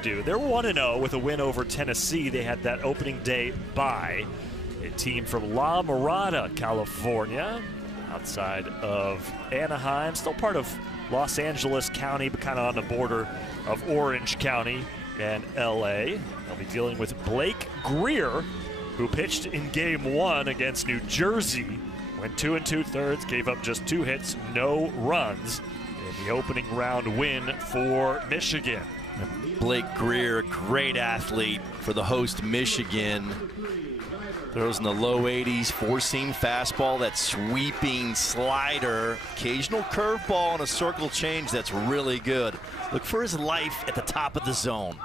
They're 1-0 with a win over Tennessee. They had that opening day bye. A team from La Mirada, California, outside of Anaheim, still part of Los Angeles County, but kind of on the border of Orange County and LA. They'll be dealing with Blake Greer, who pitched in Game 1 against New Jersey. Went 2 2/3, gave up just 2 hits, no runs in the opening round win for Michigan. Blake Greer, great athlete for the host Michigan. Throws in the low 80s, four-seam fastball, that sweeping slider, occasional curveball and a circle change that's really good. Look for his life at the top of the zone.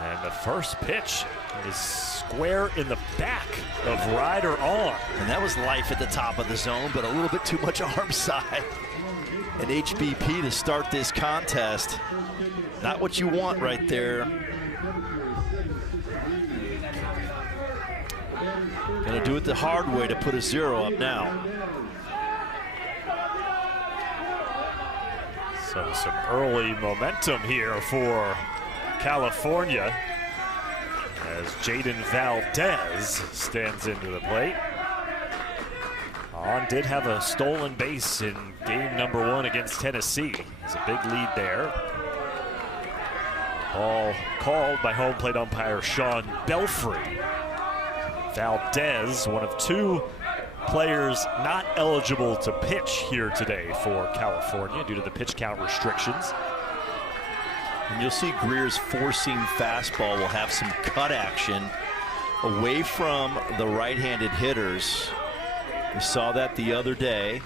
And the first pitch is square in the back of Ryder on. And that was life at the top of the zone, but a little bit too much arm side. And HBP to start this contest. Not what you want right there. Gonna do it the hard way to put a 0 up now. So some early momentum here for California as Jaden Valdez stands into the plate. On did have a stolen base in game number 1 against Tennessee. There's a big lead there. Ball called by home plate umpire Sean Belfry. Valdez, one of 2 players not eligible to pitch here today for California due to the pitch count restrictions. And you'll see Greer's four-seam fastball will have some cut action away from the right-handed hitters. We saw that the other day.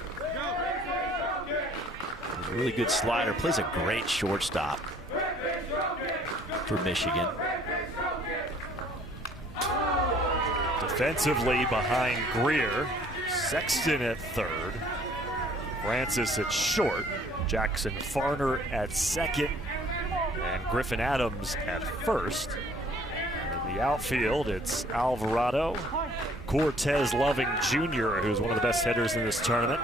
A really good slider, plays a great shortstop for Michigan. Defensively behind Greer, Sexton at third, Francis at short, Jackson Farner at second, and Griffin Adams at first. In the outfield, it's Alvarado, Cortez Loving Jr., who's one of the best hitters in this tournament,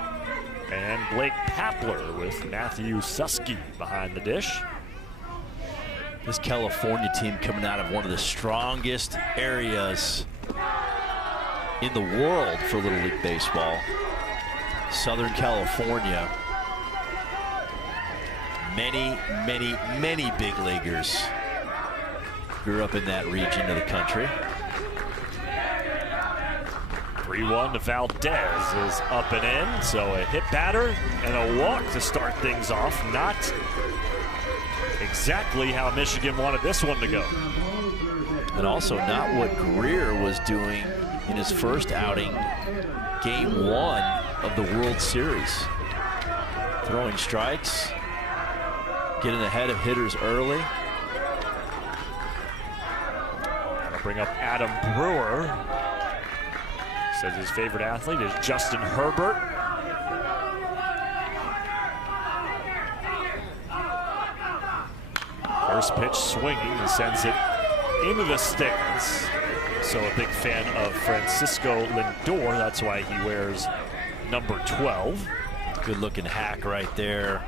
and Blake Papler with Matthew Susky behind the dish. This California team coming out of one of the strongest areas in the world for Little League Baseball. Southern California. Many big leaguers grew up in that region of the country. 3-1 to Valdez is up and in, so a hit batter and a walk to start things off. Not exactly how Michigan wanted this one to go. And also not what Greer was doing in his first outing, game 1 of the World Series. Throwing strikes, getting ahead of hitters early. I'll bring up Adam Brewer. Says his favorite athlete is Justin Herbert. First pitch swinging, he sends it into the stands. So a big fan of Francisco Lindor. That's why he wears number 12. Good looking hack right there.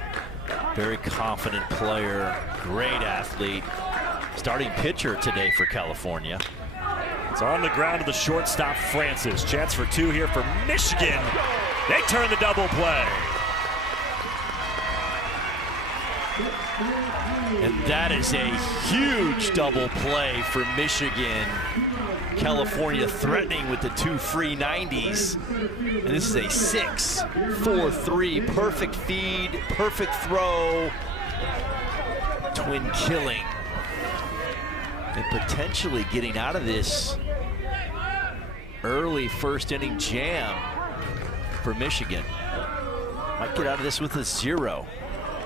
Very confident player, great athlete. Starting pitcher today for California. It's on the ground to the shortstop, Francis. Chance for 2 here for Michigan. They turn the double play. And that is a huge double play for Michigan. California threatening with the 2 free 90s. And this is a 6-4-3, perfect feed, perfect throw. Twin killing. And potentially getting out of this early first inning jam for Michigan. Might get out of this with a 0.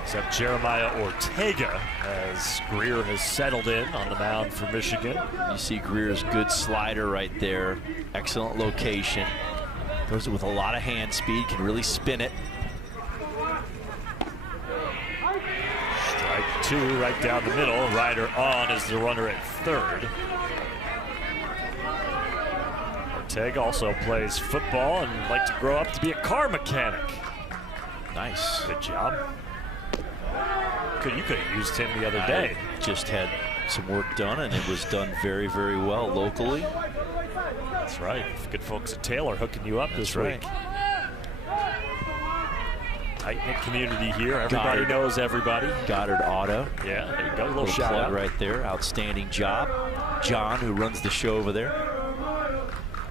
Except Jeremiah Ortega as Greer has settled in on the mound for Michigan. You see Greer's good slider right there. Excellent location. Throws it with a lot of hand speed, can really spin it. Strike 2 right down the middle. Ryder on is the runner at third. Ortega also plays football and would like to grow up to be a car mechanic. Nice. Good job. You could have used him the other day. Just had some work done, and it was done very, very well locally. That's right. Good folks at Taylor hooking you up this week. Tight-knit community here. Everybody knows everybody. Goddard Auto. Yeah, there you go. A little shout out right there. Outstanding job. John, who runs the show over there.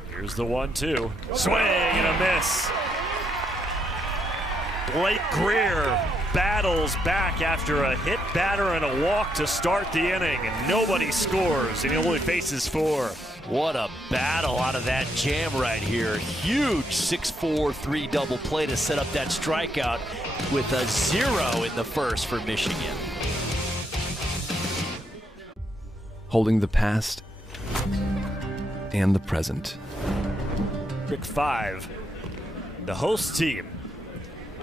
Here's the 1-2. Swing and a miss. Blake Greer battles back after a hit batter and a walk to start the inning, and nobody scores, and he only faces 4. What a battle out of that jam right here. Huge 6-4-3 double play to set up that strikeout with a 0 in the first for Michigan. Holding the past and the present. Pick 5. The host team.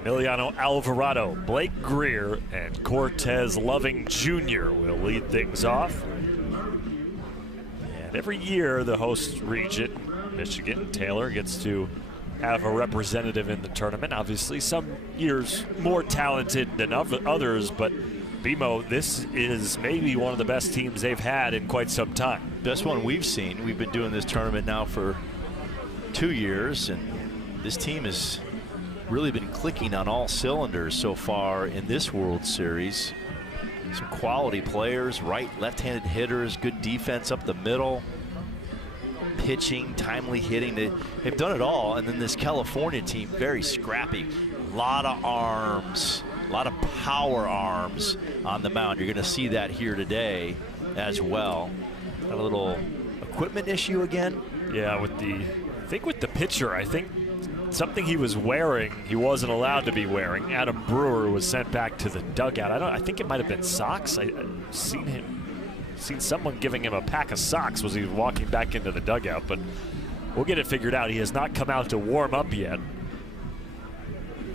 Emiliano Alvarado, Blake Greer, and Cortez Loving Jr. will lead things off. And every year, the host region, Michigan, Taylor, gets to have a representative in the tournament. Obviously, some years more talented than others, but BMO, this is maybe one of the best teams they've had in quite some time. Best one we've seen. We've been doing this tournament now for 2 years, and this team has really been clicking on all cylinders so far in this World Series. Some quality players, right, left-handed hitters, good defense up the middle, pitching, timely hitting. They've done it all. And then this California team, very scrappy. A lot of arms, a lot of power arms on the mound. You're going to see that here today as well. Got a little equipment issue again. Yeah, with the pitcher, I think something he was wearing, he wasn't allowed to be wearing. Adam Brewer was sent back to the dugout. I think it might have been socks. I've seen someone giving him a pack of socks as he was walking back into the dugout, but we'll get it figured out. He has not come out to warm up yet.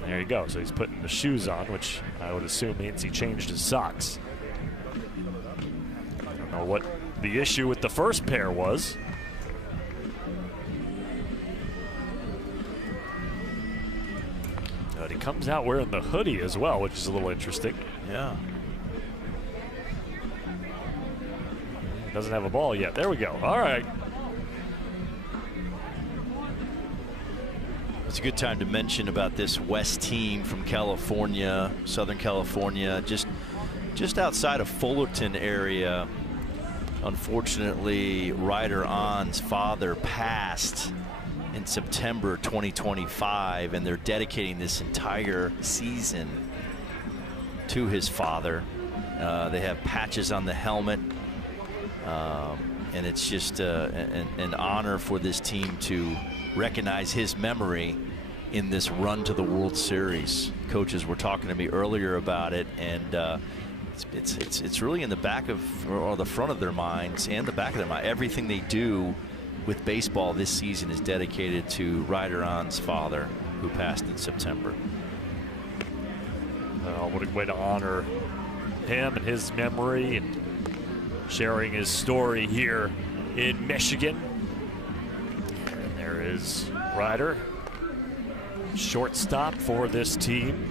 There you go. So he's putting the shoes on, which I would assume means he changed his socks. I don't know what the issue with the first pair was. But he comes out wearing the hoodie as well, which is a little interesting. Yeah. Doesn't have a ball yet. There we go. All right. It's a good time to mention about this West team from California, Southern California, just outside of Fullerton area. Unfortunately, Ryder On's father passed in September 2025, and they're dedicating this entire season to his father. They have patches on the helmet, and it's just an honor for this team to recognize his memory in this run to the World Series. Coaches were talking to me earlier about it, and it's really in the back of, or the front of their minds and the back of their mind. Everything they do with baseball this season is dedicated to Ryder On's father, who passed in September. What a way to honor him and his memory, and sharing his story here in Michigan. And there is Ryder, shortstop for this team.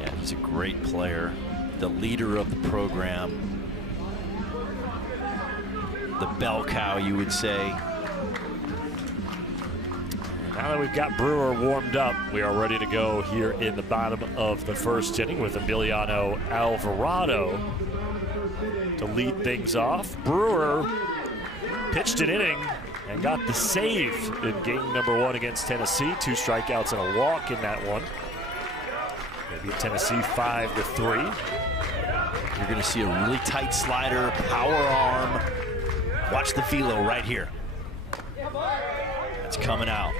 Yeah, he's a great player, the leader of the program. The bell cow, you would say. Now that we've got Brewer warmed up, we are ready to go here in the bottom of the first inning with Emiliano Alvarado to lead things off. Brewer pitched an inning and got the save in game number 1 against Tennessee. 2 strikeouts and a walk in that one. Maybe Tennessee 5-3. You're going to see a really tight slider, power arm. Watch the velo right here. It's coming out.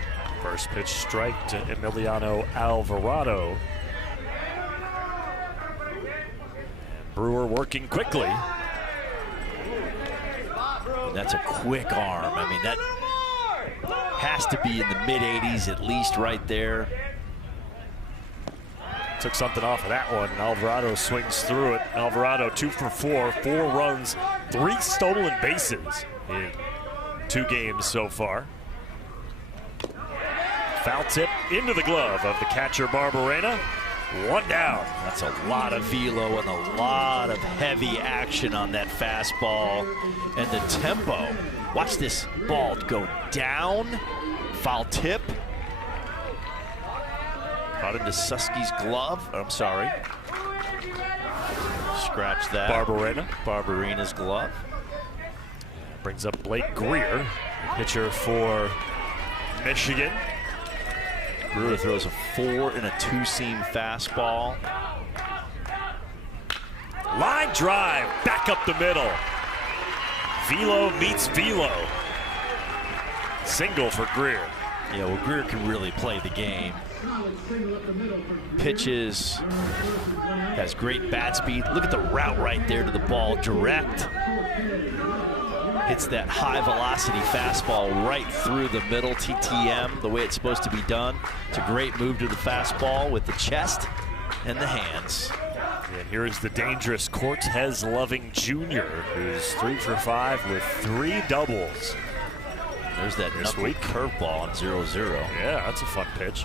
First pitch strike to Emiliano Alvarado. And Brewer working quickly. And that's a quick arm. I mean, that has to be in the mid-80s at least right there. Took something off of that one. Alvarado swings through it. Alvarado 2 for 4, 4 runs, 3 stolen bases in 2 games so far. Foul tip into the glove of the catcher Barberena. One down. That's a lot of velo and a lot of heavy action on that fastball. And the tempo. Watch this ball go down. Foul tip. Caught into Susky's glove. I'm sorry. Scratch that. Barberina's glove. Brings up Blake Greer, pitcher for Michigan. Brewer throws a 4 and a 2-seam fastball. Line drive, back up the middle. Velo meets velo. Single for Greer. Yeah, well, Greer can really play the game. Pitches, has great bat speed. Look at the route right there to the ball, direct. Hits that high velocity fastball right through the middle, TTM, the way it's supposed to be done. It's a great move to the fastball with the chest and the hands. And here is the dangerous Cortez Loving Jr., who's 3 for 5 with 3 doubles. There's that knuckle curveball on 0-0. Yeah, that's a fun pitch.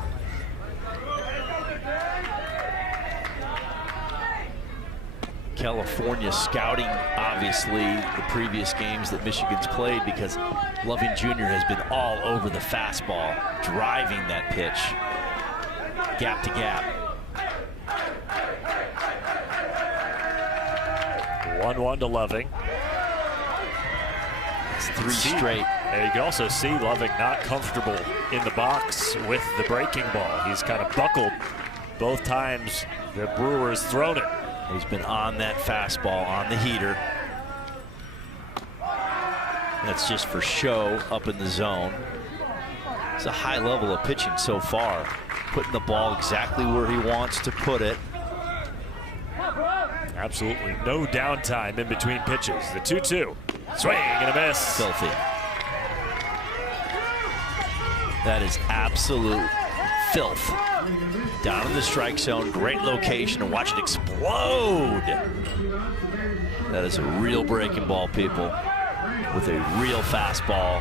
California scouting, obviously, the previous games that Michigan's played, because Loving Jr. has been all over the fastball, driving that pitch, gap to gap. 1-1 to Loving. It's 3 straight. And you can also see Loving not comfortable in the box with the breaking ball. He's kind of buckled both times the Brewers thrown it. He's been on that fastball, on the heater. That's just for show up in the zone. It's a high level of pitching so far. Putting the ball exactly where he wants to put it. Absolutely no downtime in between pitches. The 2-2. Swing and a miss. Filthy. That is absolute filth. Down in the strike zone, great location, and watch it explode. That is a real breaking ball, people, with a real fastball,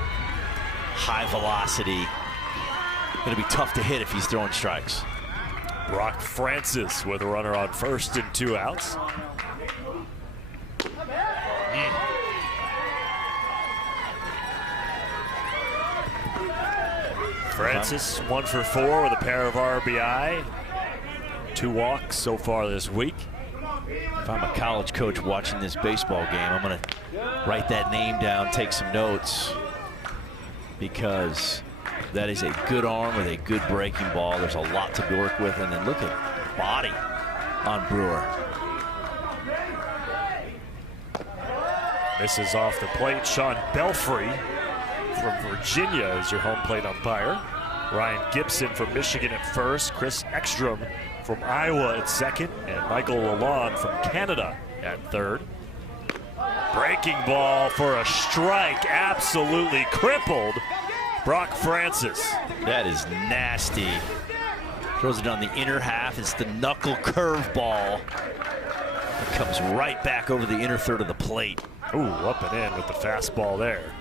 high velocity. Gonna be tough to hit if he's throwing strikes. Brock Francis with a runner on first and 2 outs. Francis 1 for 4 with a pair of RBI. 2 walks so far this week. If I'm a college coach watching this baseball game, I'm gonna write that name down, take some notes, because that is a good arm with a good breaking ball. There's a lot to work with, and then look at body on Brewer. Misses off the plate. Sean Belfry from Virginia is your home plate umpire. Ryan Gibson from Michigan at first. Chris Ekstrom from Iowa at second. And Michael Lalonde from Canada at third. Breaking ball for a strike. Absolutely crippled Brock Francis. That is nasty. Throws it on the inner half. It's the knuckle curveball. It comes right back over the inner third of the plate. Ooh, up and in with the fastball there.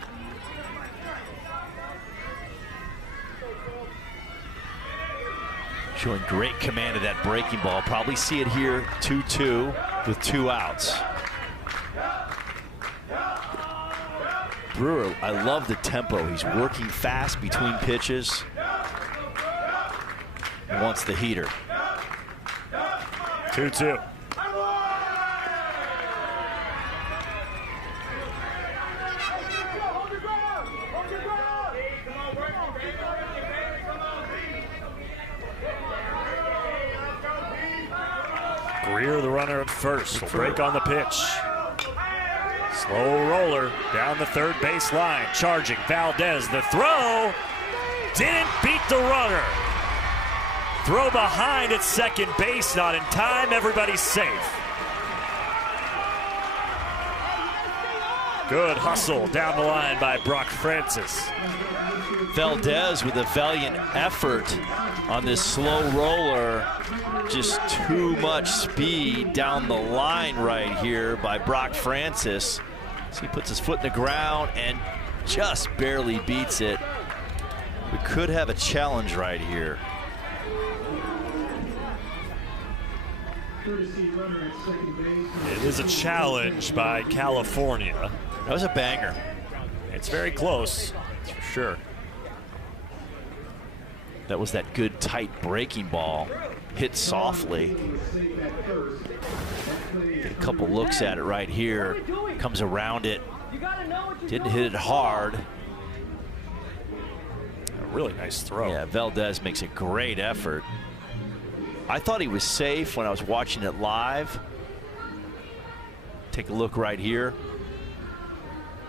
Showing great command of that breaking ball. Probably see it here, 2-2 with 2 outs. Brewer, I love the tempo. He's working fast between pitches. He wants the heater. 2-2. Greer, the runner at first, will break on the pitch. Slow roller down the third base line. Charging Valdez. The throw didn't beat the runner. Throw behind at second base, not in time. Everybody's safe. Good hustle down the line by Brock Francis. Valdez with a valiant effort on this slow roller. Just too much speed down the line right here by Brock Francis. So he puts his foot in the ground and just barely beats it. We could have a challenge right here. It is a challenge by California. That was a banger. It's very close, that's for sure. That was that good, tight breaking ball. Hit softly. Get a couple looks at it right here. Comes around it. Didn't hit it hard. A really nice throw. Yeah, Valdez makes a great effort. I thought he was safe when I was watching it live. Take a look right here.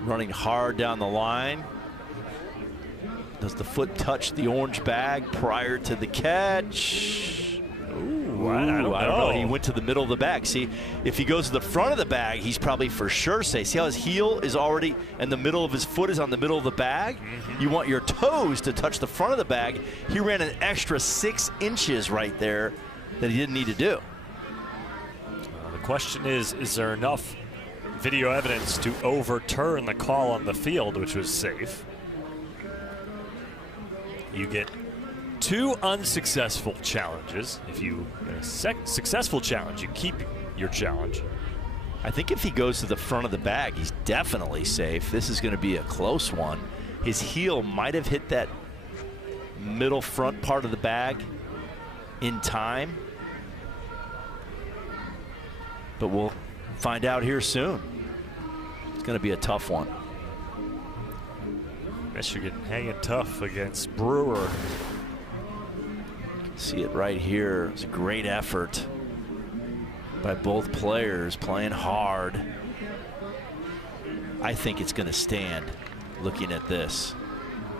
Running hard down the line. Does the foot touch the orange bag prior to the catch? Ooh, I don't know. He went to the middle of the bag. See, if he goes to the front of the bag, he's probably for sure safe. See how his heel is already, and the middle of his foot is on the middle of the bag? You want your toes to touch the front of the bag. He ran an extra 6 inches right there that he didn't need to do. The question is there enough video evidence to overturn the call on the field, which was safe? You get 2 unsuccessful challenges. If you get a successful challenge, you keep your challenge. I think if he goes to the front of the bag, he's definitely safe. This is going to be a close one. His heel might have hit that middle front part of the bag in time, but we'll find out here soon. It's going to be a tough one. Michigan hanging tough against Brewer. See it right here. It's a great effort by both players, playing hard. I think it's going to stand looking at this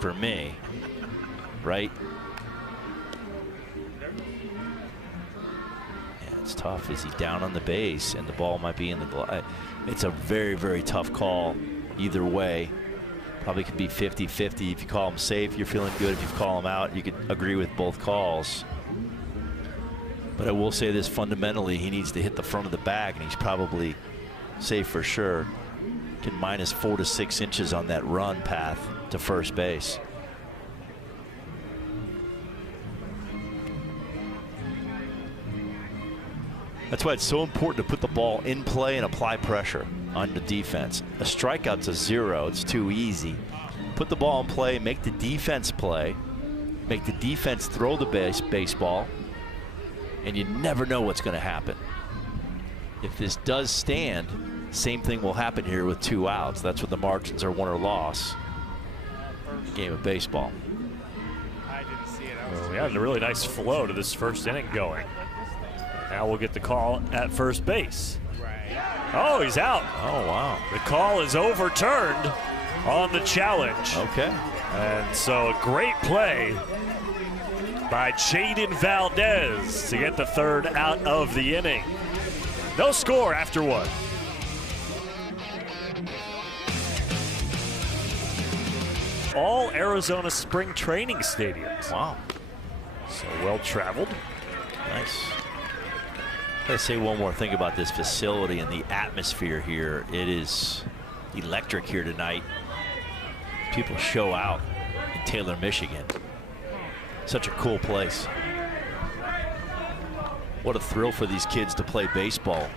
for me, right? Yeah, it's tough. Is he down on the base and the ball might be in the glove? It's a very, very tough call either way. Probably could be 50-50. If you call him safe, you're feeling good. If you call him out, you could agree with both calls. But I will say this, fundamentally, he needs to hit the front of the bag, and he's probably safe for sure. Get minus 4 to 6 inches on that run path to first base. That's why it's so important to put the ball in play and apply pressure on the defense. A strikeout's a 0. It's too easy. Put the ball in play, make the defense play, make the defense throw the baseball, and you never know what's going to happen. If this does stand, same thing will happen here with 2 outs. That's what the margins are, 1 or loss. Game of baseball. Well, we had a really nice flow to this first inning going. Now we'll get the call at first base. Oh, he's out. Oh, wow. The call is overturned on the challenge. Okay. And so a great play by Jaden Valdez to get the 3rd out of the inning. No score after 1. All Arizona spring training stadiums. Wow. So well traveled. Nice. I gotta say one more thing about this facility and the atmosphere here. It is electric here tonight. People show out in Taylor, Michigan. Such a cool place. What a thrill for these kids to play baseball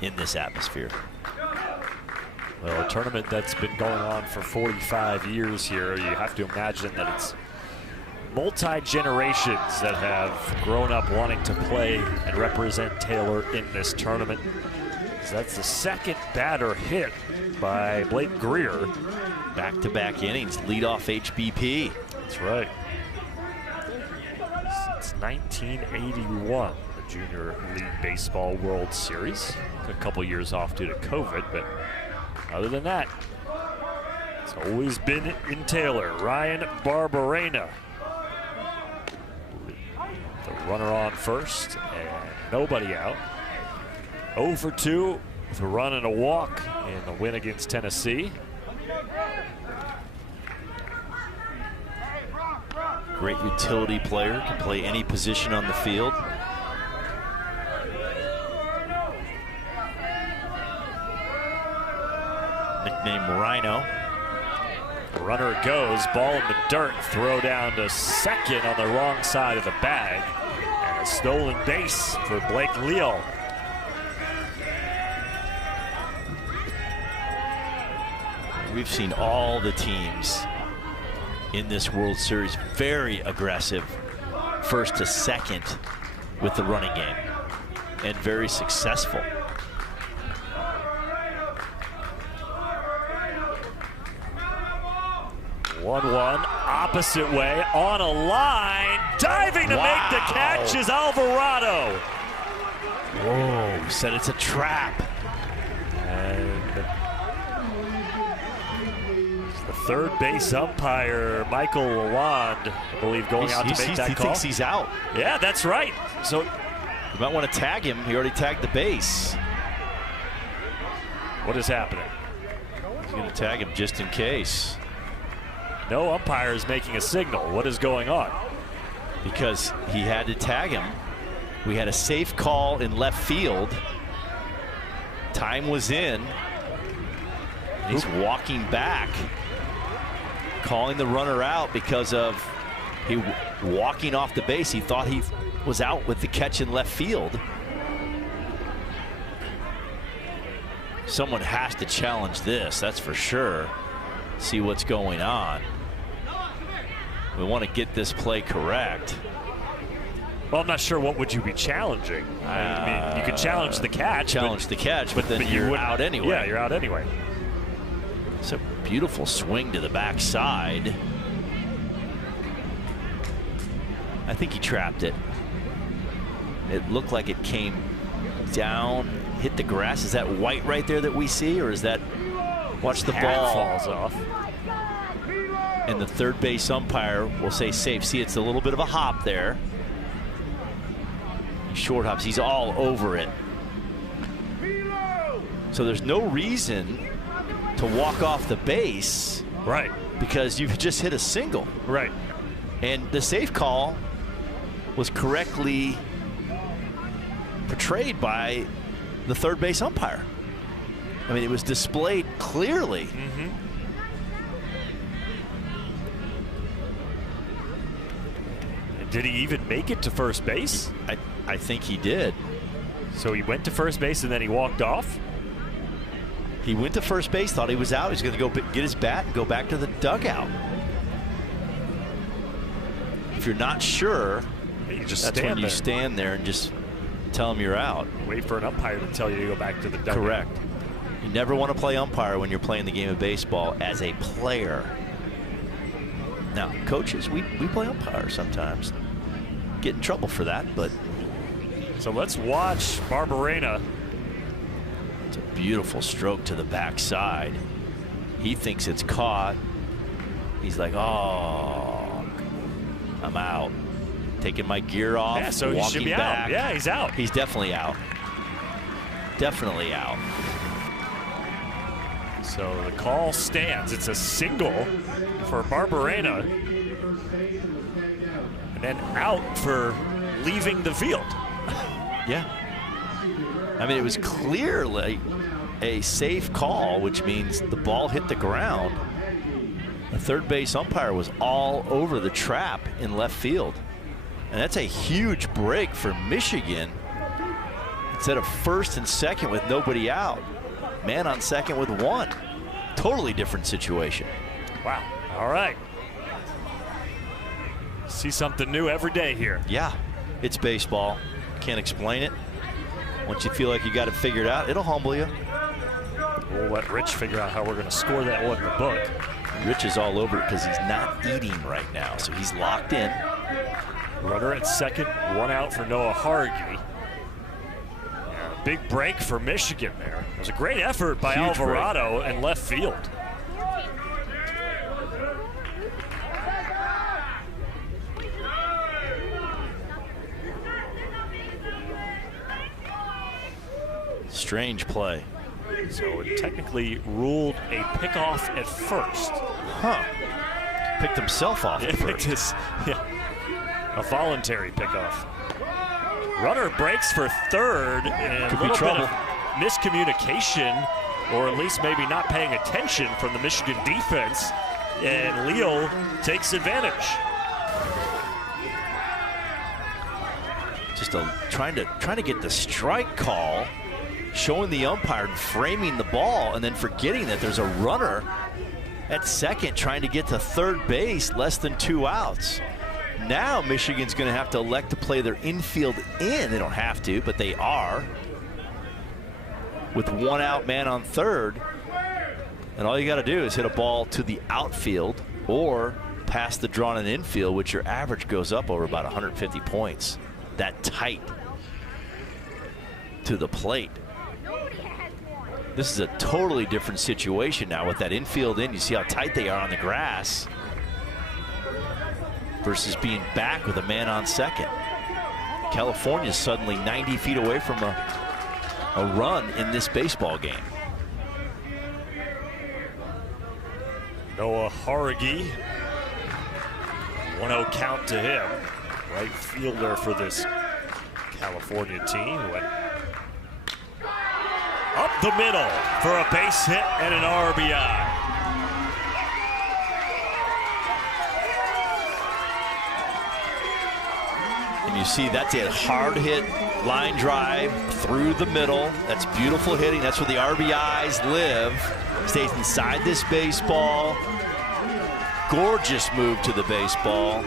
in this atmosphere. Well, a tournament that's been going on for 45 years here, you have to imagine that it's multi-generations that have grown up wanting to play and represent Taylor in this tournament. So that's the 2nd batter hit by Blake Greer. Back-to-back innings, leadoff HBP. That's right. Since 1981, the Junior League Baseball World Series. A couple years off due to COVID, but other than that, it's always been in Taylor. Ryan Barberena. The runner on first, and nobody out. 0 for 2 with a run and a walk in the win against Tennessee. Great utility player, can play any position on the field. Nicknamed Rhino. Runner goes, ball in the dirt, throw down to second on the wrong side of the bag. And a stolen base for Blake Leo. We've seen all the teams in this World Series very aggressive first to second with the running game, and very successful. One opposite way on a line, diving to make the catch is Alvarado. Whoa, said it's a trap. And the third base umpire, Michael Lalonde, I believe, going out to make that call. He thinks he's out. Yeah, that's right. So you might want to tag him. He already tagged the base. what is happening? He's going to tag him just in case. No umpire is making a signal. What is going on? Because he had to tag him. We had a safe call in left field. Time was in. He's walking back, calling the runner out because of he walking off the base. He thought he was out with the catch in left field. Someone has to challenge this, that's for sure. See what's going on. We want to get this play correct. Well, I'm not sure what would you be challenging. I mean, you could challenge the catch. But then you're out anyway. Yeah, you're out anyway. It's a beautiful swing to the backside. I think he trapped it. It looked like it came down, hit the grass. Is that white right there that we see, or is that? Watch the ball falls off. And the third base umpire will say safe. See, it's a little bit of a hop there. He short hops. He's all over it. So there's no reason to walk off the base. Right. Because you've just hit a single. Right. And the safe call was correctly portrayed by the third base umpire. I mean, it was displayed clearly. Mm-hmm. Did he even make it to first base? I think he did. So he went to first base and then he walked off? He went to first base, thought he was out. He's going to go get his bat and go back to the dugout. If you're not sure, you just that's when you stand there and just tell him you're out. Wait for an umpire to tell you to go back to the dugout. Correct. You never want to play umpire when you're playing the game of baseball as a player. Now, coaches, we play umpire sometimes. Get in trouble for that, but. So let's watch Barberena. It's a beautiful stroke to the backside. He thinks it's caught. He's like, oh, I'm out. Taking my gear off, yeah, so he should be back. out. Yeah, he's out. He's definitely out. Definitely out. So the call stands. It's a single for Barberena. And then out for leaving the field. Yeah. I mean, it was clearly a safe call, which means the ball hit the ground. The third base umpire was all over the trap in left field. And that's a huge break for Michigan. Instead of first and second with nobody out, man on second with one. Totally different situation. Wow. All right. See something new every day here. Yeah, it's baseball. Can't explain it. Once you feel like you got it figured out, it'll humble you. We'll let Rich figure out how we're going to score that one in the book. Rich is all over it because he's not eating right now, so he's locked in. Runner at second, one out for Noah Hargy. Yeah, big break for Michigan there. It was a great effort by Huge Alvarado in left field. Strange play. So it technically ruled a pickoff at first. Huh. Picked himself off at first. A voluntary pickoff. Runner breaks for third, and Could a little be trouble. bit of miscommunication, or at least maybe not paying attention from the Michigan defense, and Leo takes advantage. Just trying to get the strike call, showing the umpire and framing the ball, and then forgetting that there's a runner at second trying to get to third base, less than 2 outs. Now Michigan's going to have to elect to play their infield in. They don't have to, but they are, with 1 out, man on third. And all you got to do is hit a ball to the outfield or pass the drawn and infield, which your average goes up over about 150 points. That tight to the plate. This is a totally different situation now with that infield in. You see how tight they are on the grass versus being back with a man on second. California is suddenly 90 feet away from a run in this baseball game. Noah Haragi, 1-0 count to him. Right fielder for this California team. Went up the middle for a base hit and an RBI. And you see that's a hard hit line drive through the middle. That's beautiful hitting. That's where the RBIs live. Stays inside this baseball. Gorgeous move to the baseball.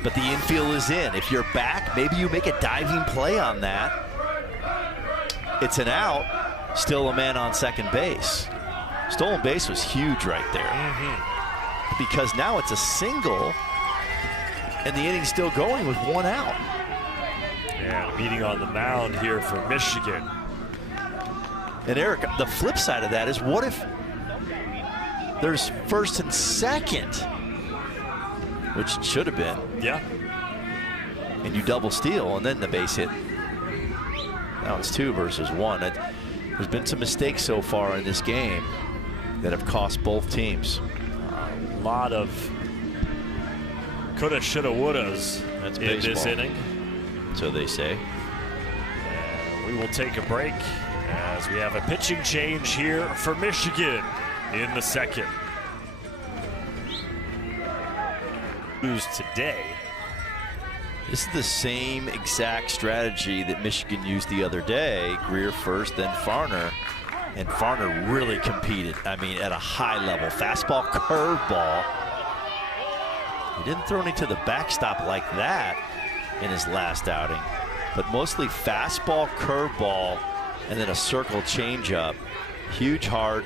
But the infield is in. If you're back, maybe you make a diving play on that. It's an out. Still a man on second base. Stolen base was huge right there. Because now it's a single, and the inning's still going with 1 out. Yeah, meeting on the mound here for Michigan. And Eric, the flip side of that is, what if there's first and second, which should have been. Yeah. And you double steal, and then the base hit. Now it's 2 versus 1. There's been some mistakes so far in this game that have cost both teams. A lot of coulda, shoulda, wouldas in this inning. So they say. And we will take a break as we have a pitching change here for Michigan in the second. Lose today. This is the same exact strategy that Michigan used the other day. Greer first, then Farner. And Farner really competed, I mean, at a high level. Fastball, curveball. He didn't throw any to the backstop like that in his last outing, but mostly fastball, curveball, and then a circle changeup. Huge heart,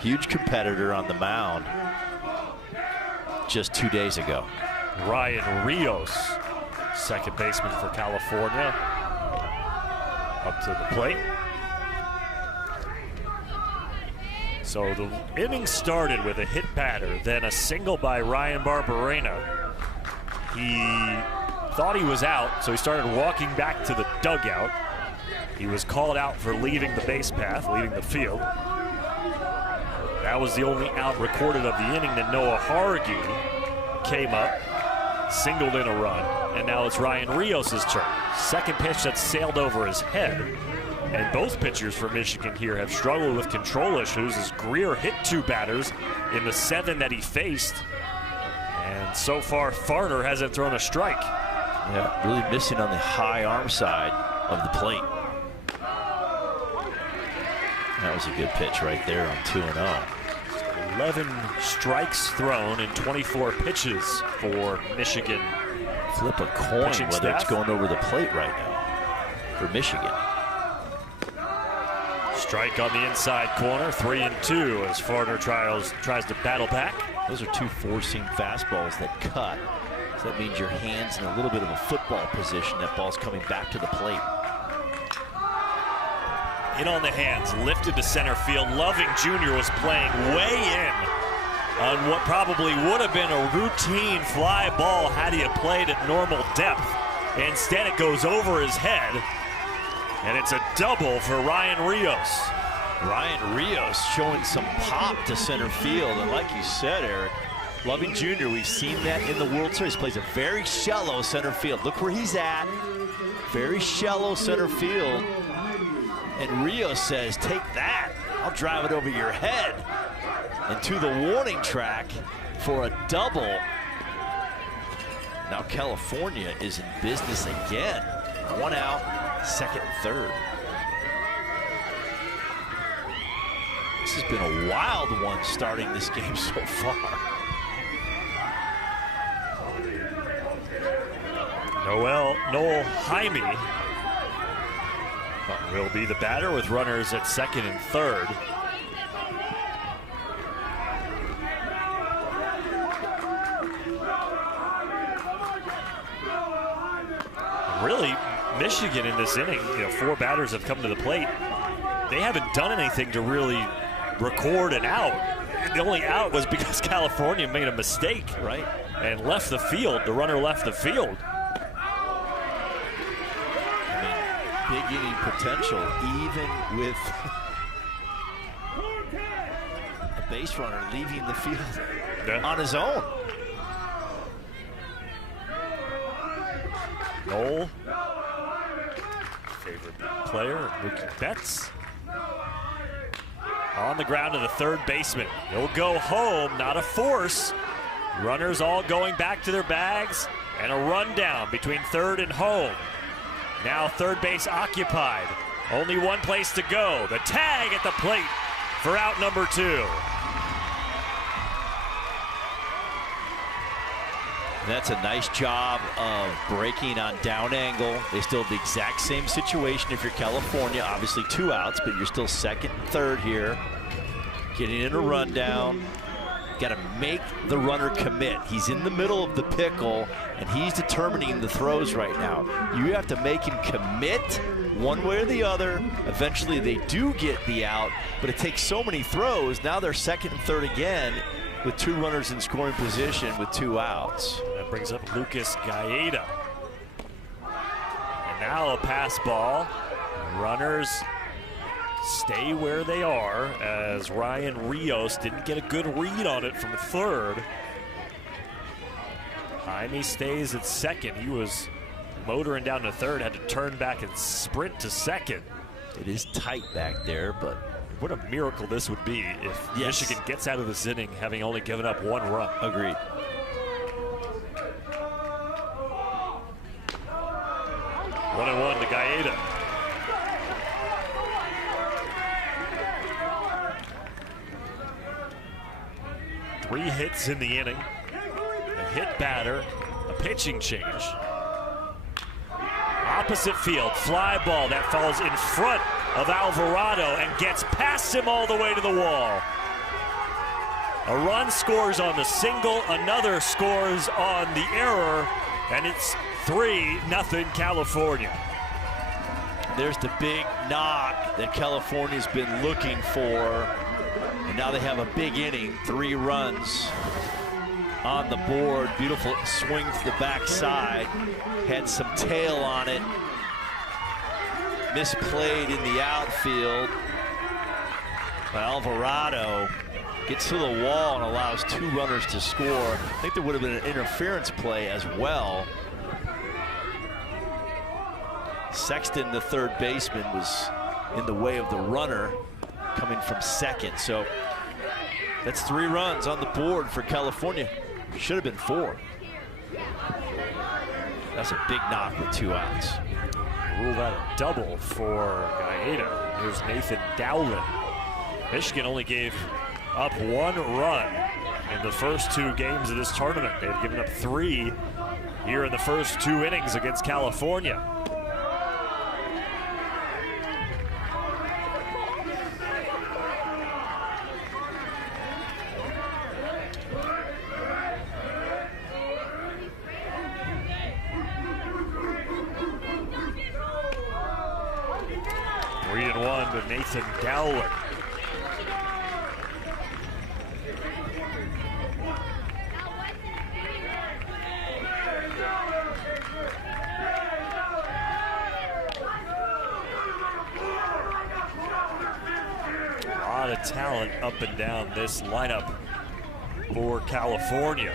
huge competitor on the mound just 2 days ago. Ryan Rios, second baseman for California, up to the plate. So the inning started with a hit batter, then a single by Ryan Barberena. He thought he was out, so he started walking back to the dugout. He was called out for leaving the base path, leaving the field. That was the only out recorded of the inning. Then Noah Haragi came up, singled in a run, and now it's Ryan Rios' turn. Second pitch that sailed over his head. And both pitchers for Michigan here have struggled with control issues as Greer hit 2 batters in the 7 that he faced. And so far, Farner hasn't thrown a strike. Yeah, really missing on the high arm side of the plate. That was a good pitch right there on 2-0. 11 strikes thrown in 24 pitches for Michigan. Flip a coin whether staff. it's going over the plate right now for Michigan. Strike on the inside corner, 3-2 as Farner tries to battle back. Those are 2 four-seam fastballs that cut. So that means your hand's in a little bit of a football position. That ball's coming back to the plate. In on the hands, lifted to center field. Loving Jr. was playing way in on what probably would have been a routine fly ball had he played at normal depth. Instead, it goes over his head, and it's a double for Ryan Rios. Ryan Rios showing some pop to center field, and like you said, Eric, Loving Jr., we've seen that in the World Series. Plays a very shallow center field. Look where he's at. Very shallow center field. And Rios says, take that. I'll drive it over your head. And to the warning track for a double. Now California is in business again. 1 out, second and third. This has been a wild one starting this game so far. Noel Jaime will be the batter with runners at second and third. Really, Michigan in this inning, 4 batters have come to the plate. They haven't done anything to really record an out. The only out was because California made a mistake, right, and left the field. The runner left the field. Big inning potential, even with a base runner leaving the field on his own. Noel, favorite player, Mookie Betts. On the ground to the third baseman. He'll go home, not a force. Runners all going back to their bags, and a rundown between third and home. Now third base occupied. Only one place to go. The tag at the plate for out number 2. That's a nice job of breaking on down angle. They still have the exact same situation if you're California. Obviously 2 outs, but you're still second and third here. Getting in a rundown. Got to make the runner commit. He's in the middle of the pickle, and he's determining the throws right now. You have to make him commit one way or the other. Eventually they do get the out, but it takes so many throws. Now they're second and third again with 2 runners in scoring position with 2 outs. That brings up Lucas Gaeta. And now a pass ball. Runners stay where they are as Ryan Rios didn't get a good read on it from third. Jaime stays at second. He was motoring down to third, had to turn back and sprint to second. It is tight back there, but what a miracle this would be if Michigan gets out of this inning having only given up 1 run. Agreed. One and 1 to Gaeta. Three hits in the inning, a hit batter, a pitching change. Opposite field, fly ball that falls in front of Alvarado and gets past him all the way to the wall. A run scores on the single, another scores on the error, and it's 3-0 California. There's the big knock that California's been looking for. And now they have a big inning, 3 runs on the board. Beautiful swing to the backside. Had some tail on it. Misplayed in the outfield. But Alvarado gets to the wall and allows 2 runners to score. I think there would have been an interference play as well. Sexton, the third baseman, was in the way of the runner coming from second. So that's 3 runs on the board for California. Should have been 4. That's a big knock with 2 outs. Rule that a double for Gaeta. Here's Nathan Dowling. Michigan only gave up 1 run in the first 2 games of this tournament. They've given up 3 here in the first 2 innings against California. Nathan Dowling. A lot of talent up and down this lineup for California.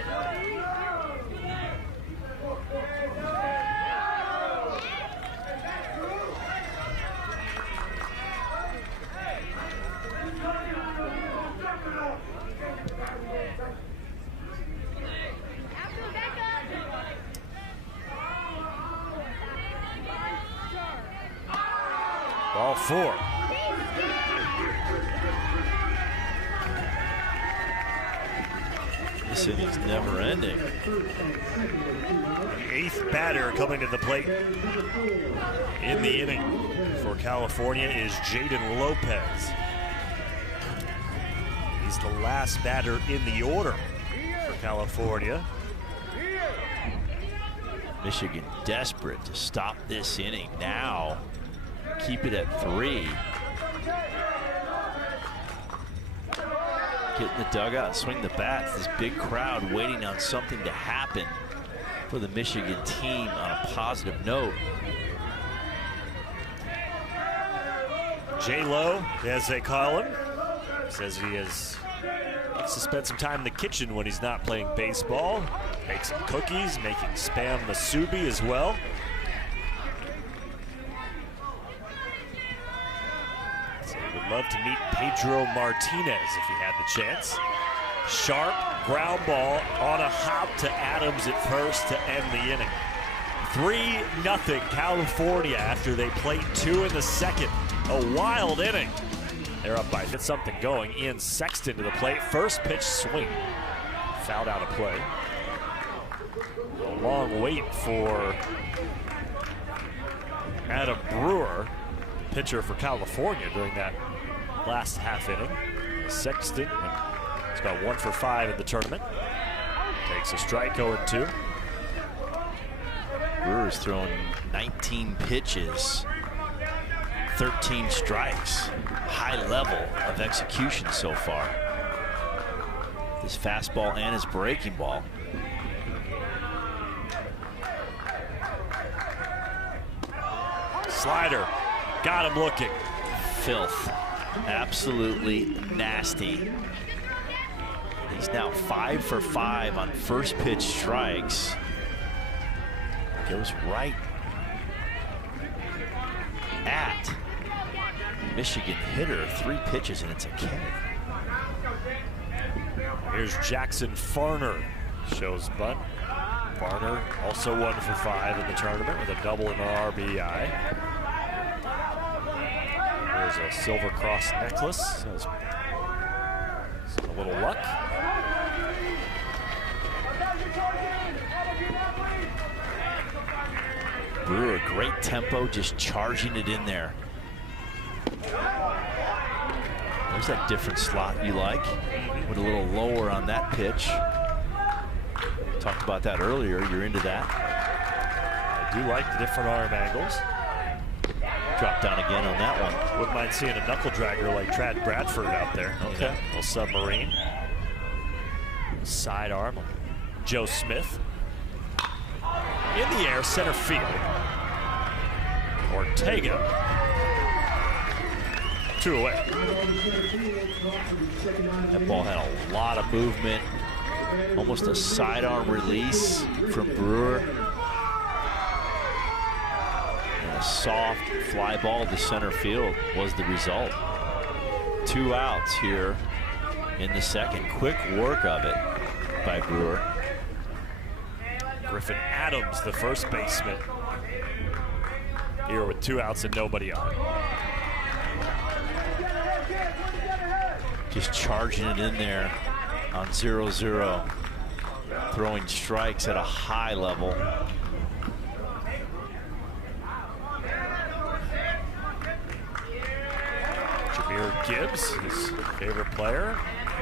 Ball 4. This inning's never ending. The 8th batter coming to the plate in the inning for California is Jaden Lopez. He's the last batter in the order for California. Michigan desperate to stop this inning now. Keep it at 3. Get in the dugout and swing the bats. This big crowd waiting on something to happen for the Michigan team on a positive note. J-Lo, as they call him, says he likes to spend some time in the kitchen when he's not playing baseball. Make some cookies, making Spam Musubi as well. So he would love to meet Pedro Martinez if he had the chance. Sharp ground ball on a hop to Adams at first to end the inning. 3-0 California after they played 2 in the second. A wild inning. They're up by, get something going. Ian Sexton to the plate. First pitch swing. Fouled out of play. A long wait for Adam Brewer, pitcher for California, during that last half inning. Sexton has got 1 for 5 in the tournament. Takes a strike, 0-2. Brewer's thrown 19 pitches, 13 strikes. High level of execution so far. His fastball and his breaking ball. Slider, got him looking. Filth, absolutely nasty. He's now 5 for 5 on first pitch strikes. Goes right at Michigan hitter. 3 pitches and it's a K. Here's Jackson Farner, shows bunt. Farner also 1 for 5 in the tournament with a double and an RBI. There's a Silver Cross necklace. So a little luck. Brewer, great tempo, just charging it in there. There's that different slot you like, with a little lower on that pitch. Talked about that earlier. You're into that. I do like the different arm angles. Drop down again on that one. Wouldn't mind seeing a knuckle dragger like Trad Bradford out there. Okay. A little submarine. Side arm. Joe Smith. In the air, center field. Ortega. 2 away. That ball had a lot of movement. Almost a sidearm release from Brewer. And a soft fly ball to center field was the result. 2 outs here in the second. Quick work of it by Brewer. Griffin Adams, the first baseman, here with 2 outs and nobody on. Just charging it in there on 0-0. Throwing strikes at a high level. Jahmyr Gibbs, his favorite player.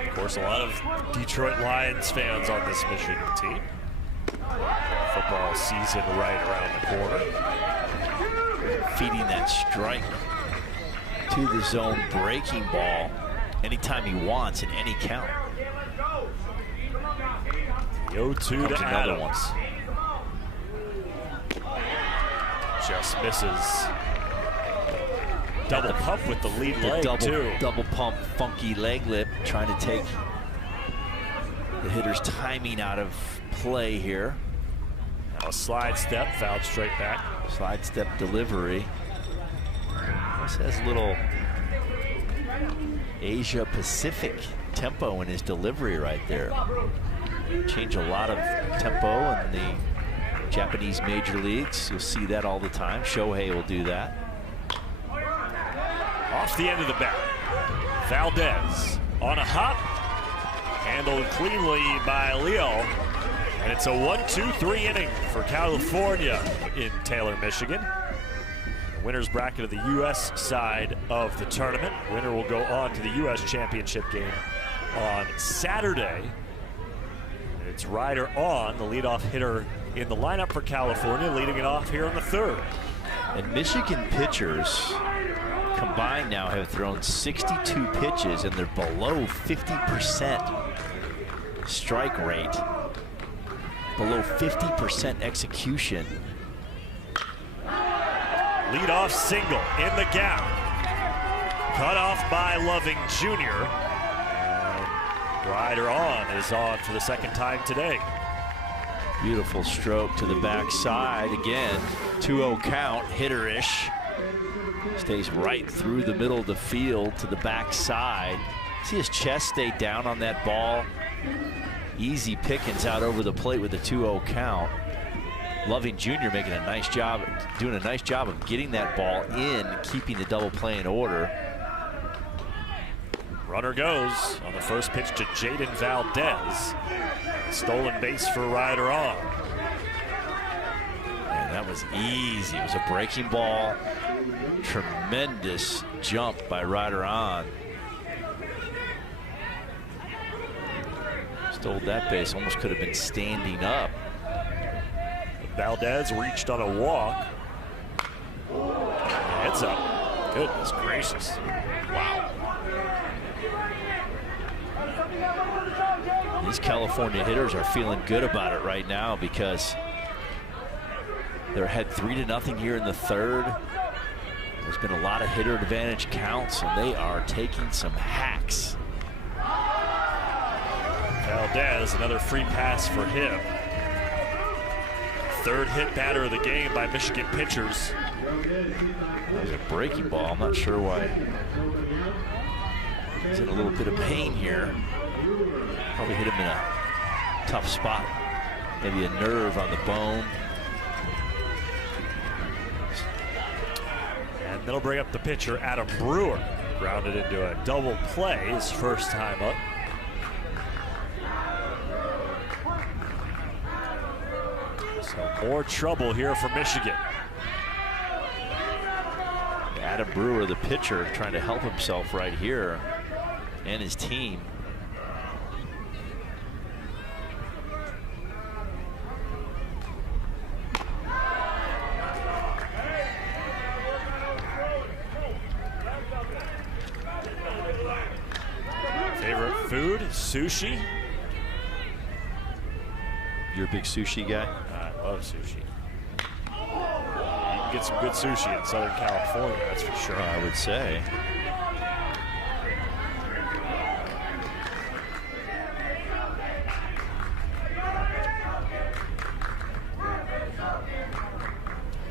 Of course, a lot of Detroit Lions fans on this Michigan team. Football season right around the corner. Feeding that strike to the zone breaking ball anytime he wants in any count. The 0-2 to Adams. Just misses. Double pump with the lead leg, too. Double pump, funky leg lip, trying to take the hitter's timing out of play here. Now a slide step, fouled straight back. Slide step delivery. This has a little Asia Pacific tempo in his delivery right there. Change a lot of tempo in the Japanese major leagues. You'll see that all the time. Shohei will do that. Off the end of the bat, Valdez on a hop, handled cleanly by Leo, and it's a 1-2-3 inning for California in Taylor, Michigan. The winner's bracket of the U.S. side of the tournament. Winner will go on to the U.S. championship game on Saturday. It's Ryder on, the leadoff hitter in the lineup for California, leading it off here in the third. And Michigan pitchers combined now have thrown 62 pitches, and they're below 50% strike rate, below 50% execution. Leadoff single in the gap. Cut off by Loving Jr. Ryder on is on for the second time today. Beautiful stroke to the backside. Again, 2-0 count, hitter-ish. Stays right through the middle of the field to the backside. See his chest stay down on that ball. Easy pickings out over the plate with a 2-0 count. Loving Jr. making a nice job, doing a nice job of getting that ball in, keeping the double play in order. Runner goes on the first pitch to Jaden Valdez. Stolen base for Ryder on. And that was easy. It was a breaking ball. Tremendous jump by Ryder on. Stole that base. Almost could have been standing up. Valdez reached on a walk. Heads up. Goodness gracious. Wow. These California hitters are feeling good about it right now because they're ahead 3-0 here in the third. There's been a lot of hitter advantage counts, and they are taking some hacks. Valdez, another free pass for him. Third hit batter of the game by Michigan pitchers. That was a breaking ball. I'm not sure why. He's in a little bit of pain here. Probably hit him in a tough spot. Maybe a nerve on the bone. And that'll bring up the pitcher, Adam Brewer. Grounded into a double play his first time up. So more trouble here for Michigan. Adam Brewer, the pitcher, trying to help himself right here and his team. Favorite food? Sushi. You're a big sushi guy? I love sushi. You can get some good sushi in Southern California, that's for sure. I would say.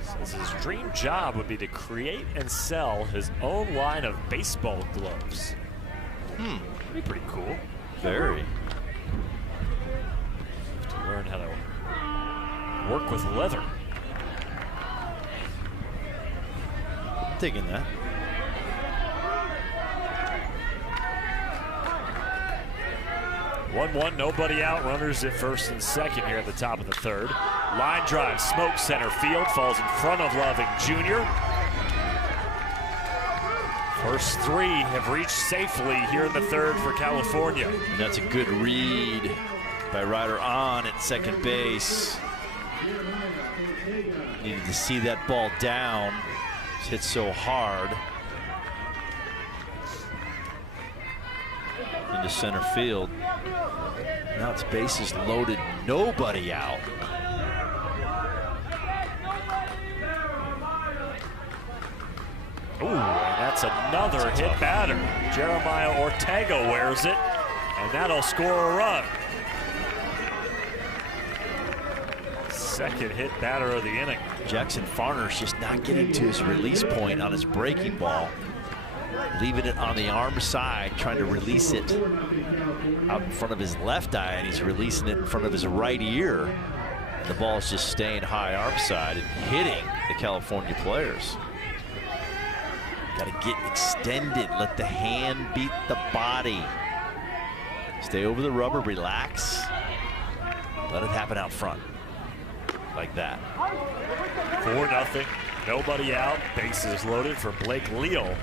Says his dream job would be to create and sell his own line of baseball gloves. That'd be pretty cool. Very. To learn how to work with leather. I'm digging that. One, nobody out. Runners at first and second here at the top of the third. Line drive, smoke center field, falls in front of Loving Jr. First three have reached safely here in the third for California. And that's a good read by Ryder on at second base. Needed to see that ball down. It's hit so hard. Into center field. Now it's bases loaded, nobody out. Ooh, and that's another hit batter. Jeremiah Ortega wears it, and that'll score a run. Second hit batter of the inning. Jackson Farner's just not getting to his release point on his breaking ball. Leaving it on the arm side, trying to release it out in front of his left eye, and he's releasing it in front of his right ear. And the ball's just staying high arm side and hitting the California players. Got to get extended. Let the hand beat the body. Stay over the rubber. Relax. Let it happen out front. Like that. 4-0. Nobody out. Bases loaded for Blake Leal.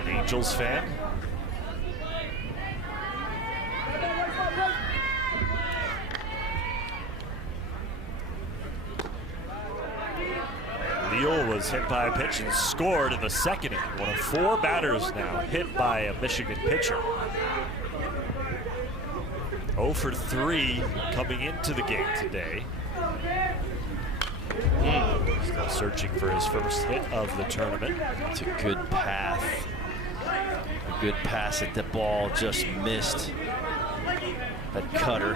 An Angels fan. Leal was hit by a pitch and scored in the second inning. One of 4 batters now hit by a Michigan pitcher. 0 for 3 coming into the game today. Still searching for his first hit of the tournament. It's a good path. A good pass at the ball, just missed. That cutter.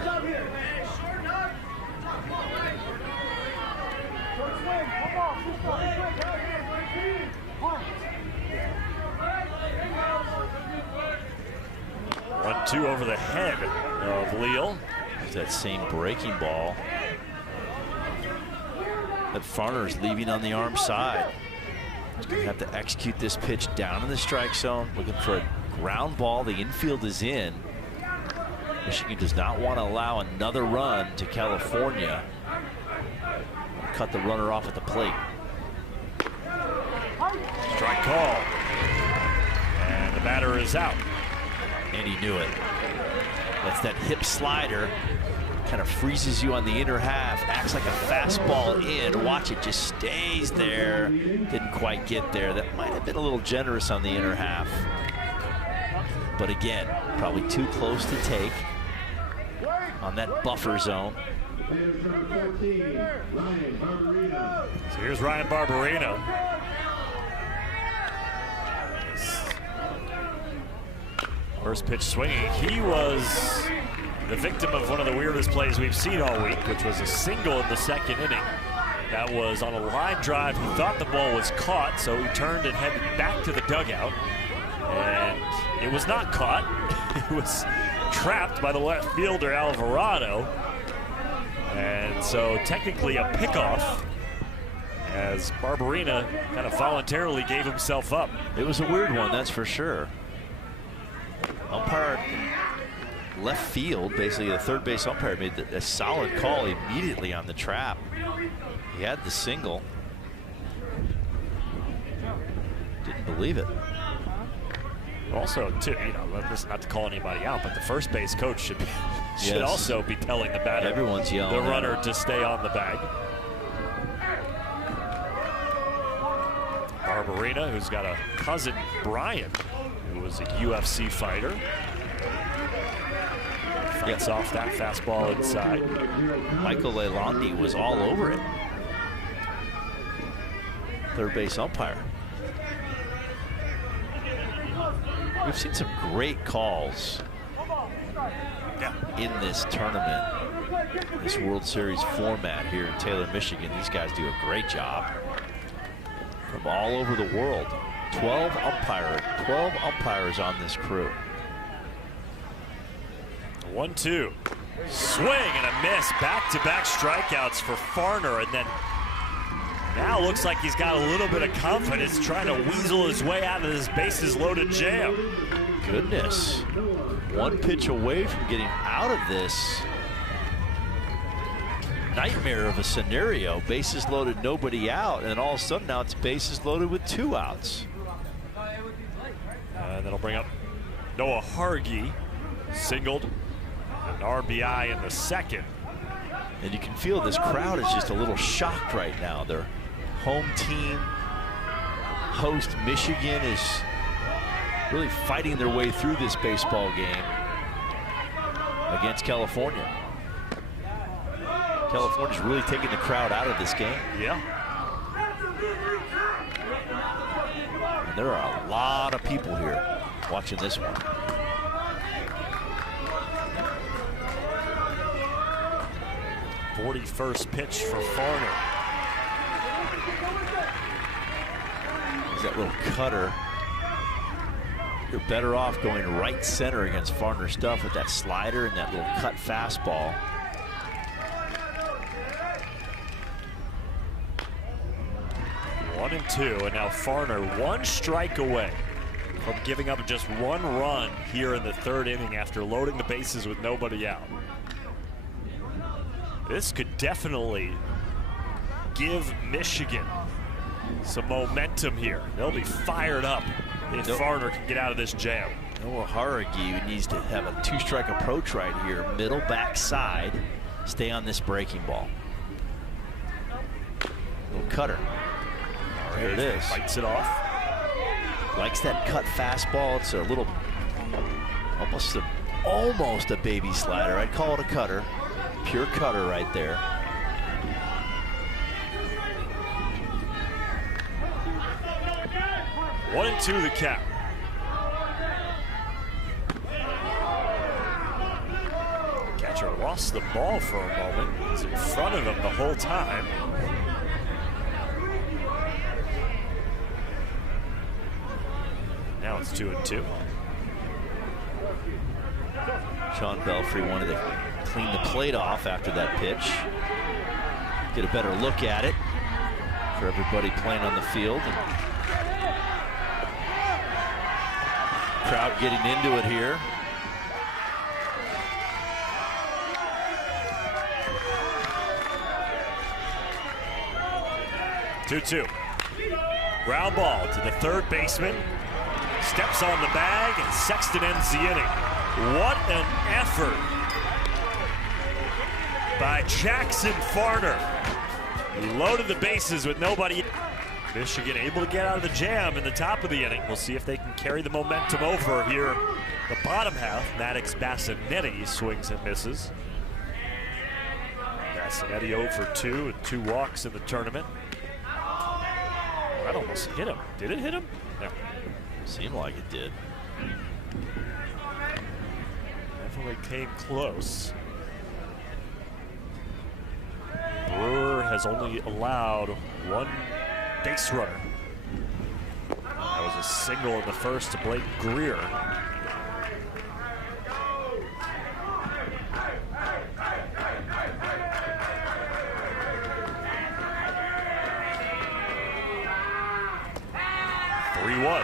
One-two over the head of Leal. That same breaking ball that Farner's leaving on the arm side. He's going to have to execute this pitch down in the strike zone, looking for a ground ball. The infield is in. Michigan does not want to allow another run to California. Cut the runner off at the plate. Strike call. And the batter is out. And he knew it. That's that hip slider. Kind of freezes you on the inner half. Acts like a fastball in. Watch it, just stays there. Didn't quite get there. That might have been a little generous on the inner half. But again, probably too close to take on that buffer zone. So here's Ryan Barberena. First pitch swinging. He was the victim of one of the weirdest plays we've seen all week, which was a single in the second inning. That was on a line drive. He thought the ball was caught, so he turned and headed back to the dugout. And it was not caught. It was trapped by the left fielder, Alvarado. And so technically a pickoff, as Barberena kind of voluntarily gave himself up. It was a weird one, that's for sure. Umpire left field, basically the third base umpire made a solid call immediately on the trap. He had the single. Didn't believe it. Also, too, you know, this is not to call anybody out, but the first base coach should also be telling the batter, everyone's yelling, the runner, to stay on the bag. Barberena, who's got a cousin, Brian, who was a UFC fighter. Fights off that fastball inside. Michael Lalonde was all over it. Third base umpire. We've seen some great calls in this tournament, this World Series format here in Taylor, Michigan. These guys do a great job from all over the world. 12 umpires on this crew. 1-2. Swing and a miss. Back-to-back strikeouts for Farner, and then now looks like he's got a little bit of confidence trying to weasel his way out of this bases-loaded jam. Goodness. One pitch away from getting out of this nightmare of a scenario. Bases loaded, nobody out, and all of a sudden now it's bases loaded with 2 outs. And that'll bring up Noah Hargy, singled, an RBI in the second. And you can feel this crowd is just a little shocked right now. Their home team, host Michigan, is really fighting their way through this baseball game against California. California's really taking the crowd out of this game. Yeah. And there are a lot of people here watching this one. .41st pitch for Farner. There's that little cutter. You're better off going right center against Farner's stuff with that slider and that little cut fastball. 1-2, and now Farner 1 strike away from giving up just 1 run here in the 3rd inning after loading the bases with nobody out. This could definitely give Michigan some momentum here. They'll be fired up if Farner can get out of this jam. Noah Haragi needs to have a 2-strike approach right here, middle backside, stay on this breaking ball. Little cutter. There it is. Bites it off. Likes that cut fastball. It's a little, almost a baby slider. I'd call it a cutter. Pure cutter right there. One and two the count. Catcher lost the ball for a moment. He's in front of him the whole time. Now it's 2-2. Sean Belfry wanted to clean the plate off after that pitch. Get a better look at it for everybody playing on the field. Crowd getting into it here. Two. Ground ball to the 3rd baseman. Steps on the bag, and Sexton ends the inning. What an effort by Jackson Farner. He loaded the bases with nobody. Michigan able to get out of the jam in the top of the inning. We'll see if they can carry the momentum over here. The bottom half, Maddox Bassinetti swings and misses. Bassinetti 0 for 2 and 2 walks in the tournament. That almost hit him. Did it hit him? No. Seemed like it did. Definitely came close. Brewer has only allowed 1 base runner. That was a single in the first to Blake Greer. One.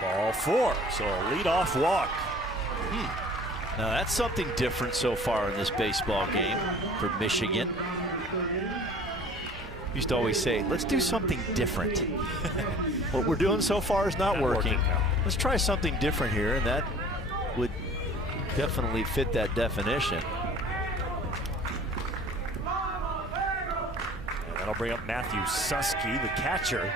Ball 4, so a leadoff walk. Now that's something different so far in this baseball game for Michigan. Used to always say, let's do something different. What we're doing so far is not working. Let's try something different here, and that would definitely fit that definition. And that'll bring up Matthew Susky, the catcher.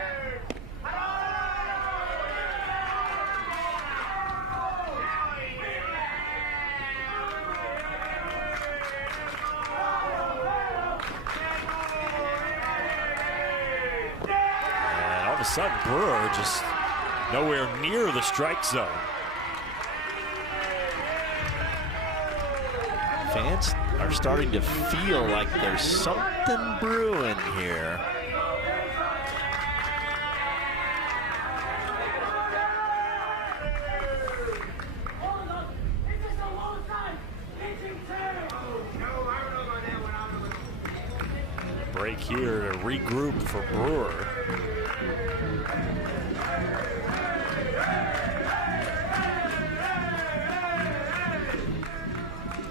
All of a sudden, Brewer just nowhere near the strike zone. Fans are starting to feel like there's something brewing here. Break here to regroup for Brewer.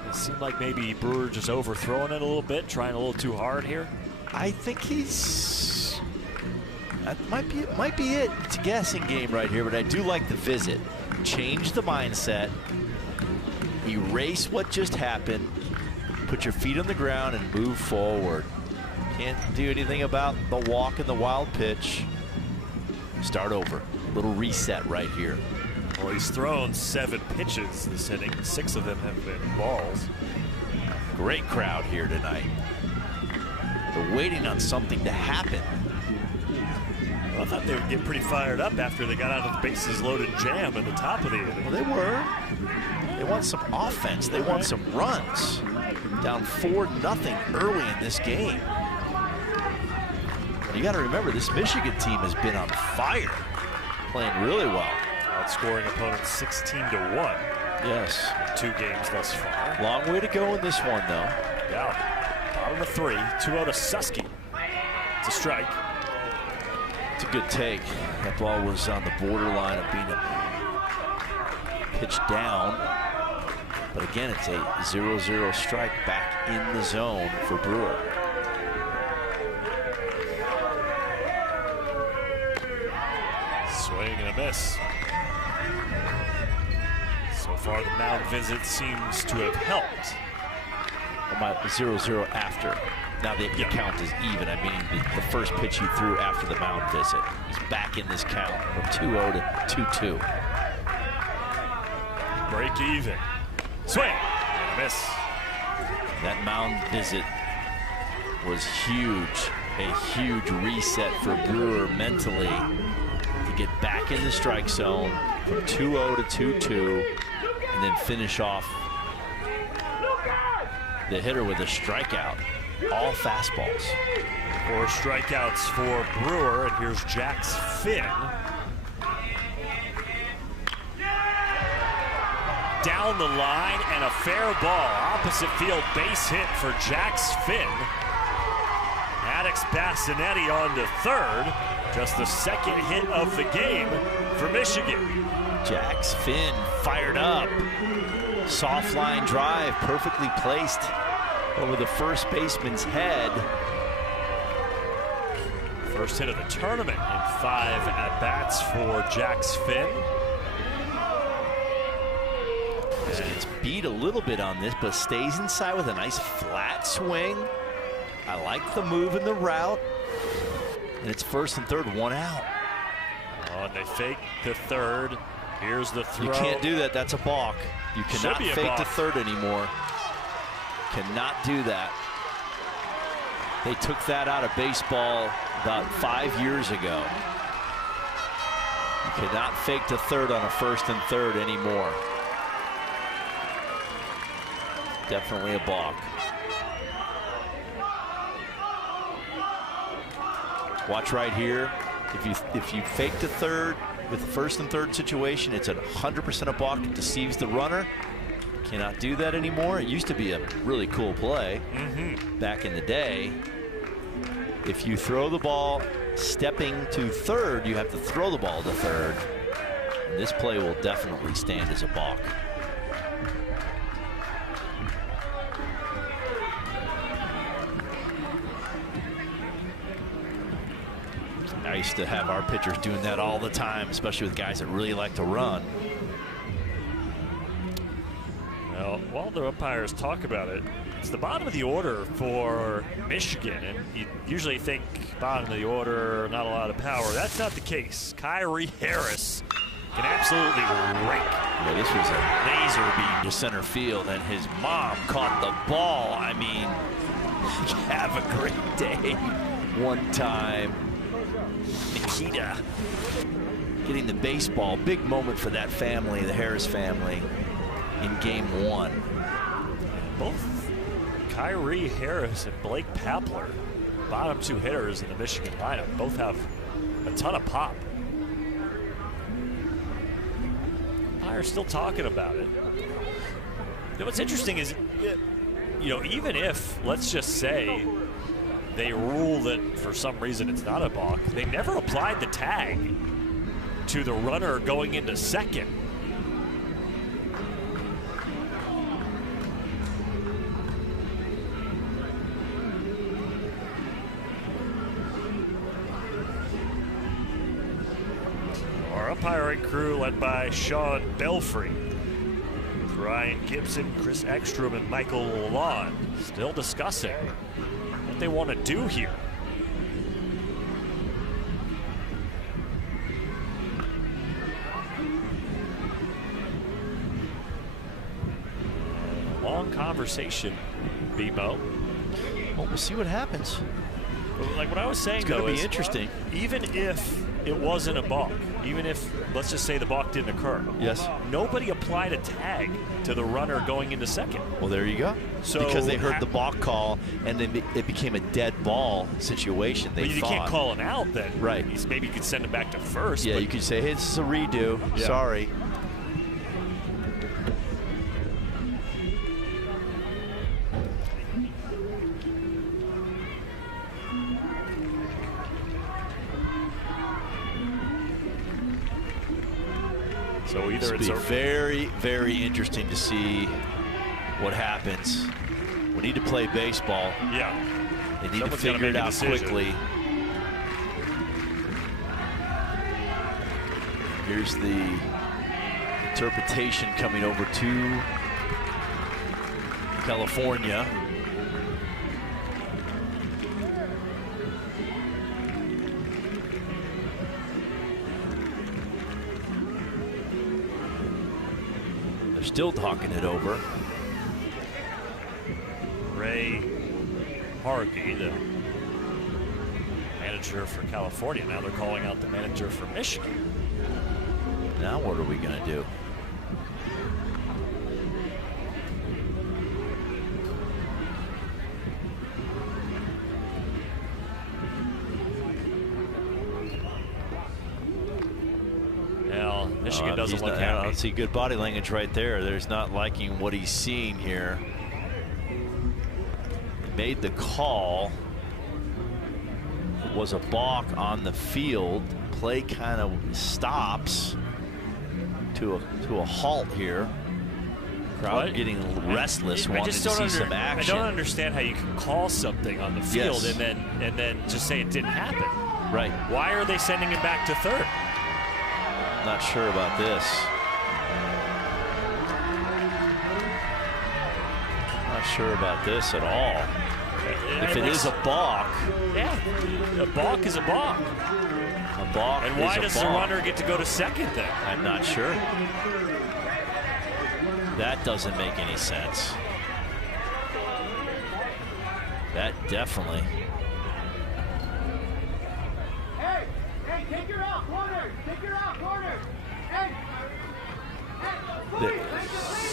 It seemed like maybe Brewer just overthrowing it a little bit, trying a little too hard here. I think he's, that might be it. It's a guessing game right here, but I do like the visit. Change the mindset, erase what just happened, put your feet on the ground and move forward. Can't do anything about the walk and the wild pitch. Start over. Little reset right here. Well, he's thrown 7 pitches this inning. 6 of them have been balls. Great crowd here tonight. They're waiting on something to happen. Well, I thought they would get pretty fired up after they got out of the bases loaded jam in the top of the inning. Well, they were. They want some offense. They want some runs. Down 4-0 early in this game. You got to remember, this Michigan team has been on fire, playing really well. Outscoring opponents 16-1. Yes. In 2 games thus far. Long way to go in this one, though. Yeah. Bottom of 3. 2-0 to Susky. It's a strike. It's a good take. That ball was on the borderline of being pitched down. But again, it's a 0-0 strike back in the zone for Brewer. Swing and a miss. So far, the mound visit seems to have helped. 0-0 after. Now the count is even. I mean, the first pitch he threw after the mound visit. He's back in this count from 2-0 to 2-2. Break even. Swing and a miss. That mound visit was huge. A huge reset for Brewer mentally to get back in the strike zone from 2-0 to 2-2 and then finish off the hitter with a strikeout. All fastballs. 4 strikeouts for Brewer, and here's Jax Finn. Down the line and a fair ball. Opposite field base hit for Jax Finn. Maddox Bassinetti on to third. Just the 2nd hit of the game for Michigan. Jax Finn fired up. Soft line drive, perfectly placed over the first baseman's head. First hit of the tournament in 5 at-bats for Jax Finn. Gets beat a little bit on this, but stays inside with a nice flat swing. I like the move and the route. And it's 1st and 3rd, 1 out. Oh, and they fake the 3rd. Here's the throw. You can't do that. That's a balk. You cannot fake the 3rd anymore. Cannot do that. They took that out of baseball about 5 years ago. You cannot fake the 3rd on a 1st and 3rd anymore. Definitely a balk. Watch right here. If you fake the 3rd with the 1st and 3rd situation, it's a 100% a balk. It deceives the runner. Cannot do that anymore. It used to be a really cool play back in the day. If you throw the ball stepping to 3rd, you have to throw the ball to 3rd. And this play will definitely stand as a balk. I used to have our pitchers doing that all the time, especially with guys that really like to run. Well, while the umpires talk about it, it's the bottom of the order for Michigan, and you usually think bottom of the order, not a lot of power. That's not the case. Kyrie Harris can absolutely rake. Yeah, this was a laser beam to center field, and his mom caught the ball. I mean, have a great day. One time, Nikita getting the baseball. Big moment for that family, the Harris family, in game 1. Both Kyrie Harris and Blake Papler, bottom 2 hitters in the Michigan lineup, both have a ton of pop. They're still talking about it. You know, what's interesting is, you know, even if, let's just say, they rule that for some reason it's not a balk, they never applied the tag to the runner going into 2nd. Our umpiring crew led by Sean Belfry, with Ryan Gibson, Chris Ekstrom, and Michael Lalonde still discussing what they want to do here. A long conversation, BMO. Well, we'll see what happens. Like what I was saying, It's going though, to be is interesting. even if it wasn't a balk, even if, let's just say the balk didn't occur. Yes. Nobody applied a tag to the runner going into second. Well, there you go. So because they heard the balk call, and then it became a dead ball situation. They you can't call an out then. Right. Maybe you could send him back to first. Yeah, but you could say, hey, this is a redo. Yeah. Sorry. So either It's it's very, very interesting to see what happens. We need to play baseball. Yeah. They need Someone's to figure it out quickly. Here's the interpretation coming over to California. They're still talking it over. Ray Hargey, the manager for California. Now they're calling out the manager for Michigan. Now what are we going to do? Now, Michigan doesn't look happy. I don't see good body language right there. There's not liking what he's seeing here. Made the call. It was a balk on the field. Play kind of stops to a halt here. Crowd getting restless, wanting to see some action. I don't understand how you can call something on the field and then just say it didn't happen. Right. Why are they sending him back to third? Not sure about this. Not sure about this at all. If it is a balk. Yeah, a balk is a balk. A balk is a balk. And why does the runner get to go to second then? I'm not sure. That doesn't make any sense. That definitely. Hey, take your out, corner. Take your out, corner.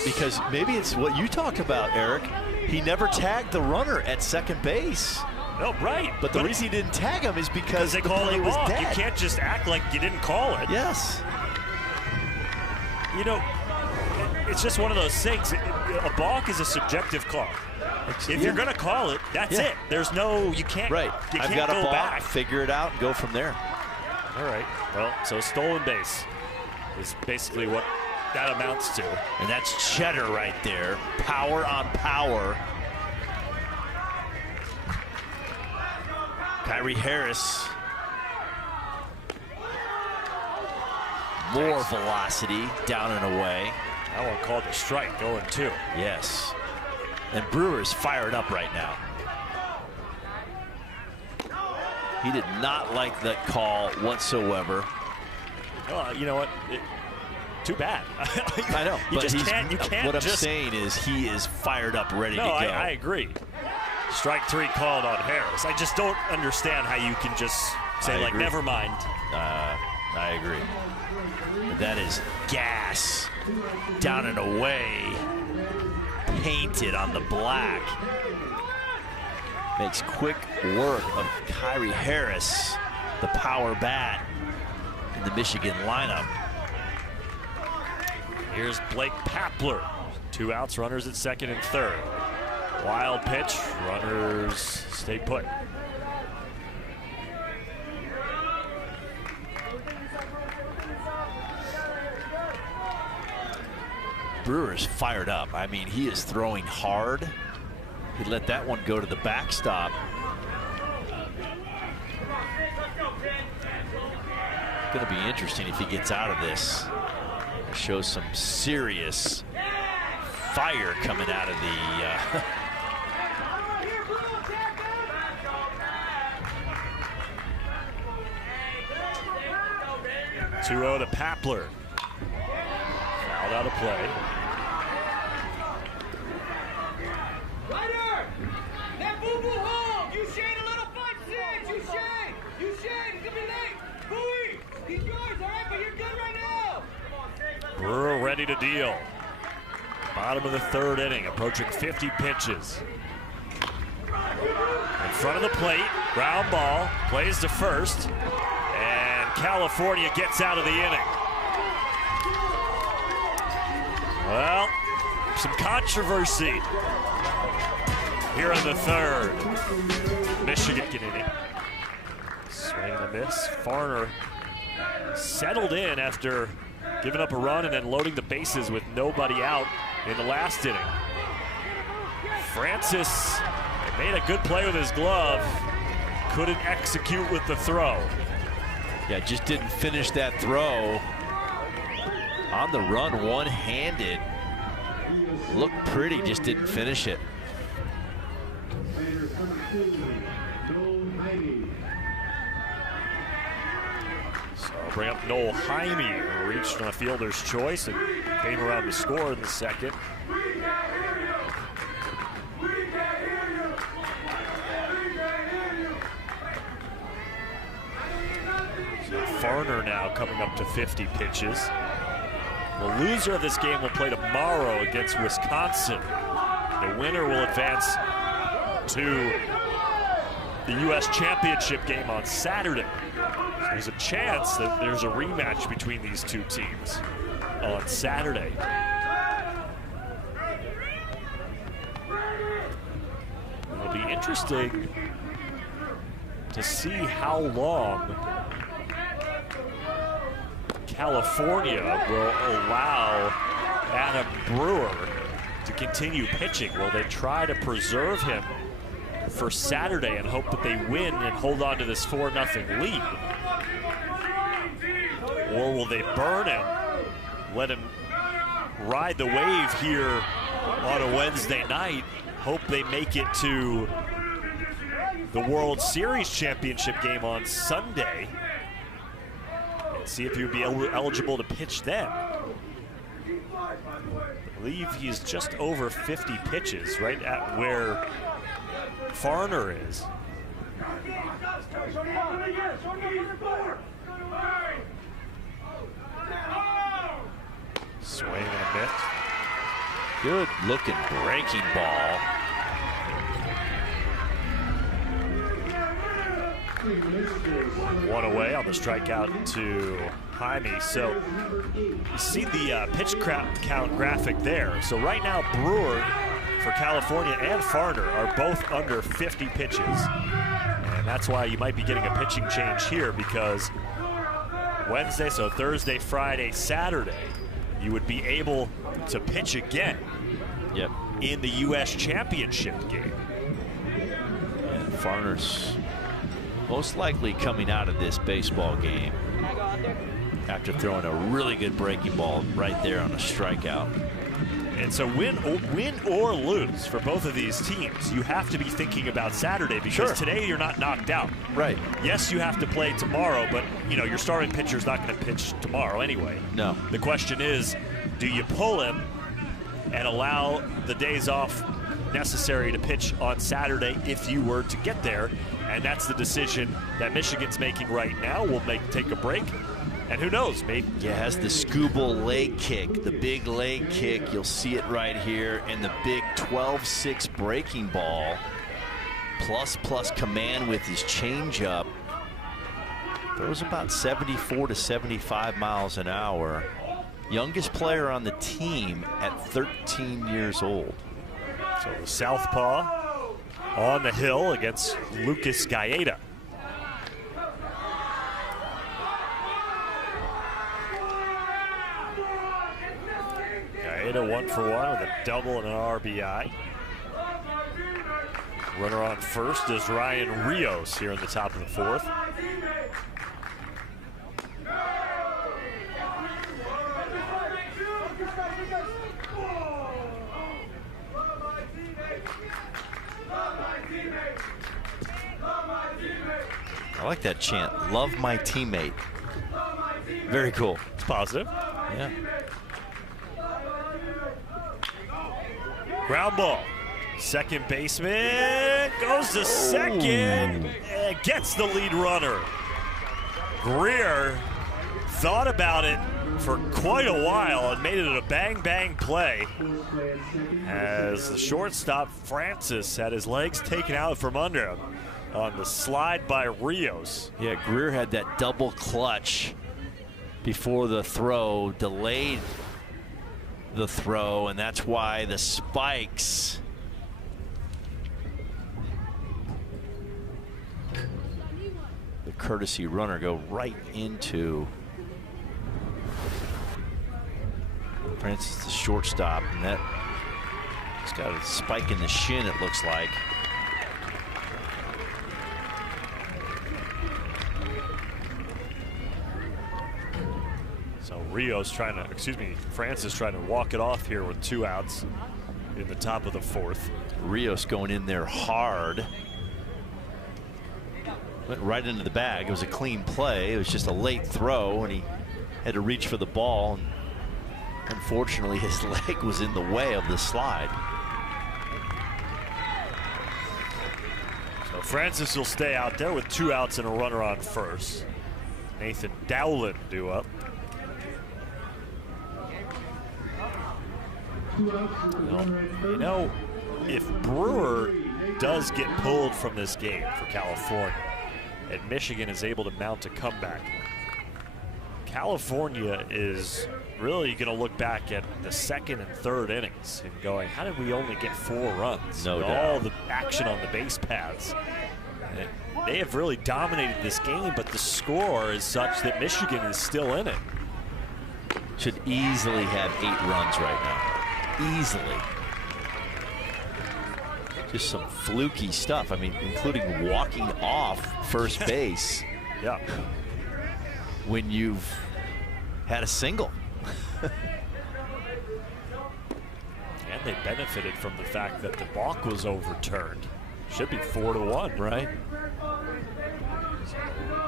Because maybe it's what you talked about, Eric. He never tagged the runner at second base. No, right. But the reason he didn't tag him is because they the called play it a was balk. dead. You can't just act like you didn't call it. Yes. You know, it's just one of those things. A balk is a subjective call. If you're going to call it, that's it. There's no, you can't. Right. You I've can't got a go balk, back. figure it out, and go from there. All right. Well, so stolen base is basically what that amounts to. And that's cheddar right there. Power on power. Kyrie Harris. More velocity down and away. That one called a strike, 0-2. Yes. And Brewer's fired up right now. He did not like that call whatsoever. You know what? Too bad. I know. You but just can't. You can't. What I'm saying is he is fired up, ready to go. I agree. Strike 3 called on Harris. I just don't understand how you can just say, like, never mind. I agree. That is gas. Down and away. Painted on the black. Makes quick work of Kyrie Harris, the power bat in the Michigan lineup. Here's Blake Papler. 2 outs, runners at second and third. Wild pitch, runners stay put. Brewer's fired up. I mean, he is throwing hard. He let that one go to the backstop. Going to be interesting if he gets out of this. Shows some serious fire coming out of the 2-0 to Papler. Fouled out of play. Ryder! That boo-boo home! You shade a little 5-6! You shade! You shade! It's gonna be late! Bowie! He's yours, alright? But you Brewer ready to deal. Bottom of the third inning, approaching 50 pitches. In front of the plate, ground ball, plays to first, and California gets out of the inning. Well, some controversy here in the third. Michigan inning. Swing and a miss. Farner settled in after giving up a run and then loading the bases with nobody out in the last inning. Francis made a good play with his glove. Couldn't execute with the throw. Yeah, just didn't finish that throw. On the run, one-handed. Looked pretty, just didn't finish it. So bring up Noel Jaime, who reached on a fielder's choice and came around to score in the second. So Farner now coming up to 50 pitches. The loser of this game will play tomorrow against Wisconsin. The winner will advance to the U.S. Championship game on Saturday. So there's a chance that there's a rematch between these two teams on Saturday. It'll be interesting to see how long California will allow Adam Brewer to continue pitching. Will they try to preserve him for Saturday and hope that they win and hold on to this 4-0 lead? Or will they burn him, let him ride the wave here on a Wednesday night, hope they make it to the World Series championship game on Sunday, and see if he would be eligible to pitch then? I believe he's just over 50 pitches, right at where Farner is. Swing and a miss. Good looking breaking ball. One away on the strikeout to Jaime. So you see the pitch count graphic there. So right now Brewer for California and Farner are both under 50 pitches. And that's why you might be getting a pitching change here, because Wednesday, so Thursday, Friday, Saturday, you would be able to pitch again in the U.S. Championship game. And Farner's most likely coming out of this baseball game after throwing a really good breaking ball right there on a strikeout. And so win or lose for both of these teams, you have to be thinking about Saturday, because today you're not knocked out. Right. Yes, you have to play tomorrow, but you know your starting pitcher's not going to pitch tomorrow anyway. No. The question is, do you pull him and allow the days off necessary to pitch on Saturday if you were to get there? And that's the decision that Michigan's making right now. We'll take a break. And who knows, maybe. Yeah, has the Scooble leg kick, the big leg kick. You'll see it right here. And the big 12-6 breaking ball. Plus command with his changeup. Throws about 74 to 75 miles an hour. Youngest player on the team at 13 years old. So the southpaw on the hill against Lucas Gaeta. Gaeta 1 for 1 with a double and an RBI. Runner on first is Ryan Rios here in the top of the fourth. I like that chant, love my teammate. Very cool. It's positive. Yeah. Ground ball. Second baseman goes to second and gets the lead runner. Greer thought about it, for quite a while and made it a bang-bang play as the shortstop Francis had his legs taken out from under him on the slide by Rios. Yeah, Greer had that double clutch before the throw, delayed the throw, and that's why the spikes the courtesy runner go right into Francis, the shortstop, and that he's got a spike in the shin, it looks like. So Rios Francis trying to walk it off here with 2 outs in the top of the 4th. Rios going in there hard. Went right into the bag. It was a clean play. It was just a late throw, and he had to reach for the ball. And unfortunately, his leg was in the way of the slide. So Francis will stay out there with 2 outs and a runner on first. Nathan Dowland due up. Well, you know, if Brewer does get pulled from this game for California and Michigan is able to mount a comeback, California is really going to look back at the 2nd and 3rd innings and going, how did we only get 4 runs? No doubt. All the action on the base paths. And they have really dominated this game, but the score is such that Michigan is still in it. Should easily have 8 runs right now. Easily. Just some fluky stuff. I mean, including walking off first base. Yeah. When you've had a single. And they benefited from the fact that the balk was overturned. Should be 4-1, right?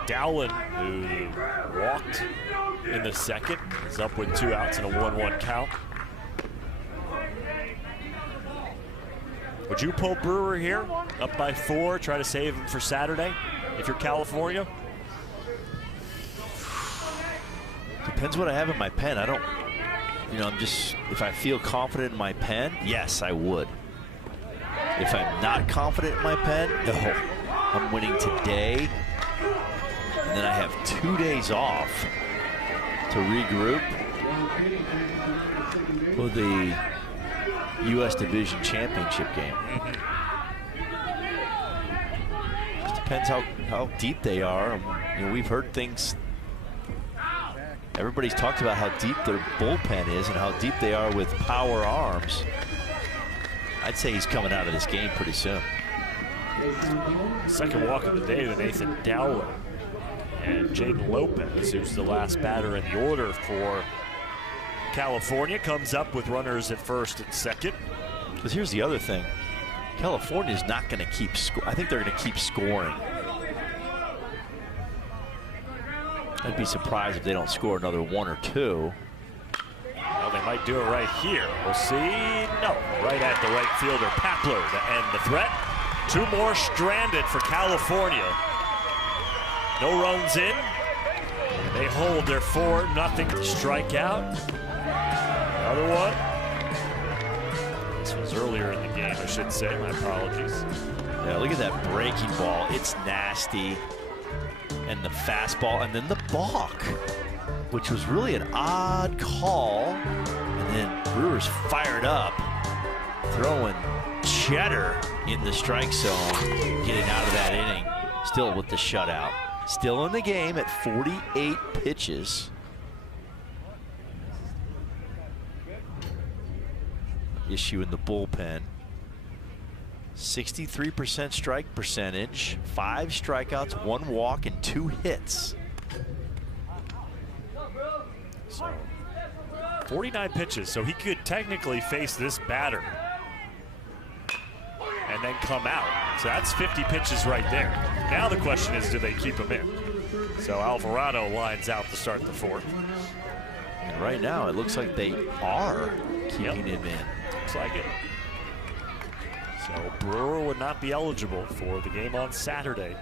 Dowland, who walked in the 2nd, is up with 2 outs and a 1-1 count. Would you pull Brewer here, up by 4, try to save him for Saturday, if you're California? Depends what I have in my pen. I don't, you know, if I feel confident in my pen, yes, I would. If I'm not confident in my pen, no. I'm winning today, and then I have 2 days off to regroup for the U.S. Division Championship game. Just depends how deep they are. You know, we've heard things. Everybody's talked about how deep their bullpen is and how deep they are with power arms. I'd say he's coming out of this game pretty soon. Second walk of the day to Nathan Dowland and Jaden Lopez, who's the last batter in the order for California, comes up with runners at 1st and 2nd. Because here's the other thing. California's not going to keep I think they're going to keep scoring. I'd be surprised if they don't score another 1 or 2. Well, they might do it right here. We'll see. No, right at the right fielder, Papler, to end the threat. 2 more stranded for California. No runs in. They hold their 4-0 strikeout. Another one. This was earlier in the game, I should say. My apologies. Yeah, look at that breaking ball. It's nasty. And the fastball, and then the balk, which was really an odd call. And then Brewers fired up, throwing cheddar in the strike zone, getting out of that inning, still with the shutout. Still in the game at 48 pitches. Issue in the bullpen. 63% strike percentage, 5 strikeouts, 1 walk, and 2 hits. So 49 pitches, so he could technically face this batter and then come out. So that's 50 pitches right there. Now the question is, do they keep him in? So Alvarado lines out to start the 4th. And right now it looks like they are keeping him in. Looks like it. So Brewer would not be eligible for the game on Saturday.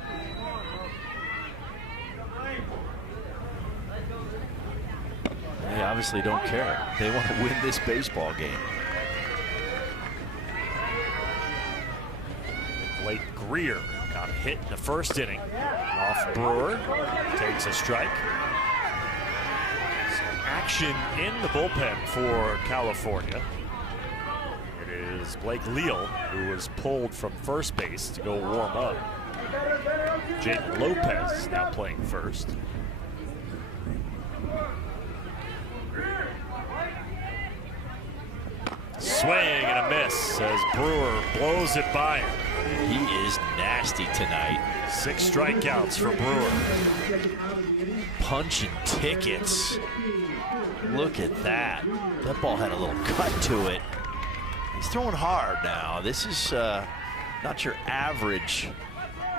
They obviously don't care. They want to win this baseball game. Blake Greer got hit in the first inning. Off Brewer, takes a strike. Some action in the bullpen for California. It is Blake Leal who was pulled from first base to go warm up. Jaden Lopez is now playing first. Swing and a miss as Brewer blows it by him. He is nasty tonight. 6 strikeouts for Brewer. Punching tickets. Look at that. That ball had a little cut to it. He's throwing hard now. This is not your average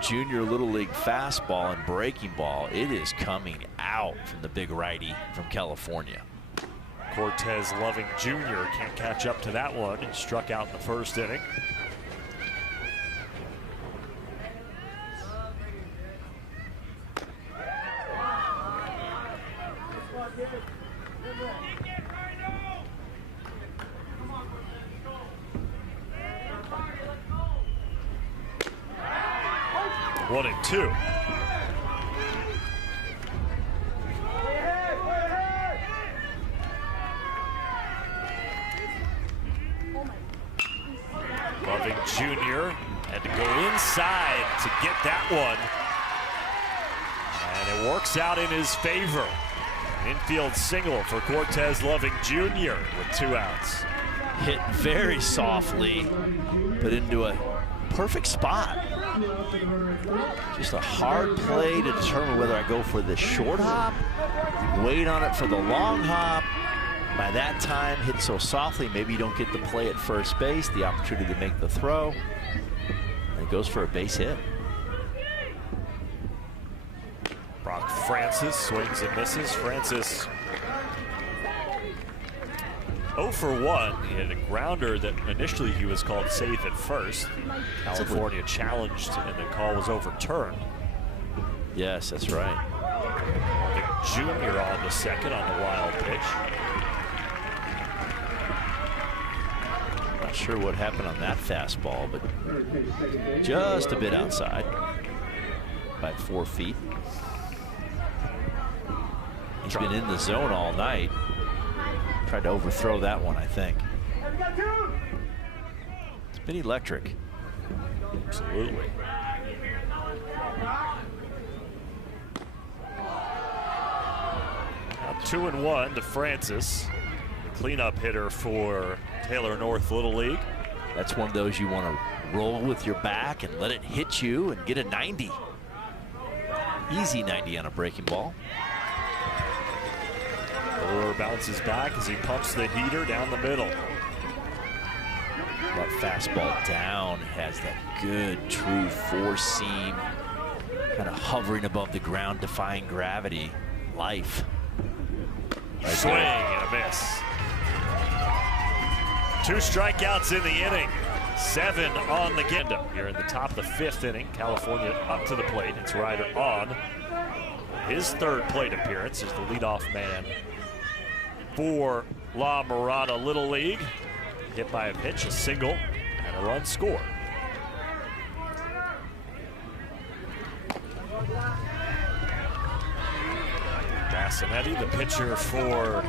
junior little league fastball and breaking ball. It is coming out from the big righty from California. Cortez Loving Jr. can't catch up to that one. He struck out in the first inning. One and two. Loving Jr. had to go inside to get that one. And it works out in his favor. Infield single for Cortez Loving Jr. with 2 outs. Hit very softly, but into a perfect spot. Just a hard play to determine whether I go for the short hop, wait on it for the long hop. By that time, hit so softly, maybe you don't get the play at first base, the opportunity to make the throw. And it goes for a base hit. Brock Francis swings and misses. Francis 0 for 1. He had a grounder that initially he was called safe at first. California challenged and the call was overturned. Yes, that's right. Junior on the second on the wild pitch. Not sure what happened on that fastball, but just a bit outside by 4 feet. He's been in the zone all night. Tried to overthrow that one, I think. It's been electric. Absolutely. Now 2-1 to Francis, the cleanup hitter for Taylor North Little League. That's one of those you want to roll with your back and let it hit you and get a 90. Easy 90 on a breaking ball. Brewer bounces back as he pumps the heater down the middle. That fastball down has that good, true four-seam, kind of hovering above the ground, defying gravity, life. Right swing and a miss. 2 strikeouts in the inning. 7 on the Genda. Here in the top of the 5th inning, California up to the plate. It's Ryder on. His 3rd plate appearance is the leadoff man for La Mirada Little League. Hit by a pitch, a single, and a run scored. Bassinetti, the pitcher for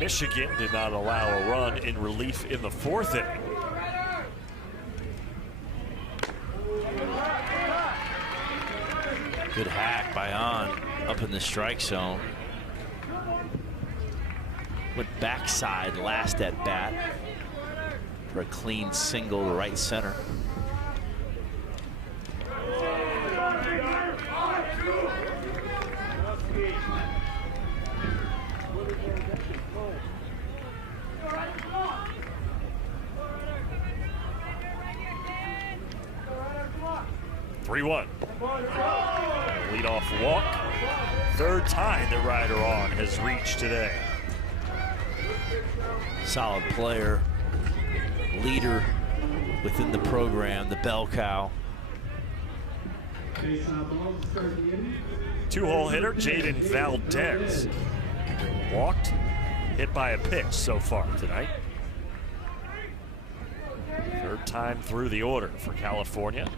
Michigan, did not allow a run in relief in the 4th inning. Good hack by On up in the strike zone. Went backside last at bat for a clean single to right center. Three-1. Leadoff walk. 3rd time that Ryder on has reached today. Solid player, leader within the program, the bell cow. Two-hole hitter, Jaden Valdez. Walked, hit by a pitch so far tonight. Third time through the order for California.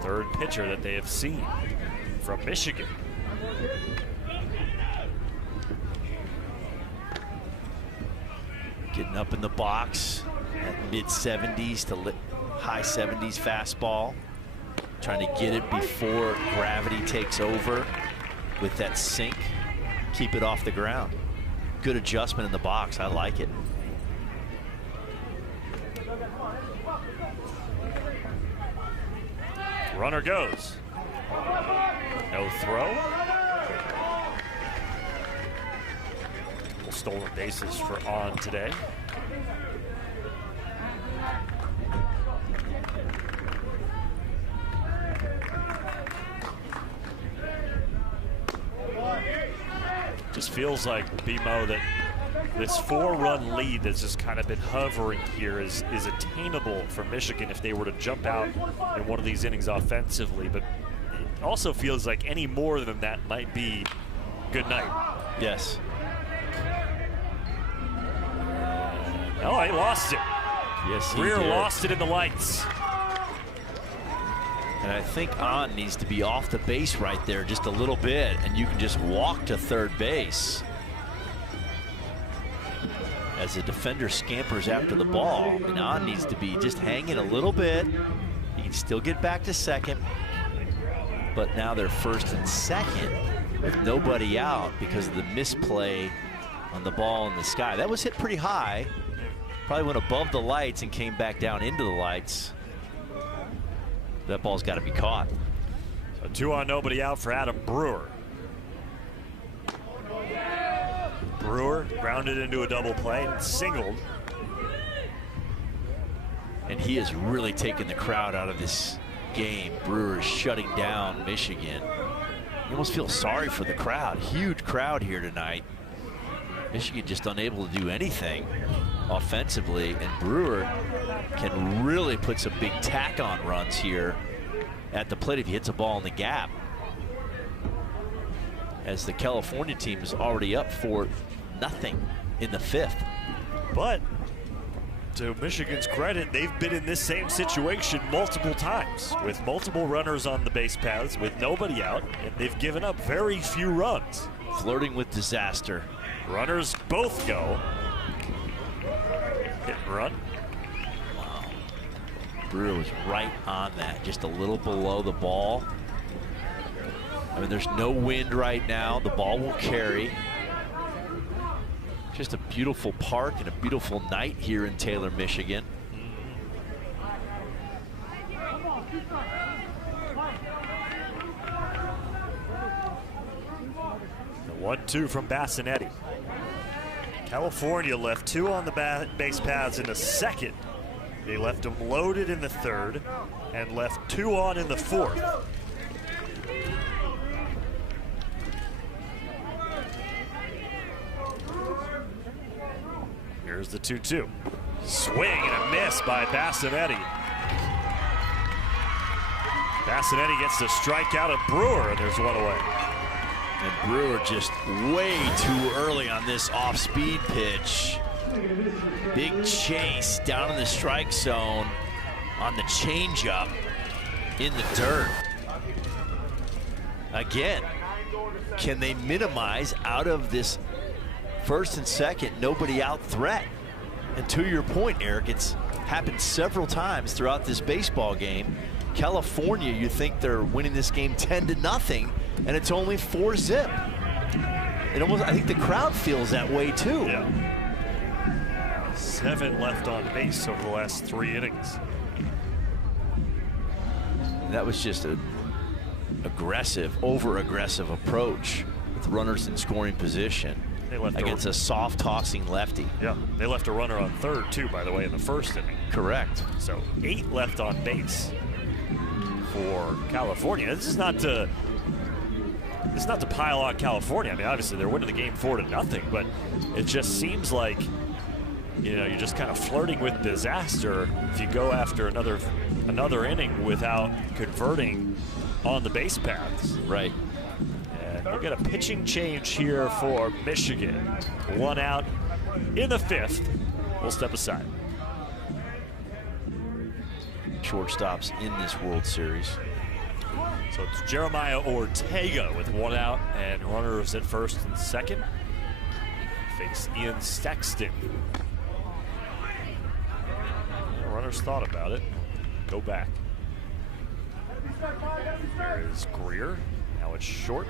Third pitcher that they have seen from Michigan. Getting up in the box at mid-70s to high 70s fastball. Trying to get it before gravity takes over with that sink. Keep it off the ground. Good adjustment in the box. I like it. Runner goes. No throw. Stolen bases for on today. Just feels like, BMO, that this 4-run lead that's just kind of been hovering here is attainable for Michigan if they were to jump out in one of these innings offensively. But it also feels like any more than that might be good night. Yes. Oh, he lost it. Yes, he Greer did. lost it in the lights. And I think On needs to be off the base right there just a little bit, and you can just walk to third base. As the defender scampers after the ball, and On needs to be just hanging a little bit. He can still get back to second, but now they're first and second with nobody out because of the misplay on the ball in the sky. That was hit pretty high. Probably went above the lights and came back down into the lights. That ball's got to be caught. So 2 on, nobody out for Adam Brewer. Brewer grounded into a double play and singled. And he has really taken the crowd out of this game. Brewer is shutting down Michigan. You almost feel sorry for the crowd. Huge crowd here tonight. Michigan just unable to do anything offensively, and Brewer can really put some big tack-on runs here at the plate if he hits a ball in the gap. As the California team is already up 4-0 in the 5th. But to Michigan's credit, they've been in this same situation multiple times with multiple runners on the base paths with nobody out, and they've given up very few runs. Flirting with disaster. Runners both go. Hit and run. Wow. Brewer was right on that, just a little below the ball. I mean, there's no wind right now. The ball will carry. Just a beautiful park and a beautiful night here in Taylor, Michigan. The 1-2 from Bassinetti. California left 2 on the base paths in the 2nd. They left them loaded in the 3rd and left 2 on in the 4th. Here's the 2-2. Swing and a miss by Bassinetti. Bassinetti gets the strikeout of Brewer, and there's 1 away. And Brewer just way too early on this off-speed pitch. Big chase down in the strike zone on the changeup in the dirt. Again, can they minimize out of this first and second nobody out threat? And to your point, Eric, it's happened several times throughout this baseball game. California, you think they're winning this game 10-0, and it's only 4-zip. It almost, I think the crowd feels that way too. Yeah. 7 left on base over the last 3 innings. That was just an aggressive, over-aggressive approach with runners in scoring position They left against a soft tossing lefty. Yeah, they left a runner on 3rd too, by the way, in the 1st inning. Correct. So 8 left on base for California. This is not to pile on California. I mean, obviously they're winning the game 4-0, but it just seems like, you know, you're just kind of flirting with disaster if you go after another inning without converting on the base paths. Right. And we'll get a pitching change here for Michigan. 1 out in the 5th. We'll step aside. Shortstops in this World Series. So it's Jeremiah Ortega with 1 out and runners at first and second. Face Ian Sexton. The runners thought about it. Go back. There is Greer. Now it's short.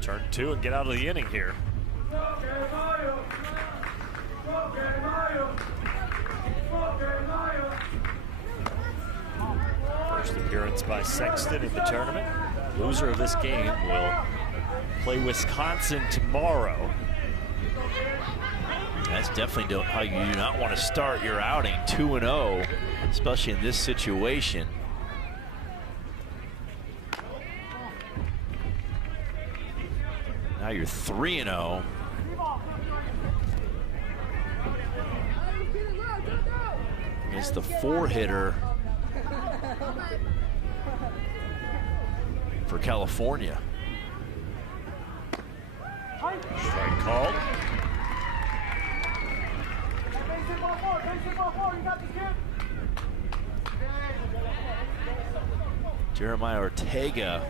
Turn 2 and get out of the inning here. First appearance by Sexton in the tournament. Loser of this game will play Wisconsin tomorrow. That's definitely how you do not want to start your outing 2-0, especially in this situation. Now you're 3-0. It's the 4-hitter for California. Strike called. Jeremiah Ortega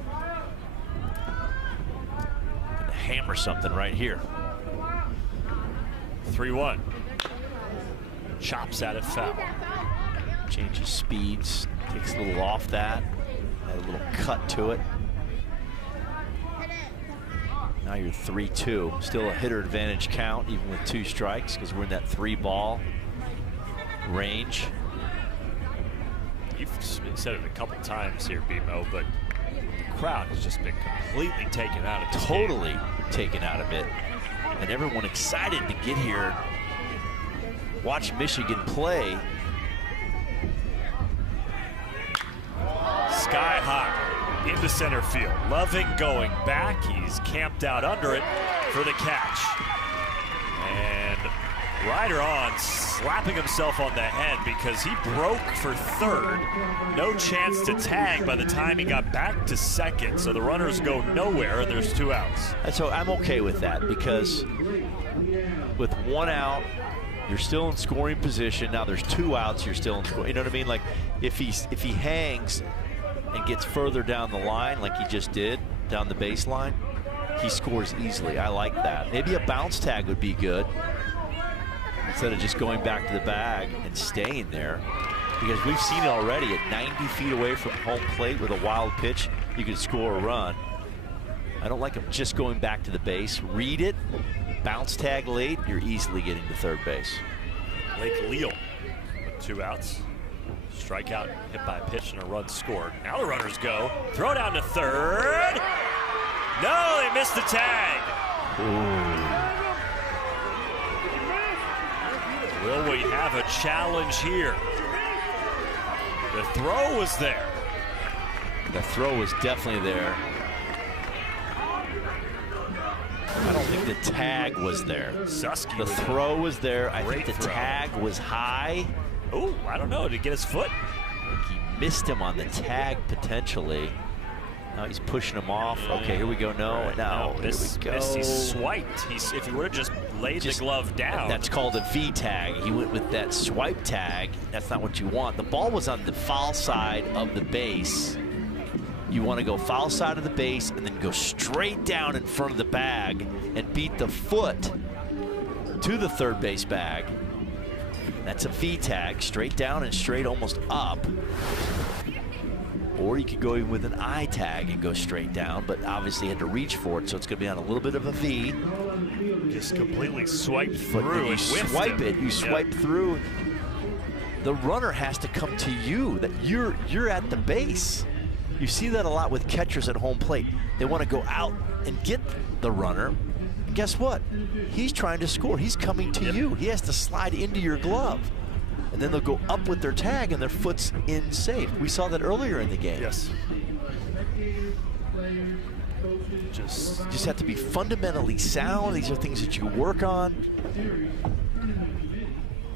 gonna hammer something right here. 3-1. Chops at it foul. Changes speeds, takes a little off that, add a little cut to it. Now you're 3-2. Still a hitter advantage count, even with 2 strikes, because we're in that 3-ball range. You've said it a couple times here, BMO, but the crowd has just been completely taken out of this Totally game. taken out of it. And everyone excited to get here, watch Michigan play. Sky high into center field. Loving going back. He's camped out under it for the catch. And Ryder on, slapping himself on the head because he broke for third. No chance to tag by the time he got back to second. So the runners go nowhere and there's 2 outs. And so I'm okay with that, because with 1 out, you're still in scoring position. Now there's 2 outs, you're still in scoring. You know what I mean? Like if he hangs and gets further down the line like he just did, down the baseline, he scores easily. I like that. Maybe a bounce tag would be good instead of just going back to the bag and staying there, because we've seen it already at 90 feet away from home plate with a wild pitch, you can score a run. I don't like him just going back to the base. Read it, bounce tag late, you're easily getting to third base. Blake Leal with 2 outs. Strikeout, hit by a pitch, and a run scored. Now the runners go. Throw down to third. No, they missed the tag. Ooh. Will we have a challenge here? The throw was there. The throw was definitely there. I don't think the tag was there. Susky the throw was there. I think the throw. tag was high. Oh, I don't know. Did he get his foot? He missed him on the tag potentially. Now he's pushing him off. Okay, here we go. No, Right, no, here missed, we go. missed. He swiped. If he would have just laid the glove down. That's called a V tag. He went with that swipe tag. That's not what you want. The ball was on the foul side of the base. You want to go foul side of the base and then go straight down in front of the bag and beat the foot to the third base bag. That's a V tag, straight down and straight almost up. Or you could go in with an I tag and go straight down, but obviously had to reach for it, so it's going to be on a little bit of a V. Just completely swiped But through when and you whiffed swipe him. it, you swipe through. The runner has to come to you. That you're at the base. You see that a lot with catchers at home plate. They want to go out and get the runner. And guess what? He's trying to score. He's coming to you. He has to slide into your glove. And then they'll go up with their tag and their foot's in safe. We saw that earlier in the game. Yes. Just have to be fundamentally sound. These are things that you work on.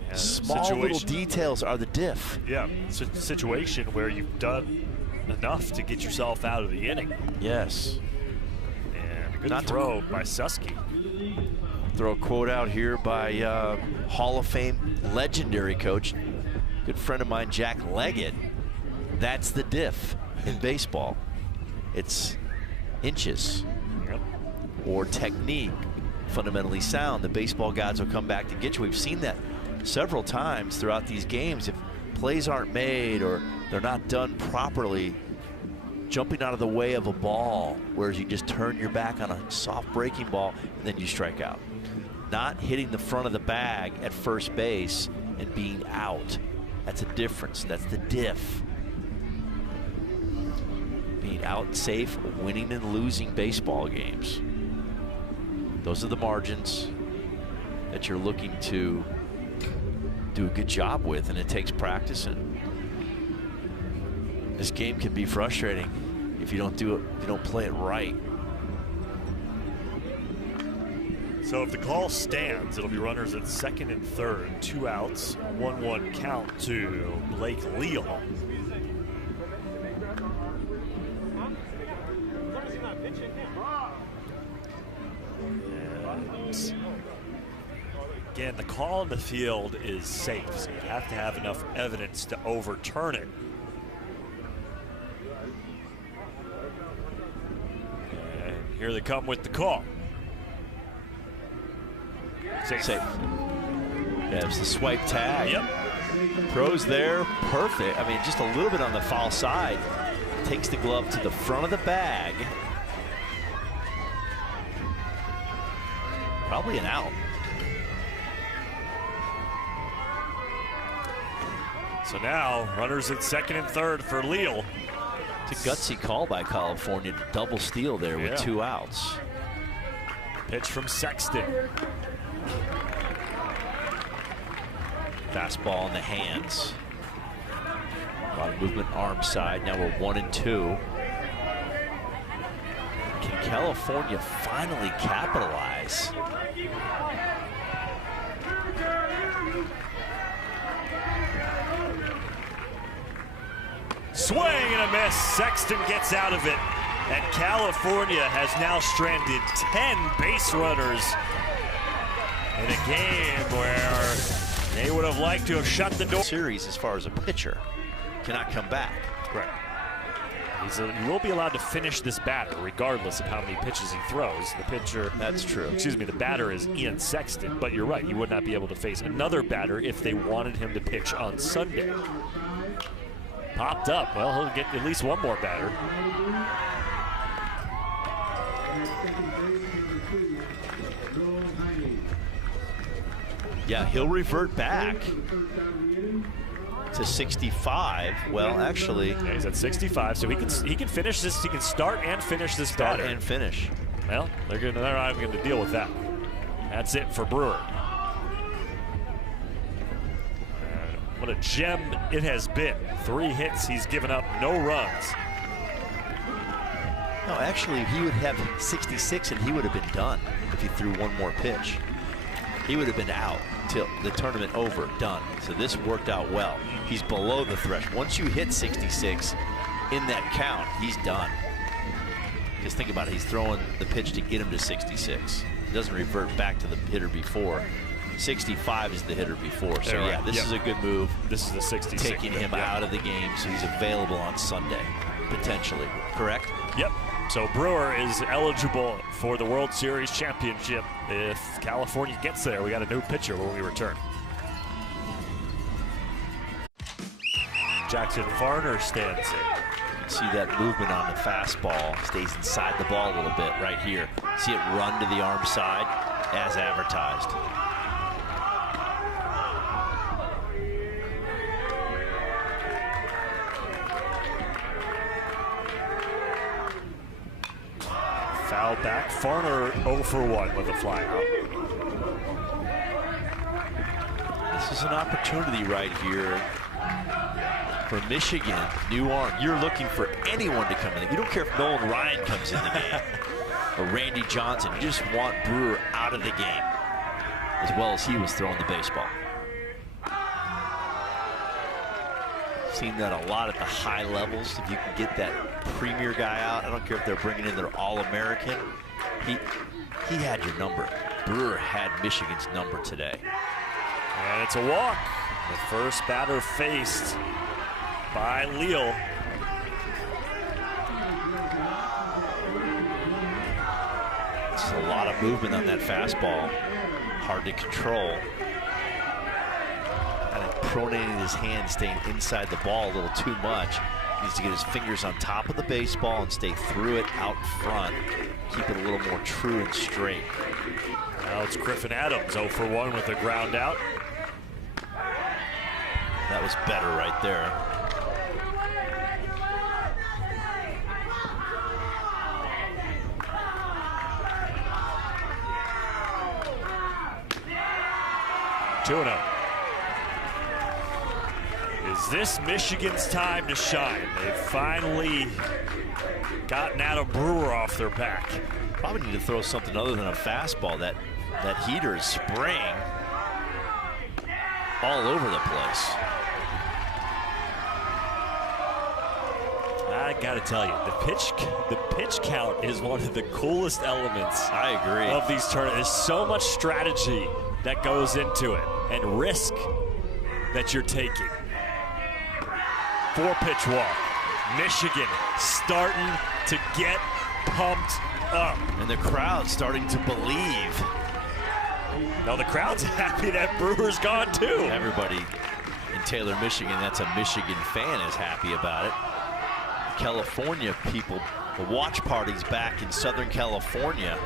Yeah, Small little details are the diff. Yeah, it's a situation where you've done enough to get yourself out of the inning. Yes. And a good throw by Susky. Throw a quote out here by Hall of Fame legendary coach, good friend of mine, Jack Leggett. That's the diff in baseball. It's inches or technique, fundamentally sound. The baseball gods will come back to get you. We've seen that several times throughout these games. If plays aren't made or they're not done properly, jumping out of the way of a ball, whereas you just turn your back on a soft breaking ball and then you strike out. Not hitting the front of the bag at first base and being out. That's a difference. That's the diff. Being out safe, winning and losing baseball games. Those are the margins that you're looking to do a good job with, and it takes practice. And this game can be frustrating if you don't do it, if you don't play it right. So if the call stands, it'll be runners at second and third, 2 outs, 1-1 count to Blake Leal. Again, the call in the field is safe, so you have to have enough evidence to overturn it. And here they come with the call. Safe. Yeah, it's the swipe tag. Yep. Pros there, perfect. I mean, just a little bit on the foul side. Takes the glove to the front of the bag. Probably an out. So now, runners at second and third for Leal. It's a gutsy call by California to double steal there with 2 outs. Pitch from Sexton. Fastball in the hands. A lot of movement arm side. Now we're 1-2. Can California finally capitalize? Swing and a miss. Sexton gets out of it. And California has now stranded 10 base runners in a game where they would have liked to have shut the door. Series as far as a pitcher cannot come back. Right. He will be allowed to finish this batter regardless of how many pitches he throws. The pitcher, that's true. Excuse me, the batter is Ian Sexton, but you're right, he would not be able to face another batter if they wanted him to pitch on Sunday. Popped up. Well, he'll get at least one more batter. Yeah, he'll revert back to 65. Well, actually, yeah, he's at 65, so he can finish this. He can start and finish this batter. Start and finish. Well, they're not even going to deal with that. That's it for Brewer. What a gem it has been. 3 hits, he's given up no runs. No, actually, he would have 66 and he would have been done if he threw one more pitch. He would have been out till the tournament over, done. So this worked out well. He's below the threshold. Once you hit 66 in that count, he's done. Just think about it. He's throwing the pitch to get him to 66. It doesn't revert back to the hitter before. 65 is the hitter before. So yeah, this is a good move. This is the 66. Taking him out of the game so he's available on Sunday, potentially. Correct? Yep. So Brewer is eligible for the World Series championship if California gets there. We got a new pitcher when we return. Jackson Farner stands in. See that movement on the fastball. Stays inside the ball a little bit right here. See it run to the arm side as advertised. Foul back. Farner 0 for 1 with a fly out. This is an opportunity right here for Michigan. New arm. You're looking for anyone to come in. You don't care if Nolan Ryan comes in the game or Randy Johnson. You just want Brewer out of the game as well as he was throwing the baseball. Seen that a lot at the high levels. If you can get that premier guy out, I don't care if they're bringing in their All-American. He had your number. Brewer had Michigan's number today. And it's a walk. The first batter faced by Leal. It's a lot of movement on that fastball. Hard to control. Kind of pronating his hand, staying inside the ball a little too much. Needs to get his fingers on top of the baseball and stay through it out front. Keep it a little more true and straight. Now it's Griffin Adams, 0 for 1 with a ground out. That was better right there. Tuna. Is this Michigan's time to shine? They've finally gotten Adam Brewer off their back. Probably need to throw something other than a fastball. That heater is spraying all over the place. I gotta tell you, the pitch count is one of the coolest elements. I agree. Of these tournaments. There's so much strategy that goes into it and risk that you're taking. 4-pitch walk. Michigan starting to get pumped up. And the crowd's starting to believe. No, the crowd's happy that Brewer's gone too. Everybody in Taylor, Michigan, that's a Michigan fan, is happy about it. California people, the watch parties back in Southern California,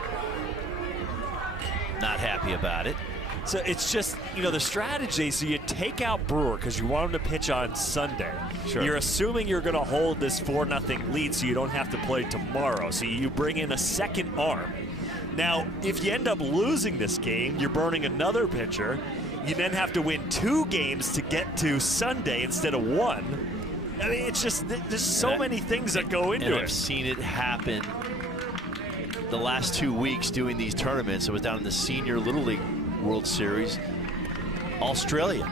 not happy about it. So it's just, you know, the strategy, so you take out Brewer because you want him to pitch on Sunday. Sure. You're assuming you're going to hold this 4-0 lead so you don't have to play tomorrow. So you bring in a second arm. Now, if you end up losing this game, you're burning another pitcher. You then have to win 2 games to get to Sunday instead of 1. I mean, it's just, there's so many things that go into it. I've seen it happen the last 2 weeks doing these tournaments. I was down in the Senior Little League World Series. Australia.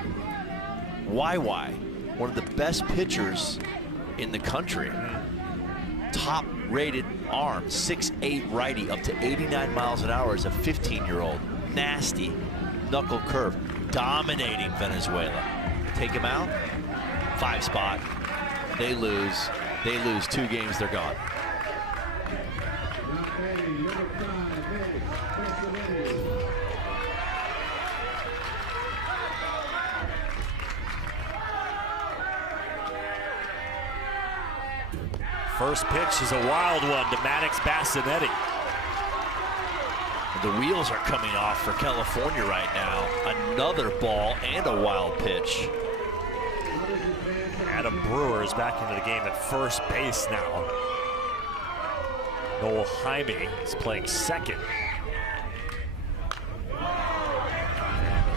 YY, one of the best pitchers in the country. Top-rated arm, 6'8" righty, up to 89 miles an hour as a 15-year-old. Nasty knuckle curve, dominating Venezuela. Take him out, 5 spot. They lose 2 games, they're gone. First pitch is a wild one to Maddox Bassinetti. The wheels are coming off for California right now. Another ball and a wild pitch. Adam Brewer is back into the game at first base now. Noel Jaime is playing second.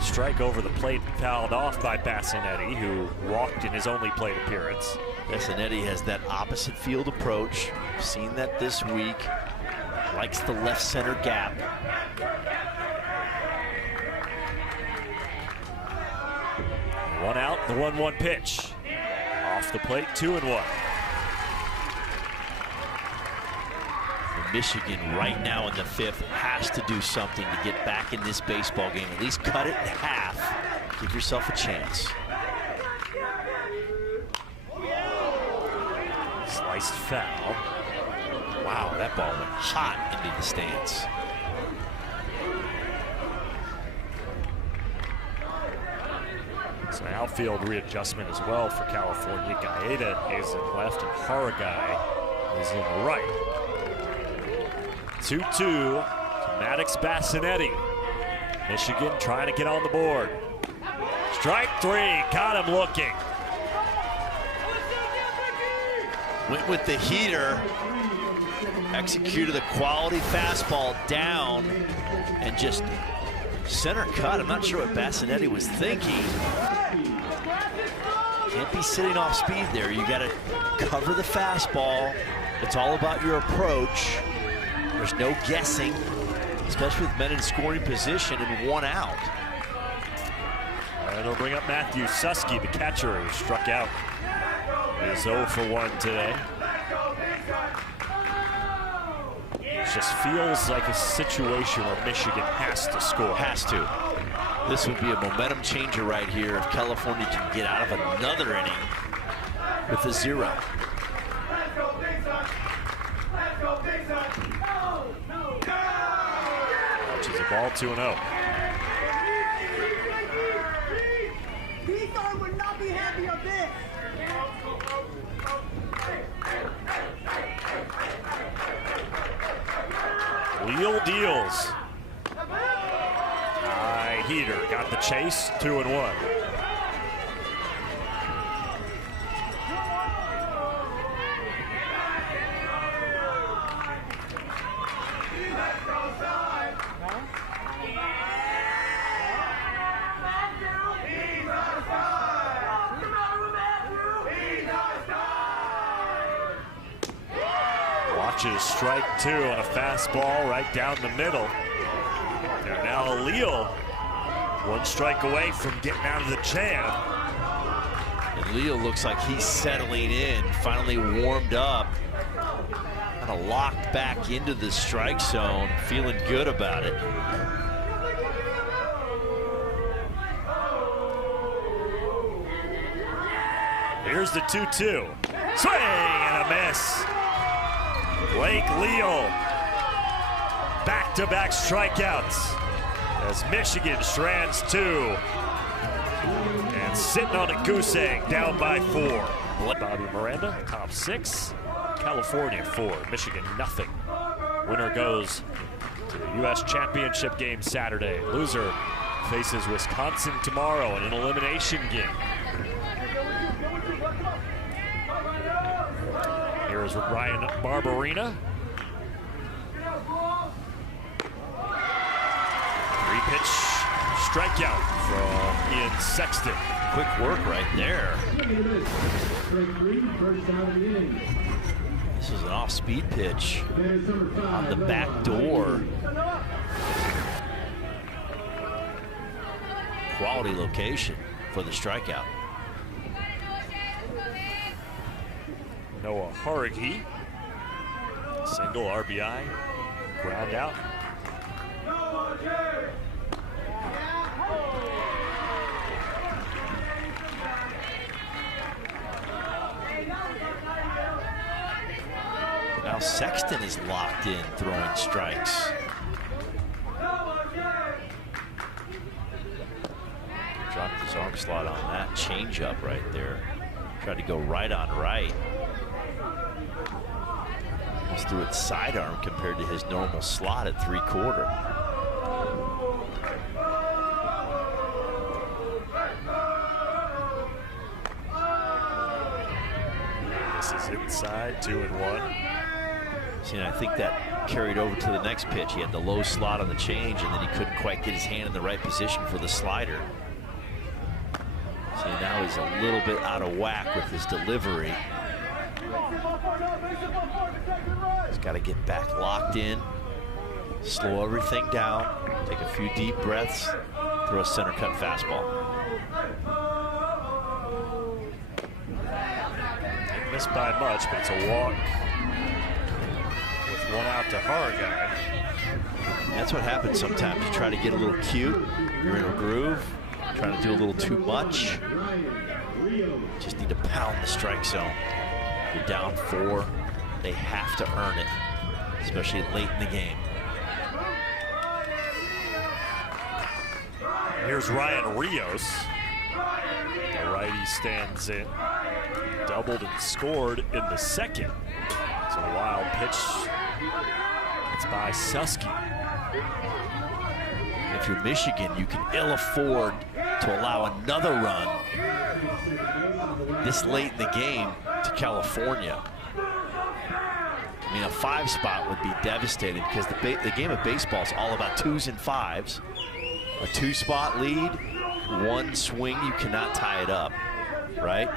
Strike over the plate fouled off by Bassinetti, who walked in his only plate appearance. Bassinetti has that opposite field approach. We've seen that this week. Likes the left center gap. One out, the 1-1 pitch. Off the plate, 2-1. Michigan right now in the 5th has to do something to get back in this baseball game. At least cut it in half. Give yourself a chance. Sliced foul. Wow, that ball went hot into the stands. So outfield readjustment as well for California. Gaeta is in left and Haragai is in right. 2-2 to Maddox Bassinetti. Michigan trying to get on the board. Strike 3, got him looking. Went with the heater, executed a quality fastball down, and just center cut. I'm not sure what Bassinetti was thinking. Can't be sitting off speed there. You got to cover the fastball. It's all about your approach. There's no guessing, especially with men in scoring position and 1 out. And it'll bring up Matthew Susky, the catcher, who struck out. is 0 for 1 today. It just feels like a situation where Michigan has to score. Has to. This would be a momentum changer right here if California can get out of another inning with a 0. Which is a ball 2-0. Would not be happy of this. Leal deals. High heater, got the chase, 2-1. Strike 2 on a fastball right down the middle. And now Leal 1 strike away from getting out of the jam. And Leal looks like he's settling in, finally warmed up. Kind of locked back into the strike zone, feeling good about it. Here's the 2-2. Swing and a miss. Blake Leal, back-to-back strikeouts as Michigan strands 2 and sitting on a goose egg, down by 4. Bobby Miranda, top 6, California 4, Michigan nothing. Winner goes to the U.S. Championship game Saturday. Loser faces Wisconsin tomorrow in an elimination game. Here's Ryan Barberina. 3-pitch strikeout from Ian Sexton. Quick work right there. This is an off-speed pitch on the back door. Quality location for the strikeout. Noah Harrigy, single RBI, ground out. Now Sexton is locked in, throwing strikes. Dropped his arm slot on that changeup right there. Tried to go right on right. Almost threw it sidearm compared to his normal slot at 3/4. This is inside, 2-1. See, I think that carried over to the next pitch. He had the low slot on the change, and then he couldn't quite get his hand in the right position for the slider. See, now he's a little bit out of whack with his delivery. He's got to get back locked in, slow everything down, take a few deep breaths, throw a center cut fastball. Didn't miss by much, but it's a walk with 1 out to Harrigy. That's what happens sometimes. You try to get a little cute, you're in a groove, trying to do a little too much. Just need to pound the strike zone. You're down 4. They have to earn it, especially late in the game. Here's Ryan Rios. The righty stands in. Doubled and scored in the second. It's a wild pitch. It's by Susky. If you're Michigan, you can ill afford to allow another run this late in the game to California. I mean, a 5 spot would be devastating because the game of baseball is all about 2s and 5s. A 2-spot lead, 1 swing, you cannot tie it up, right?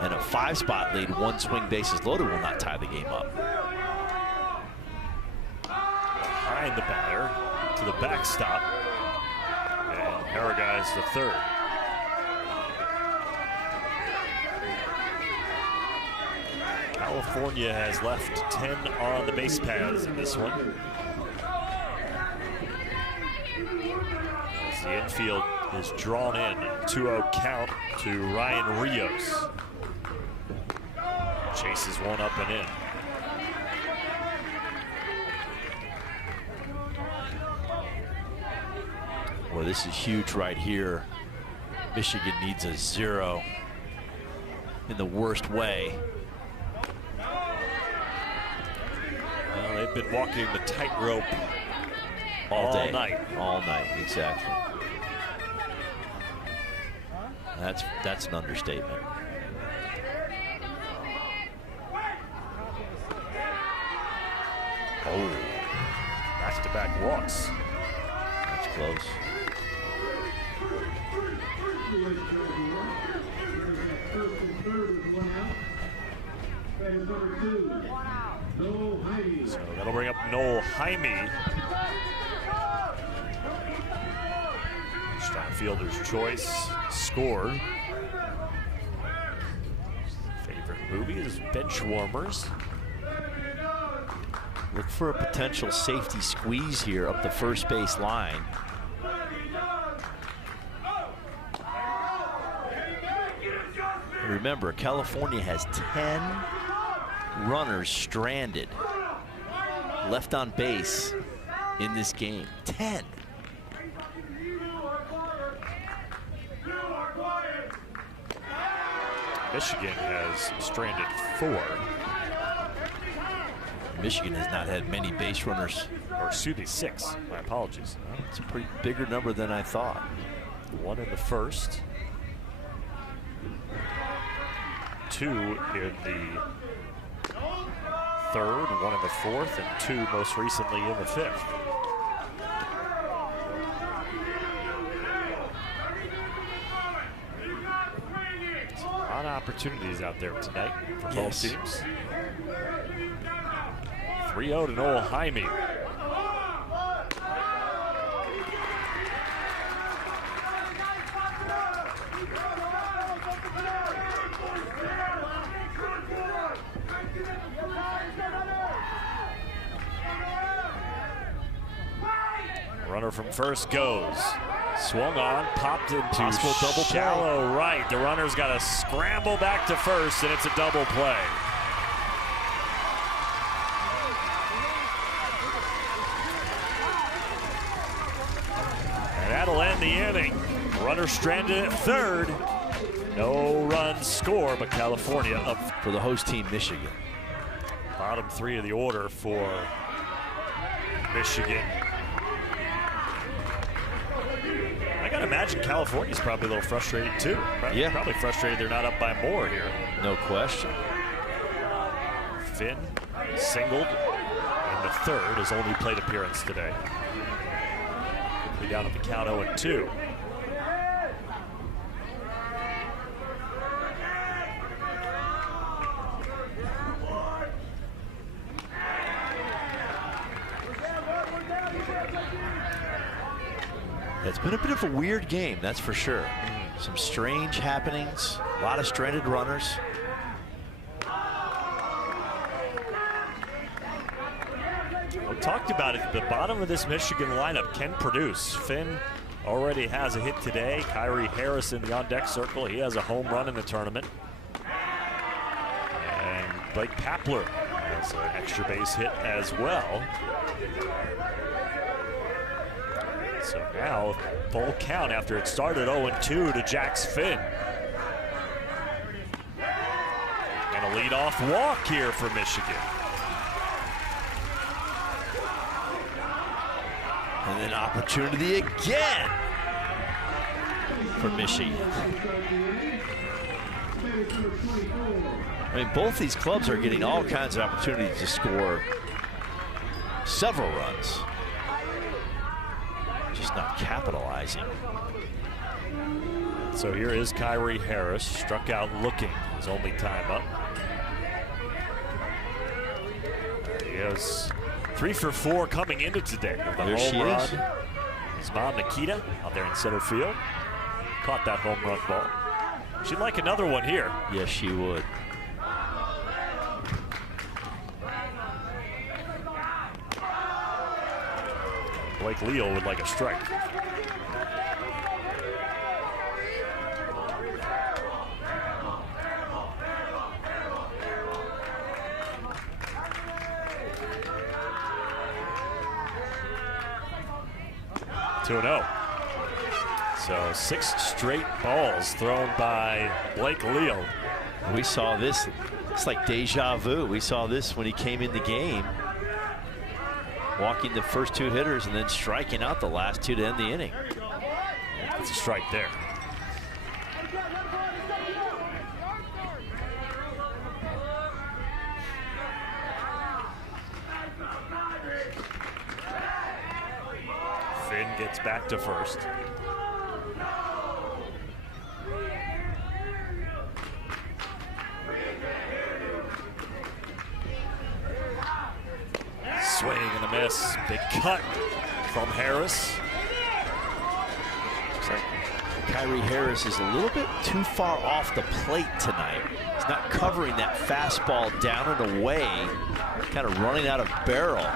And a 5-spot lead, 1 swing, bases loaded will not tie the game up. Behind the batter to the backstop. And Harrigy's the third. California has left 10 on the base paths in this one. As the infield is drawn in, 2-0 count to Ryan Rios. Chases one up and in. Well, this is huge right here. Michigan needs a 0 in the worst way. Well, they've been walking the tightrope all night. All night, exactly. That's an understatement. Oh, back-to-back walks. That's close. So that'll bring up Noel Jaime. Strong fielder's choice scored. Favorite movie is Benchwarmers. Look for a potential safety squeeze here up the first base line. Remember, California has 10 runners stranded, left on base in this game. 10. Michigan has stranded 4. Michigan has not had many base runners. Or excuse me, 6. My apologies. It's a pretty bigger number than I thought. 1 in the first. 2 in the third, 1 in the fourth, and 2 most recently in the fifth. A lot of opportunities out there tonight for both teams. 3-0 to Noel Jaime. Runner from first goes. Swung on, popped into possible double shallow right. The runner's got to scramble back to first, and it's a double play. And that'll end the inning. Runner stranded at third. No runs score, but California up for the host team, Michigan. Bottom 3 of the order for Michigan. I gotta imagine California's probably a little frustrated too. Yeah. Probably frustrated they're not up by more here. No question. Finn singled in the third, his only plate appearance today. Quickly down at the count 0-2. It's been a bit of a weird game, that's for sure. Some strange happenings, a lot of stranded runners. We talked about it, the bottom of this Michigan lineup can produce. Finn already has a hit today. Kyrie Harris in the on-deck circle, he has a home run in the tournament. And Blake Papler has an extra base hit as well. So now, full count after it started 0-2 to Jax Finn. And a leadoff walk here for Michigan. And then opportunity again for Michigan. I mean, both these clubs are getting all kinds of opportunities to score several runs. Just not capitalizing. So here is Kyrie Harris, struck out looking his only time up. He has 3 for 4 coming into today. The there she home run. is. His mom Nikita out there in center field. Caught that home run ball. She'd like another one here. Yes, she would. Blake Leal would like a strike. Two and 0. So 6 straight balls thrown by Blake Leal. We saw this. It's like deja vu. We saw this when he came in the game, walking the first 2 hitters and then striking out the last 2 to end the inning. It's a strike there. Finn gets back to first. Swing and a miss. Big cut from Harris. Looks like Kyrie Harris is a little bit too far off the plate tonight. He's not covering that fastball down and away, kind of running out of barrel.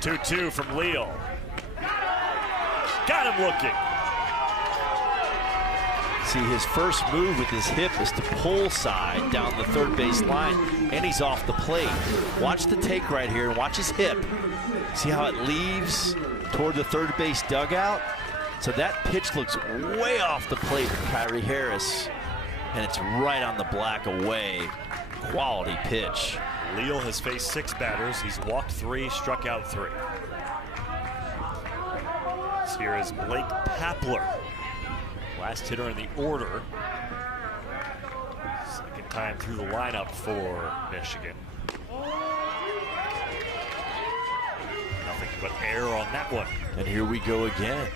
2-2 from Leal. Got him looking. See, his first move with his hip is to pull side down the third base line, and he's off the plate. Watch the take right here, and watch his hip. See how it leaves toward the third base dugout? So that pitch looks way off the plate for Kyrie Harris, and it's right on the black away. Quality pitch. Leal has faced 6 batters. He's walked 3, struck out 3. This here is Blake Papler. Last hitter in the order. Second time through the lineup for Michigan. Nothing but air on that one. And here we go again.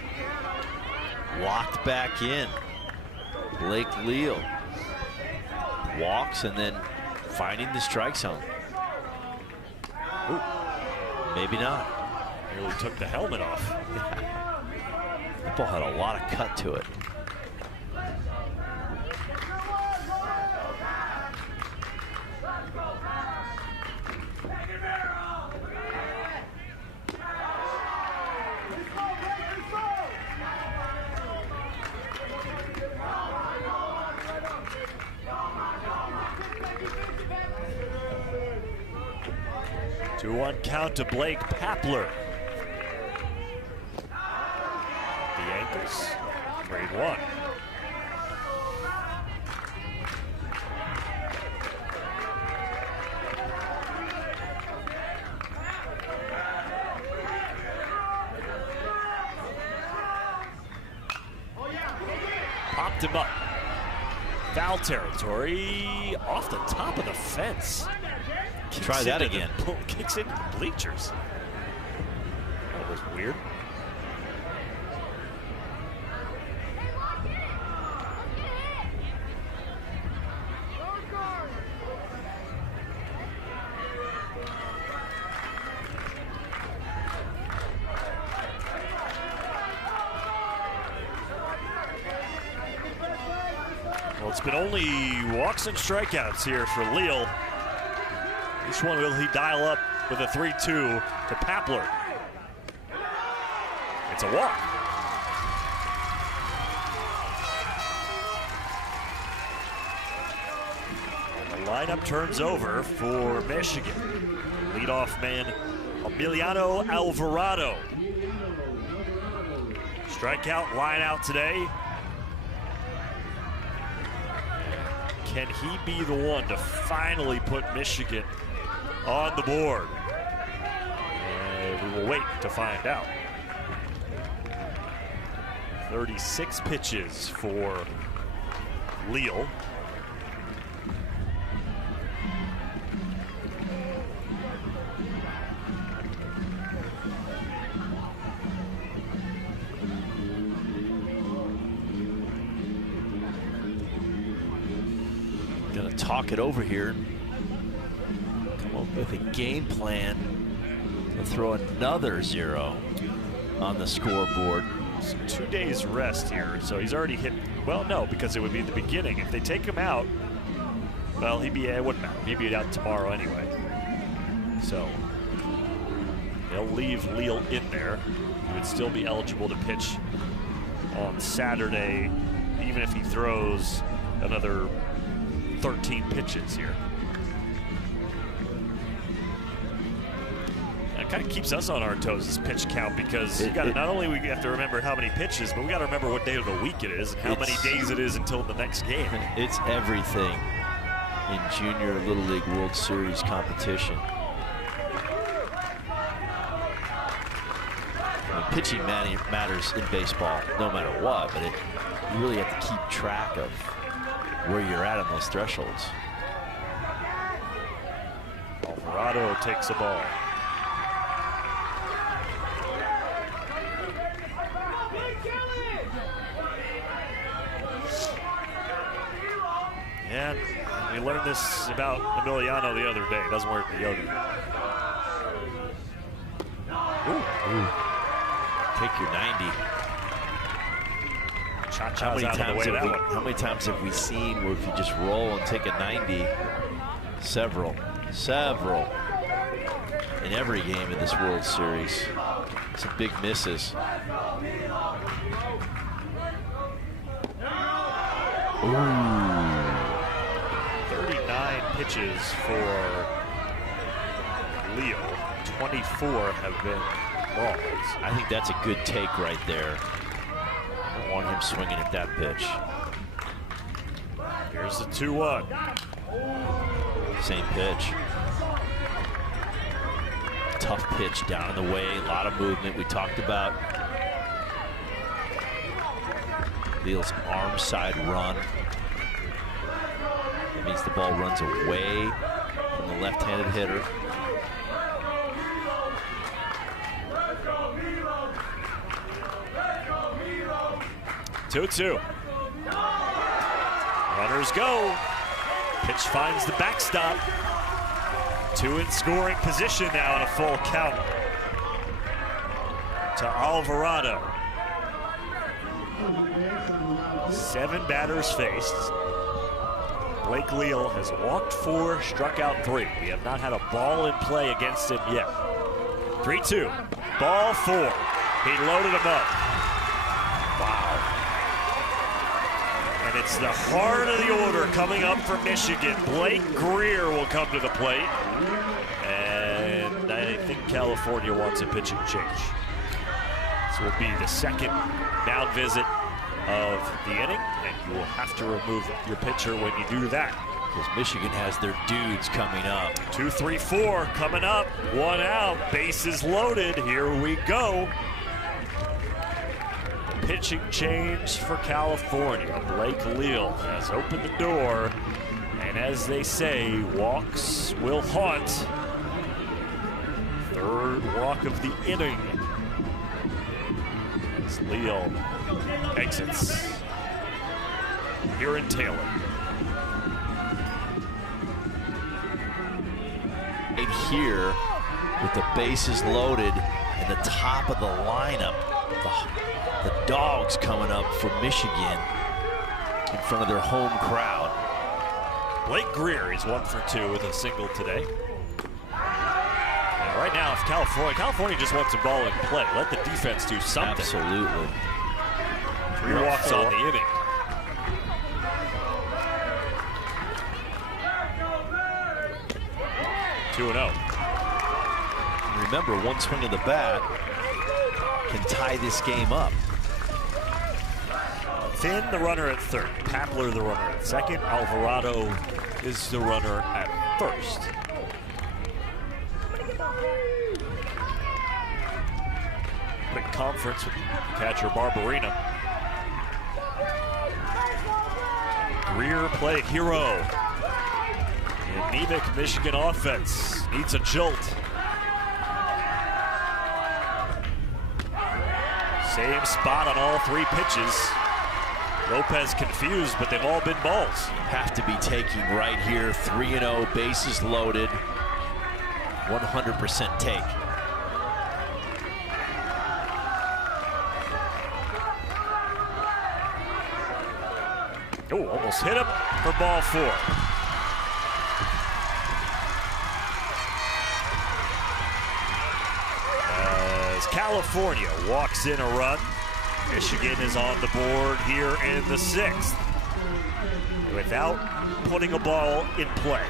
Locked back in. Blake Leal walks and then finding the strike zone. Ooh, maybe not. Nearly took the helmet off. That ball had a lot of cut to it. Two 2-1 count to Blake Papler. The Yankees, grade 1. Popped him up. Foul territory off the top of the fence. Try that again. Kicks into the bleachers. That was weird. Well, it's been only walks and strikeouts here for Leal. Which one will he dial up with a 3-2 to Papler? It's a walk. And the lineup turns over for Michigan. Leadoff man Emiliano Alvarado. Strikeout line out today. Can he be the one to finally put Michigan on the board? We will wait to find out. 36 pitches for Leal. Gonna talk it over here. Come up with a game plan to throw another 0 on the scoreboard. So 2 days rest here, so he's already hit. Well, no, because it would be the beginning. If they take him out, well, it wouldn't matter. He'd be out tomorrow anyway. So They'll leave Leal in there. He would still be eligible to pitch on Saturday, even if he throws another 13 pitches here. It kind of keeps us on our toes, this pitch count, because you got to, not only we have to remember how many pitches, but we got to remember what day of the week it is and how many days it is until the next game. It's everything in Junior Little League World Series competition. I mean, pitching matters in baseball no matter what, but you really have to keep track of where you're at on those thresholds. Alvarado takes a ball. Yeah, we learned this about Emiliano the other day. It doesn't work the other. Ooh. Take your 90. How many times have we seen where if you just roll and take a 90? Several. In every game in this World Series. Some big misses. Ooh. 39 pitches for Leo. 24 have been balls. I think that's a good take right there. I don't want him swinging at that pitch. Here's the 2-1. Same pitch. Tough pitch down in the way. A lot of movement. We talked about Leal's arm side run. That means the ball runs away from the left-handed hitter. Two. Runners go. Pitch finds the backstop. 2 in scoring position now in a full count to Alvarado. 7 batters faced. Blake Leal has walked 4, struck out 3. We have not had a ball in play against him yet. 3-2. Ball 4. He loaded him up. Wow. And it's the heart of the order coming up for Michigan. Blake Greer will come to the plate. And I think California wants a pitching change. This will be the second mound visit of the inning, and you will have to remove your pitcher when you do that. Because Michigan has their dudes coming up. 2, 3, 4 coming up. 1 out. Bases loaded. Here we go. Pitching change for California. Blake Leal has opened the door, and as they say, walks will haunt. 3rd walk of the inning as Leal exits here in Taylor. Right here with the bases loaded and the top of the lineup. The Dogs coming up for Michigan in front of their home crowd. Blake Greer is 1 for 2 with a single today. And right now, if California just wants a ball in play. Let the defense do something. Absolutely. 3 walks on the inning. Two and 0. Remember, one swing of the bat can tie this game up. Finn, the runner at 3rd. Papler, the runner at 2nd. Alvarado is the runner at 1st. Quick conference with catcher Barberina. Greer play hero. Anemic Michigan offense needs a jolt. Same spot on all 3 pitches. Lopez confused, but they've all been balls. Have to be taking right here. 3-0, bases loaded. 100% take. Oh, almost hit him for ball 4. California walks in a run. Michigan is on the board here in the 6th without putting a ball in play.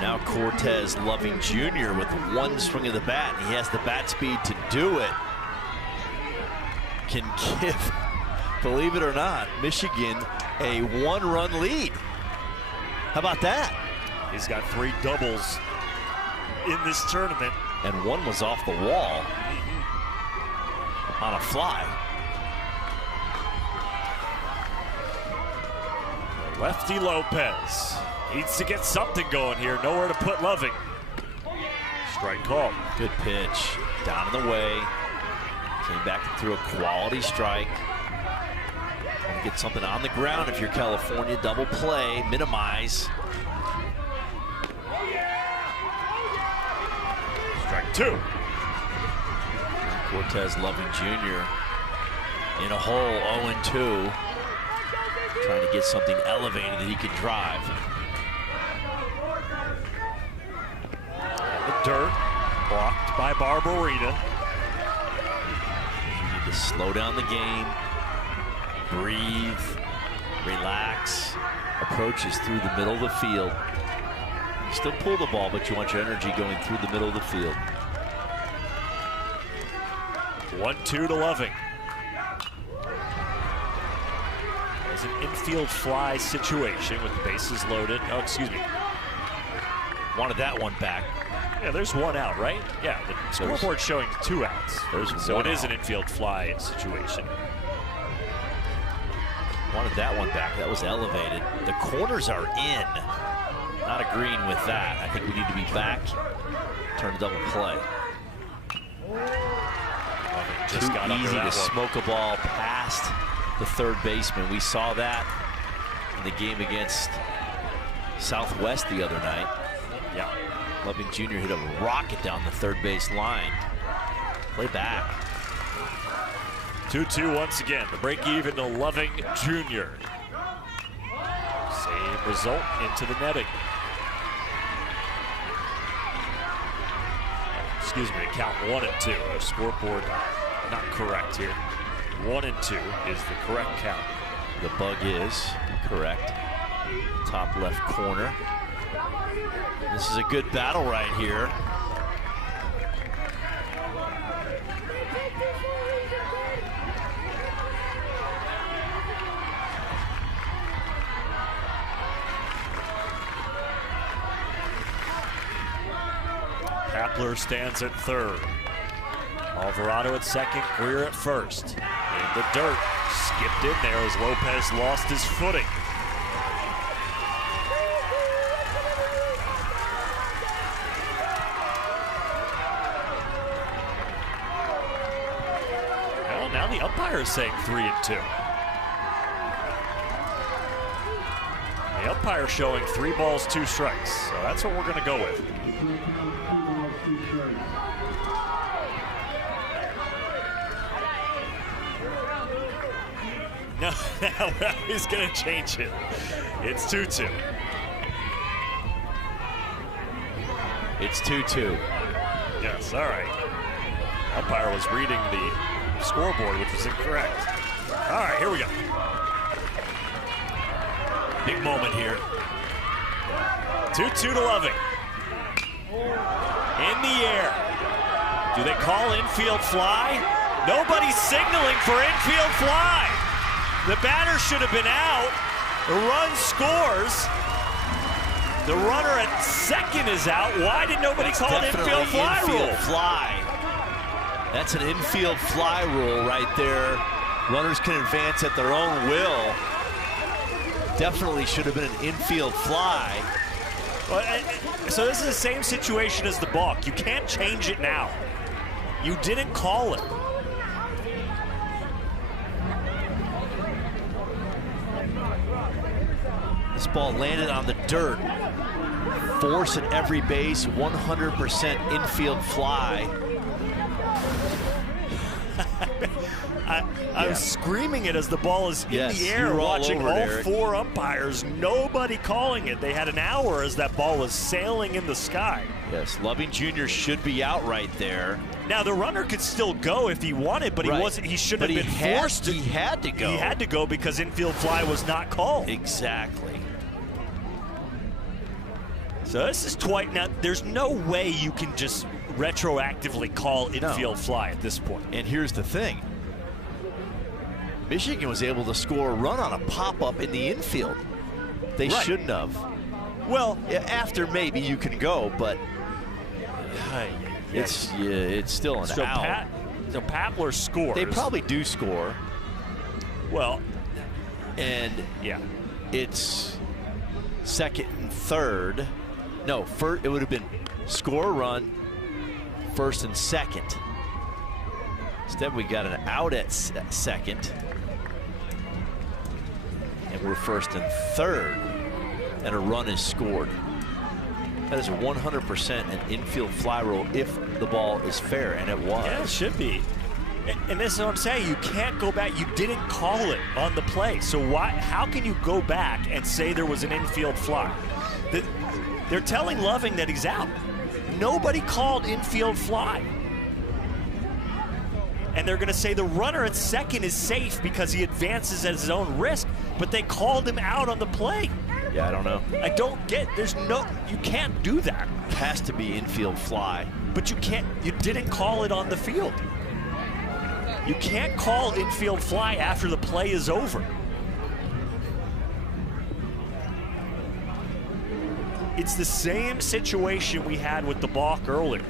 Now Cortez Loving Jr. with one swing of the bat, and he has the bat speed to do it. Can give, believe it or not, Michigan a 1-run lead. How about that? He's got 3 doubles in this tournament. And one was off the wall on a fly. Lefty Lopez needs to get something going here. Nowhere to put Loving. Strike call. Good pitch. Down and away. Came back through a quality strike. Want to get something on the ground if you're California. Double play. Minimize. Strike 2. Cortez Loving Jr. in a hole, 0-2. Trying to get something elevated that he could drive. The dirt blocked by Barbarita. You need to slow down the game, breathe, relax. Approaches through the middle of the field. You still pull the ball, but you want your energy going through the middle of the field. 1-2 to Loving. There's an infield fly situation with the bases loaded. Oh, excuse me. Wanted that one back. Yeah, there's 1 out, right? Yeah, the scoreboard's showing 2 outs. So it is an infield fly situation. Wanted that one back. That was elevated. The corners are in. Not agreeing with that. I think we need to be back. Turn to double play. Just Too got easy to smoke a ball past the third baseman. We saw that in the game against Southwest the other night. Yeah. Loving Jr. hit a rocket down the third base line. Play back. 2-2 once again. The break even to Loving Jr. Same result into the netting. Excuse me, count 1 and 2. Our scoreboard not correct here. 1 and 2 is the correct count. The bug is correct. Top left corner. This is a good battle right here. Kapler stands at third. Alvarado at second, Greer at first. In the dirt, skipped in there as Lopez lost his footing. Well, now the umpire is saying 3 and 2. The umpire showing 3 balls, 2 strikes. So that's what we're going to go with. No, he's going to change it. It's 2-2. It's 2-2. Yes, all right. Umpire was reading the scoreboard, which was incorrect. All right, here we go. Big moment here. 2-2 to Loving. In the air. Do they call infield fly? Nobody's signaling for infield fly. The batter should have been out. The run scores. The runner at second is out. Why did nobody call an infield fly rule? That's an infield fly rule right there. Runners can advance at their own will. Definitely should have been an infield fly. Well, so this is the same situation as the balk. You can't change it now. You didn't call it. This ball landed on the dirt. Force at every base, 100% infield fly. I was screaming it as the ball is in the air, watching all 4 umpires, nobody calling it. They had an hour as that ball was sailing in the sky. Yes, Loving Jr. should be out right there. Now the runner could still go if he wanted, but he wasn't. He shouldn't have been forced to. He had to go. He had to go because infield fly was not called. Exactly. So this is now. There's no way you can just retroactively call infield fly at this point. And here's the thing. Michigan was able to score a run on a pop-up in the infield. They shouldn't have. Well, after maybe you can go, but it's still an out. So Papler scores. They probably do score. Well, and yeah, it's second and third. No, first, it would have been score a run, first and second. Instead, we got an out at second. And we're first and third, and a run is scored. That is 100% an infield fly rule if the ball is fair, and it was. Yeah, it should be. And this is what I'm saying. You can't go back. You didn't call it on the play. So why? How can you go back and say there was an infield fly? They're telling Loving that he's out. Nobody called infield fly. And they're going to say the runner at second is safe because he advances at his own risk, but they called him out on the play. Yeah, I don't know. I don't get, you can't do that. It has to be infield fly. But you didn't call it on the field. You can't call infield fly after the play is over. It's the same situation we had with the balk earlier.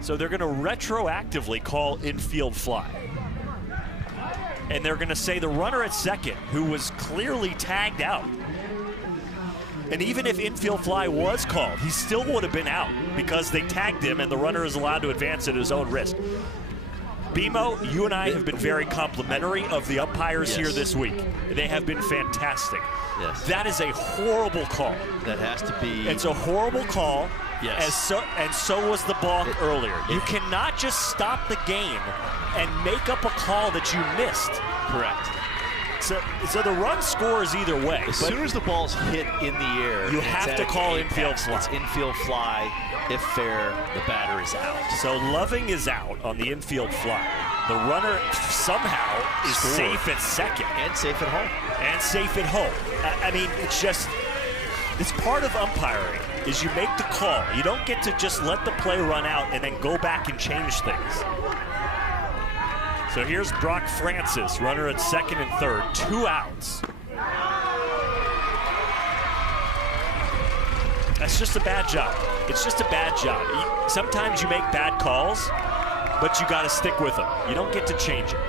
So they're going to retroactively call infield fly. And they're going to say the runner at second, who was clearly tagged out. And even if infield fly was called, he still would have been out because they tagged him and the runner is allowed to advance at his own risk. Bimo, you and I have been very complimentary of the umpires here this week. They have been fantastic. Yes. That is a horrible call. That has to be. It's a horrible call. Yes. And so was the balk earlier. You cannot just stop the game and make up a call that you missed. Correct. So the run scores either way. As soon as the ball's hit in the air, you have to call infield fly. It's infield fly. If fair, the batter is out. So Loving is out on the infield fly. The runner somehow is safe at second. And safe at home. And safe at home. I mean, it's part of umpiring, is you make the call. You don't get to just let the play run out and then go back and change things. So here's Brock Francis, runner at second and third, 2 outs. That's just a bad job. It's just a bad job. Sometimes you make bad calls, but you got to stick with them. You don't get to change it.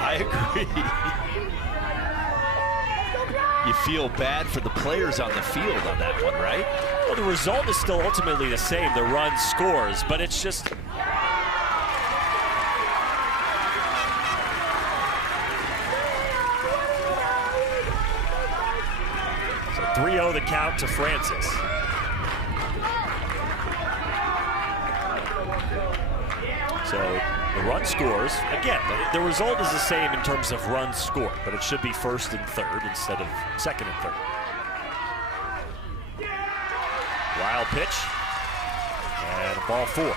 I agree. You feel bad for the players on the field on that one, right? Well, the result is still ultimately the same. The run scores, but it's just... So 3-0 the count to Francis. So the run scores. Again, the result is the same in terms of runs scored, but it should be first and third instead of second and third. Wild pitch. And ball 4.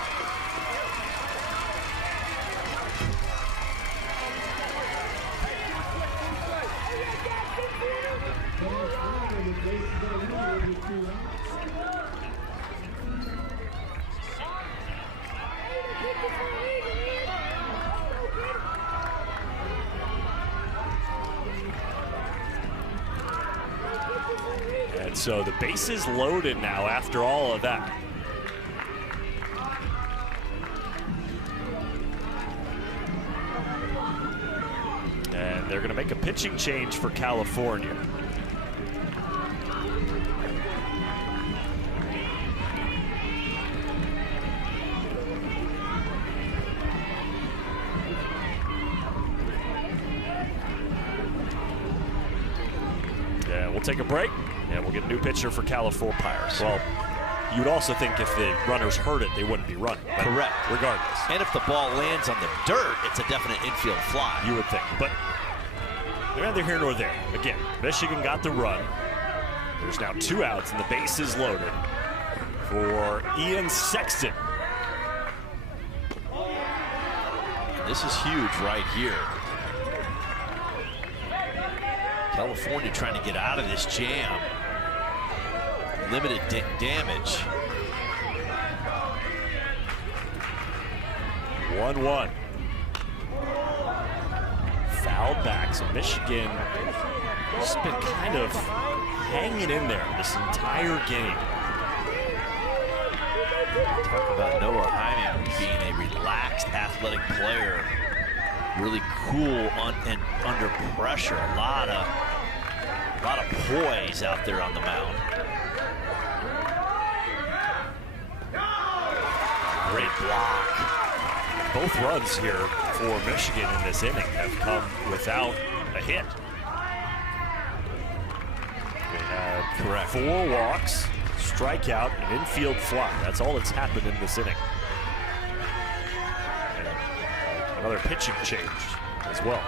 And so the bases loaded now after all of that. And they're going to make a pitching change for California. And we'll take a break. And we'll get a new pitcher for California Pirates. Well, You'd also think if the runners heard it, they wouldn't be running. Correct. Regardless. And if the ball lands on the dirt, it's a definite infield fly. You would think. But they're neither here nor there. Again, Michigan got the run. There's now 2 outs, and the base is loaded for Ian Sexton. This is huge right here. California trying to get out of this jam. Limited damage. 1-1. Fouled back, so Michigan has been kind of hanging in there this entire game. Talk about Noah Hyman being a relaxed, athletic player. Really cool and under pressure. A lot of poise out there on the mound. Great block. Both runs here for Michigan in this inning have come without a hit. They had 4 walks, strikeout, and infield fly. That's all that's happened in this inning. And another pitching change as well.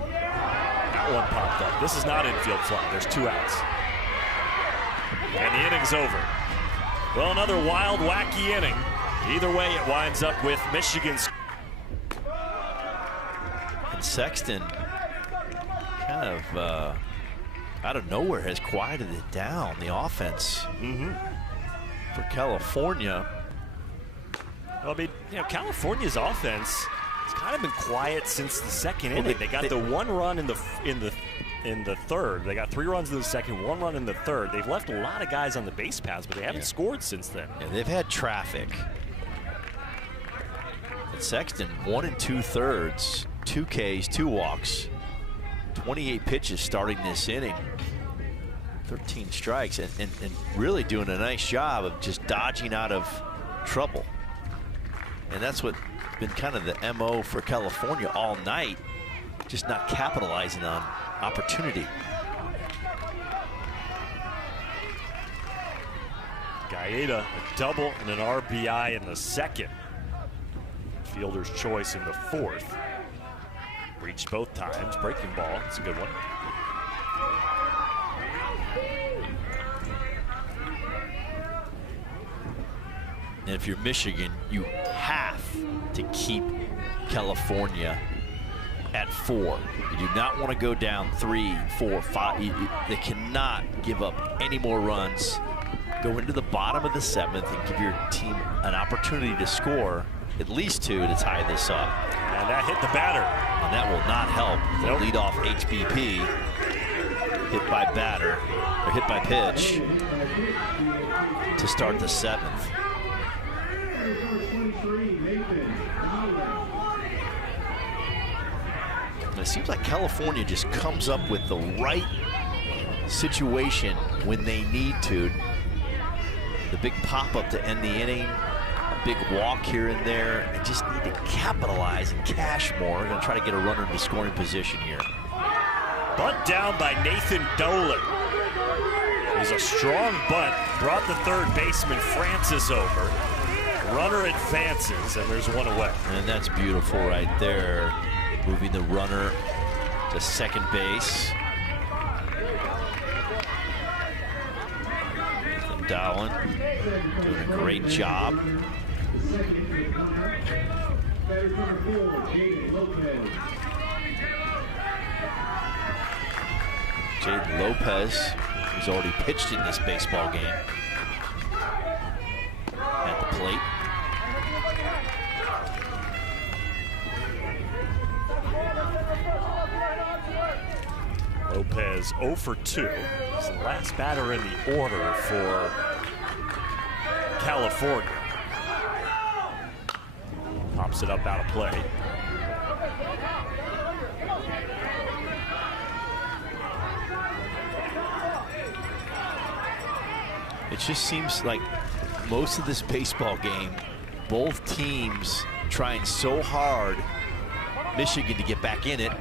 That one popped up. This is not infield fly. There's 2 outs. And the inning's over. Well, another wild, wacky inning. Either way, it winds up with Michigan's. And Sexton kind of out of nowhere has quieted it down, the offense for California. Well, I mean, you know, California's offense has kind of been quiet since the second inning. They got the 1 run in the third. They got 3 runs in the second, 1 run in the third. They've left a lot of guys on the base paths, but they haven't scored since then. Yeah, they've had traffic. But Sexton, 1 2/3, 2 Ks, 2 walks, 28 pitches starting this inning, 13 strikes, and really doing a nice job of just dodging out of trouble. And that's what's been kind of the MO for California all night, just not capitalizing on opportunity. Gaeta, a double and an RBI in the second. Fielder's choice in the fourth. Reached both times, breaking ball, it's a good one. And if you're Michigan, you have to keep California at 4. You do not want to go down 3, 4, 5. They cannot give up any more runs. Go into the bottom of the 7th and give your team an opportunity to score at least 2 to tie this up. And that hit the batter. And that will not help the leadoff HBP. Hit by batter, or hit by pitch to start the 7th. And it seems like California just comes up with the right situation when they need to. The big pop-up to end the inning, a big walk here and there, and just need to capitalize and cash more. We're going to try to get a runner into scoring position here. Bunt down by Nathan Dolan. It was a strong bunt, brought the third baseman Francis over. Runner advances, and there's 1 away. And that's beautiful right there. Moving the runner to second base. Nathan Dolan doing a great job. Jaden Lopez, who's already pitched in this baseball game, at the plate. Lopez 0 for 2. He's the last batter in the order for California. Pops it up out of play. It just seems like most of this baseball game, both teams trying so hard, Michigan to get back in it.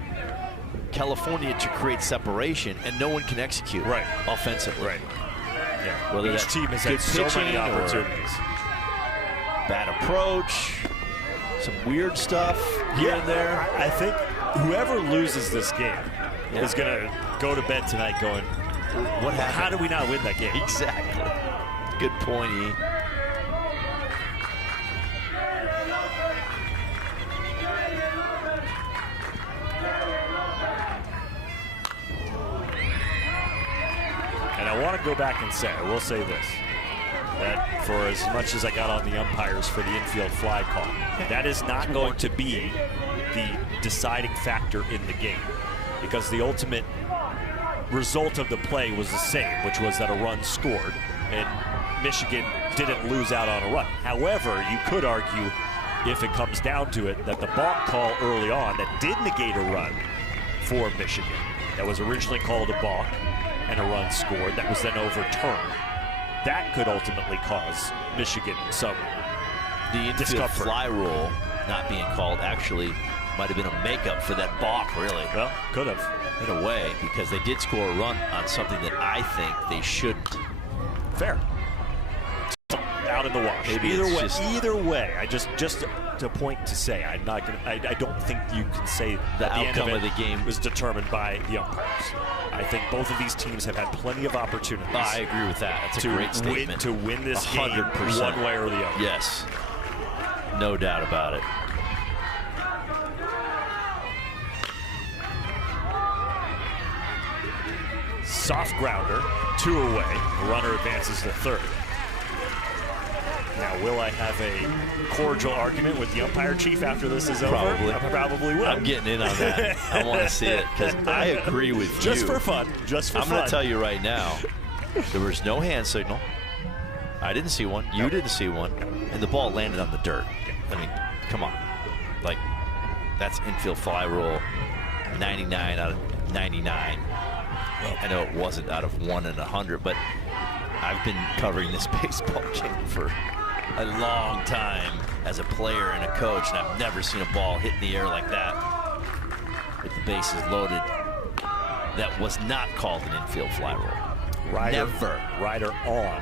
California to create separation, and no one can execute offensively. Right. Yeah. Whether Each that's team has good had so many pitching or opportunities. bad approach, some weird stuff here and there. I think whoever loses this game is going to go to bed tonight going, What happened? how did we not win that game? Exactly. Good point, E. And I want to go back and say, I will say this, that for as much as I got on the umpires for the infield fly call, that is not going to be the deciding factor in the game, because the ultimate result of the play was the same, which was that a run scored, and Michigan didn't lose out on a run. However, you could argue, if it comes down to it, that the balk call early on that did negate a run for Michigan, that was originally called a balk, and a run scored that was then overturned, that could ultimately cause Michigan some The infield discomfort. fly rule not being called actually might have been a makeup for that balk, really. Well, could have. In a way, because they did score a run on something that I think they shouldn't. Fair. Out in the wash. Maybe Either way, I just to point to say, I'm not gonna. I don't think you can say that the outcome end of the game was determined by the umpires. I think both of these teams have had plenty of opportunities. I agree with that. That's a great statement. To win this 100%. game one way or the other. Yes. No doubt about it. Soft grounder, 2 away. The runner advances to third. Now, will I have a cordial argument with the umpire chief after this is over? Probably. I probably will. I'm getting in on that. I want to see it because I agree with you. Just for fun. Just for I'm fun. going to tell you right now, there was no hand signal. I didn't see one. You didn't see one. And the ball landed on the dirt. I mean, come on. Like, that's infield fly rule 99 out of 99. I know it wasn't out of 1 in 100, but I've been covering this baseball game for a long time as a player and a coach, and I've never seen a ball hit in the air like that with the bases loaded. That was not called an infield fly rule. Never. Rider on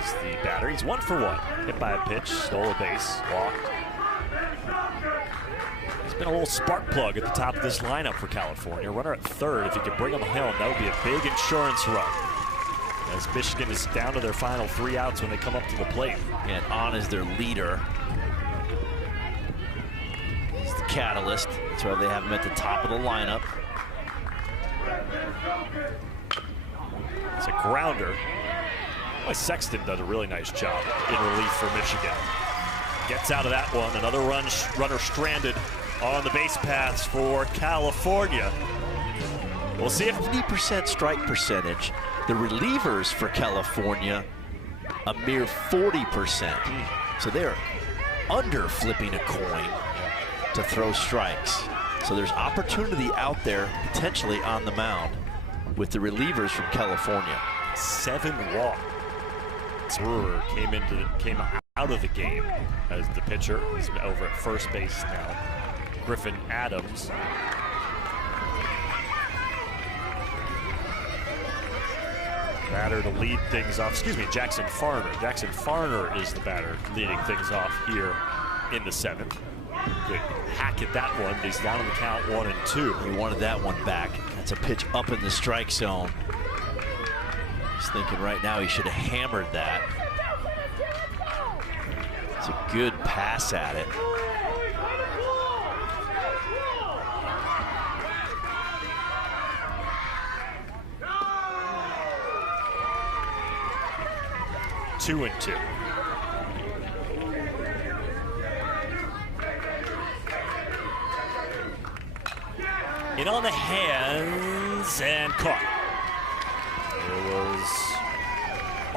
is the batter. He's 1 for 1. Hit by a pitch, stole a base, walked. He's been a little spark plug at the top of this lineup for California. Runner at third. If he could bring him home, that would be a big insurance run, as Michigan is down to their final 3 outs when they come up to the plate. And On is their leader. He's the catalyst. That's why they have him at the top of the lineup. It's a grounder. Boy, Sexton does a really nice job in relief for Michigan. Gets out of that one. Another runner stranded on the base paths for California. We'll see if 50% strike percentage. The relievers for California, a mere 40%. So they're under flipping a coin to throw strikes. So there's opportunity out there potentially on the mound with the relievers from California. 7 walk. Brewer came out of the game as the pitcher. He's over at first base now. Griffin Adams. Batter to lead things off. Excuse me, Jackson Farner. Jackson Farner is the batter leading things off here in the 7th. Good hack at that one. He's down in the count 1 and 2. He wanted that one back. That's a pitch up in the strike zone. He's thinking right now he should have hammered that. It's a good pass at it. Two and 2. In on the hands and caught. It was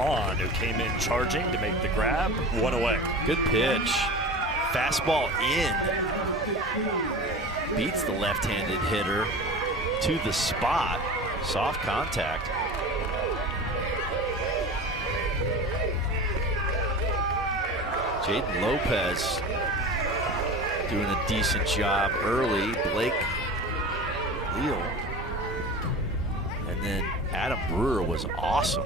On who came in charging to make the grab. 1 away. Good pitch. Fastball in. Beats the left-handed hitter to the spot. Soft contact. Jaden Lopez doing a decent job early. Blake Leal. And then Adam Brewer was awesome.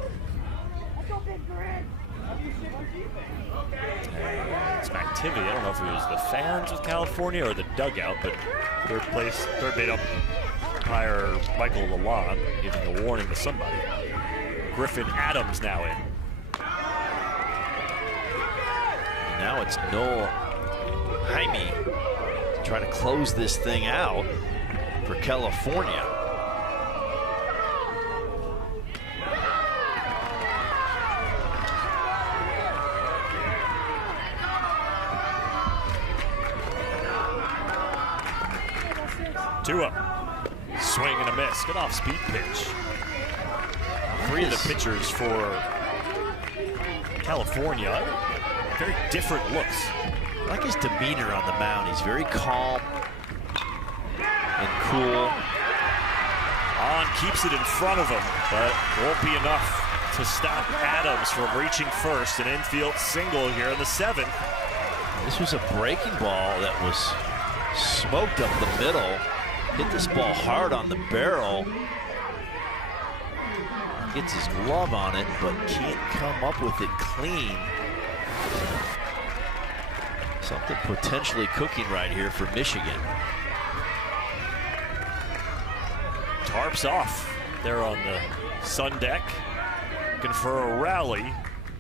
And some activity. I don't know if it was the fans of California or the dugout, but third base umpire Michael Lalonde giving a warning to somebody. Griffin Adams now in. And now it's Noel Jaime trying to close this thing out for California. Two up. Swing and a miss. Good off-speed pitch. Three of the pitchers for California. Very different looks. I like his demeanor on the mound. He's very calm and cool. On keeps it in front of him, but won't be enough to stop Adams from reaching first. An infield single here in the 7th. This was a breaking ball that was smoked up the middle. Hit this ball hard on the barrel. Gets his glove on it, but can't come up with it clean. Something potentially cooking right here for Michigan. Tarps off there on the sun deck. Looking for a rally.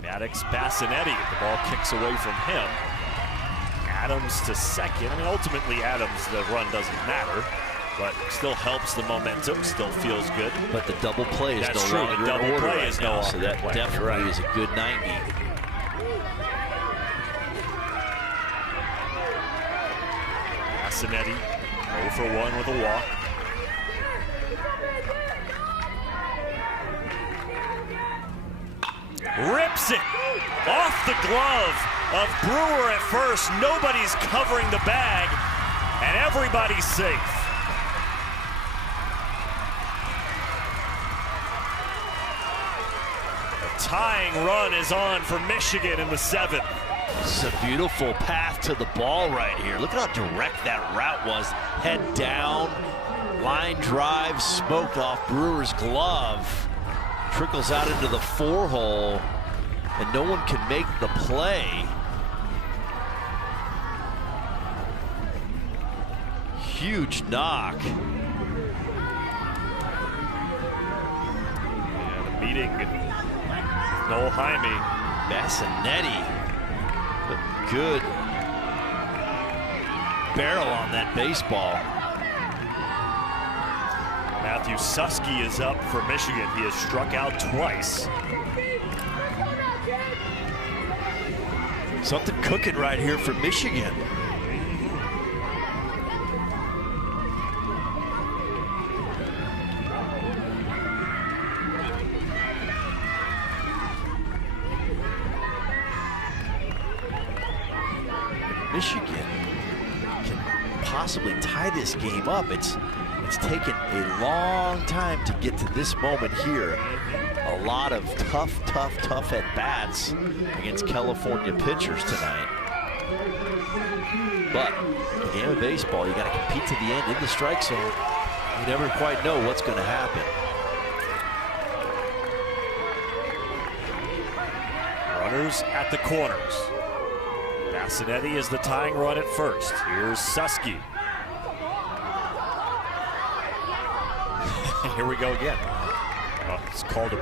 Maddox Bassinetti. The ball kicks away from him. Adams to second. I mean, ultimately, Adams, the run doesn't matter, but still helps the momentum, still feels good. But the double play is That's no true. longer The double in order play right is now, no so longer that in play. definitely Right. is a good 90. Bassinetti 0 for 1 with a walk. Rips it off the glove of Brewer at first. Nobody's covering the bag, and everybody's safe. A tying run is on for Michigan in the 7th. This is a beautiful path to the ball right here. Look at how direct that route was. Head down, line drive, smoked off Brewer's glove. Trickles out into the 4-hole, and no one can make the play. Huge knock. And a meeting with Noel Jaime. Bassinetti, good barrel on that baseball. Matthew Susky is up for Michigan. He has struck out twice. Something cooking right here for Michigan. Michigan can possibly tie this game up. It's taken a long time to get to this moment here. A lot of tough at-bats against California pitchers tonight. But in a game of baseball, you got to compete to the end in the strike zone. You never quite know what's going to happen. Runners at the corners. Bassinetti is the tying run at first. Here's Susky. Here we go again. Oh, it's called a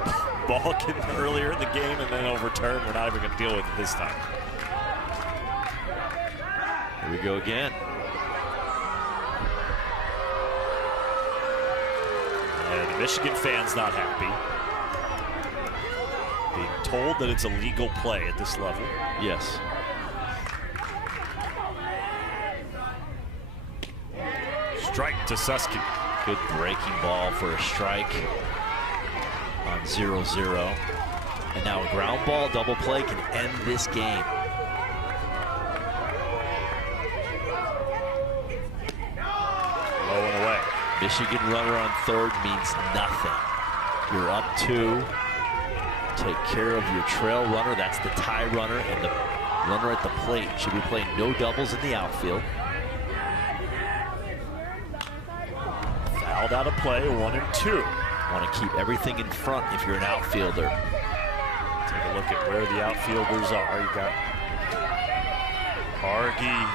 ball earlier in the game and then overturned. We're not even going to deal with it this time. Here we go again. And the Michigan fans not happy. Being told that it's a legal play at this level. Yes. Strike to Susky. Good breaking ball for a strike on 0-0. And now a ground ball double play can end this game. Low and away. Michigan runner on third means nothing. You're up 2. Take care of your trail runner. That's the tie runner, and the runner at the plate should be playing no doubles in the outfield. Fouled out of play, 1 and 2. Want to keep everything in front if you're an outfielder. Take a look at where the outfielders are. You got Argy,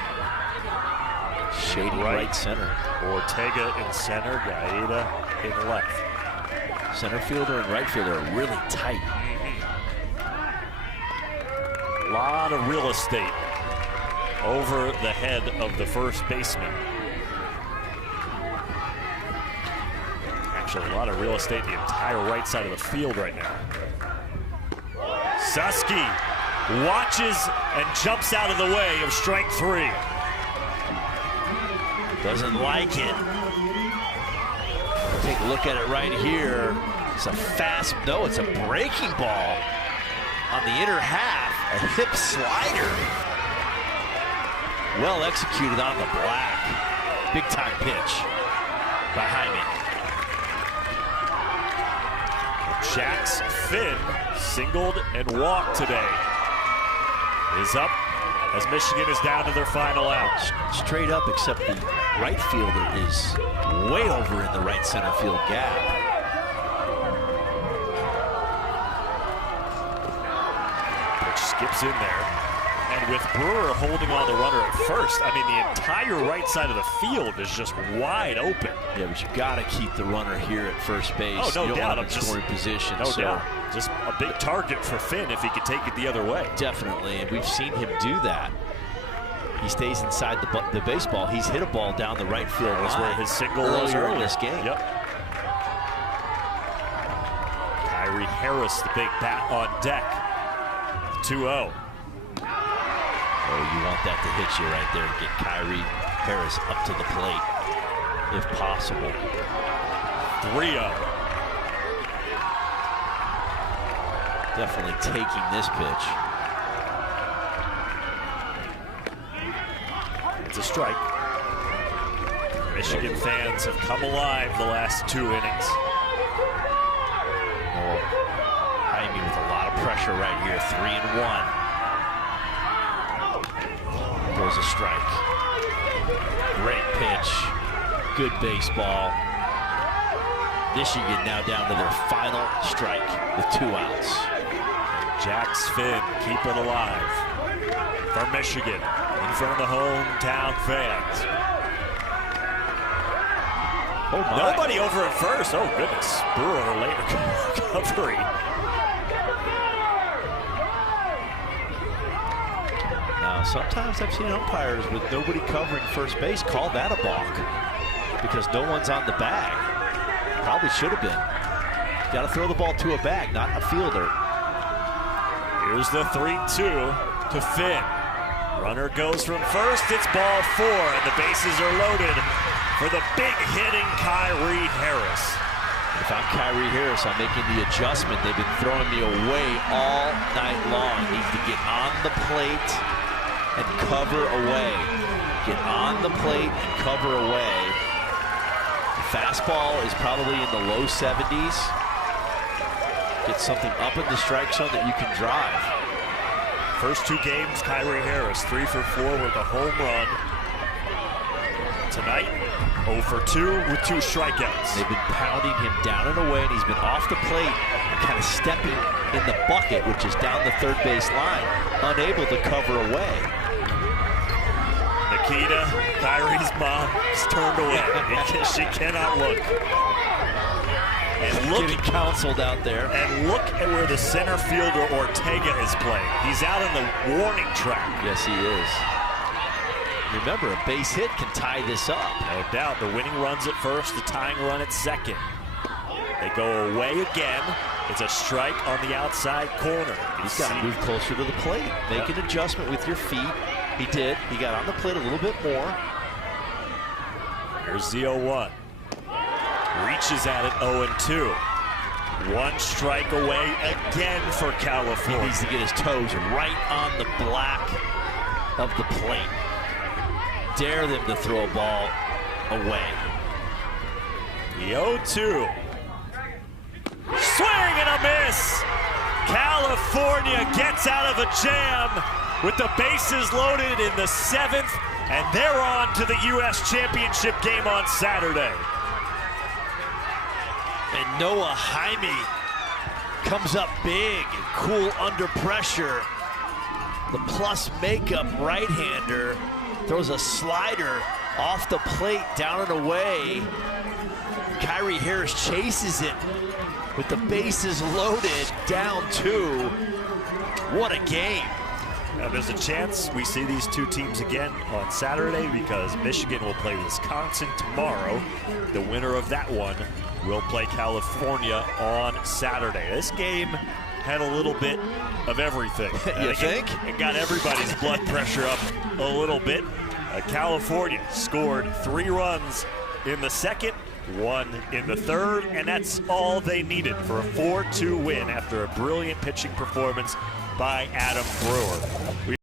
shady right center. Ortega in center, Gaeta in left. Center fielder and right fielder are really tight. A lot of real estate over the head of the first baseman. Actually, a lot of real estate the entire right side of the field right now. Susky watches and jumps out of the way of strike 3. Doesn't like it. Take a look at it right here. It's a fast, no, it's a breaking ball on the inner half, a hip slider. Well executed on the black. Big time pitch by Jaime. Jax Finn, singled and walked today, is up as Michigan is down to their final out. Straight up, except the right fielder is way over in the right center field gap. Pitch skips in there. And with Brewer holding on the runner at first, I mean, the entire right side of the field is just wide open. Yeah, but you got to keep the runner here at first base. Oh, no you don't doubt. want him in scoring position. No doubt. Just a big target for Finn if he could take it the other way. Definitely, and we've seen him do that. He stays inside the baseball. He's hit a ball down the right field line. That's where his single was earlier earlier in this game. Yep. Kyrie Harris, the big bat on deck. 2-0. Oh, you want that to hit you right there and get Kyrie Harris up to the plate, if possible. 3-0. Definitely taking this pitch. It's a strike. Michigan fans have come alive the last 2 innings. Oh, Jaime with a lot of pressure right here, 3-1. Goes a strike. Great pitch. Good baseball. Michigan now down to their final strike with 2 outs. Jax Finn keep it alive for Michigan in front of the hometown fans. Oh my. Nobody over at first. Oh goodness. Brewer later recovery. Now, sometimes I've seen umpires with nobody covering first base call that a balk because no one's on the bag. Probably should have been. Got to throw the ball to a bag, not a fielder. Here's the 3-2 to Finn. Runner goes from first. It's ball 4, and the bases are loaded for the big hitting Kyrie Harris. If I'm Kyrie Harris, I'm making the adjustment. They've been throwing me away all night long. Needs to get on the plate and cover away. Get on the plate and cover away. The fastball is probably in the low 70s. Get something up in the strike zone that you can drive. First 2 games, Kyrie Harris 3 for 4 with a home run. Tonight, 0 for 2 with 2 strikeouts. They've been pounding him down and away, and he's been off the plate and kind of stepping in the bucket, which is down the third base line, unable to cover away. Nikita, Kyrie's mom, is turned away because she cannot look. And look, getting counseled out there. And look at where the center fielder Ortega is playing. He's out on the warning track. Yes, he is. Remember, a base hit can tie this up. No doubt. The winning run's at first, the tying run at second. They go away again. It's a strike on the outside corner. He's got to move closer to the plate. Make an adjustment with your feet. He did. He got on the plate a little bit more. Here's the 0-1. Reaches at it 0-2. 1 strike away again for California. He needs to get his toes right on the black of the plate. Dare them to throw a ball away. The 0-2. Swing and a miss. California gets out of a jam with the bases loaded in the 7th, and they're on to the U.S. Championship game on Saturday. And Noah Jaime comes up big and cool under pressure. The plus makeup right-hander throws a slider off the plate, down and away. Kyrie Harris chases it with the bases loaded, down 2. What a game. Now there's a chance we see these two teams again on Saturday because Michigan will play Wisconsin tomorrow. The winner of that one will play California on Saturday. This game had a little bit of everything. You think? It got everybody's blood pressure up a little bit. California scored 3 runs in the second, 1 in the third, and that's all they needed for a 4-2 win after a brilliant pitching performance by Adam Brewer.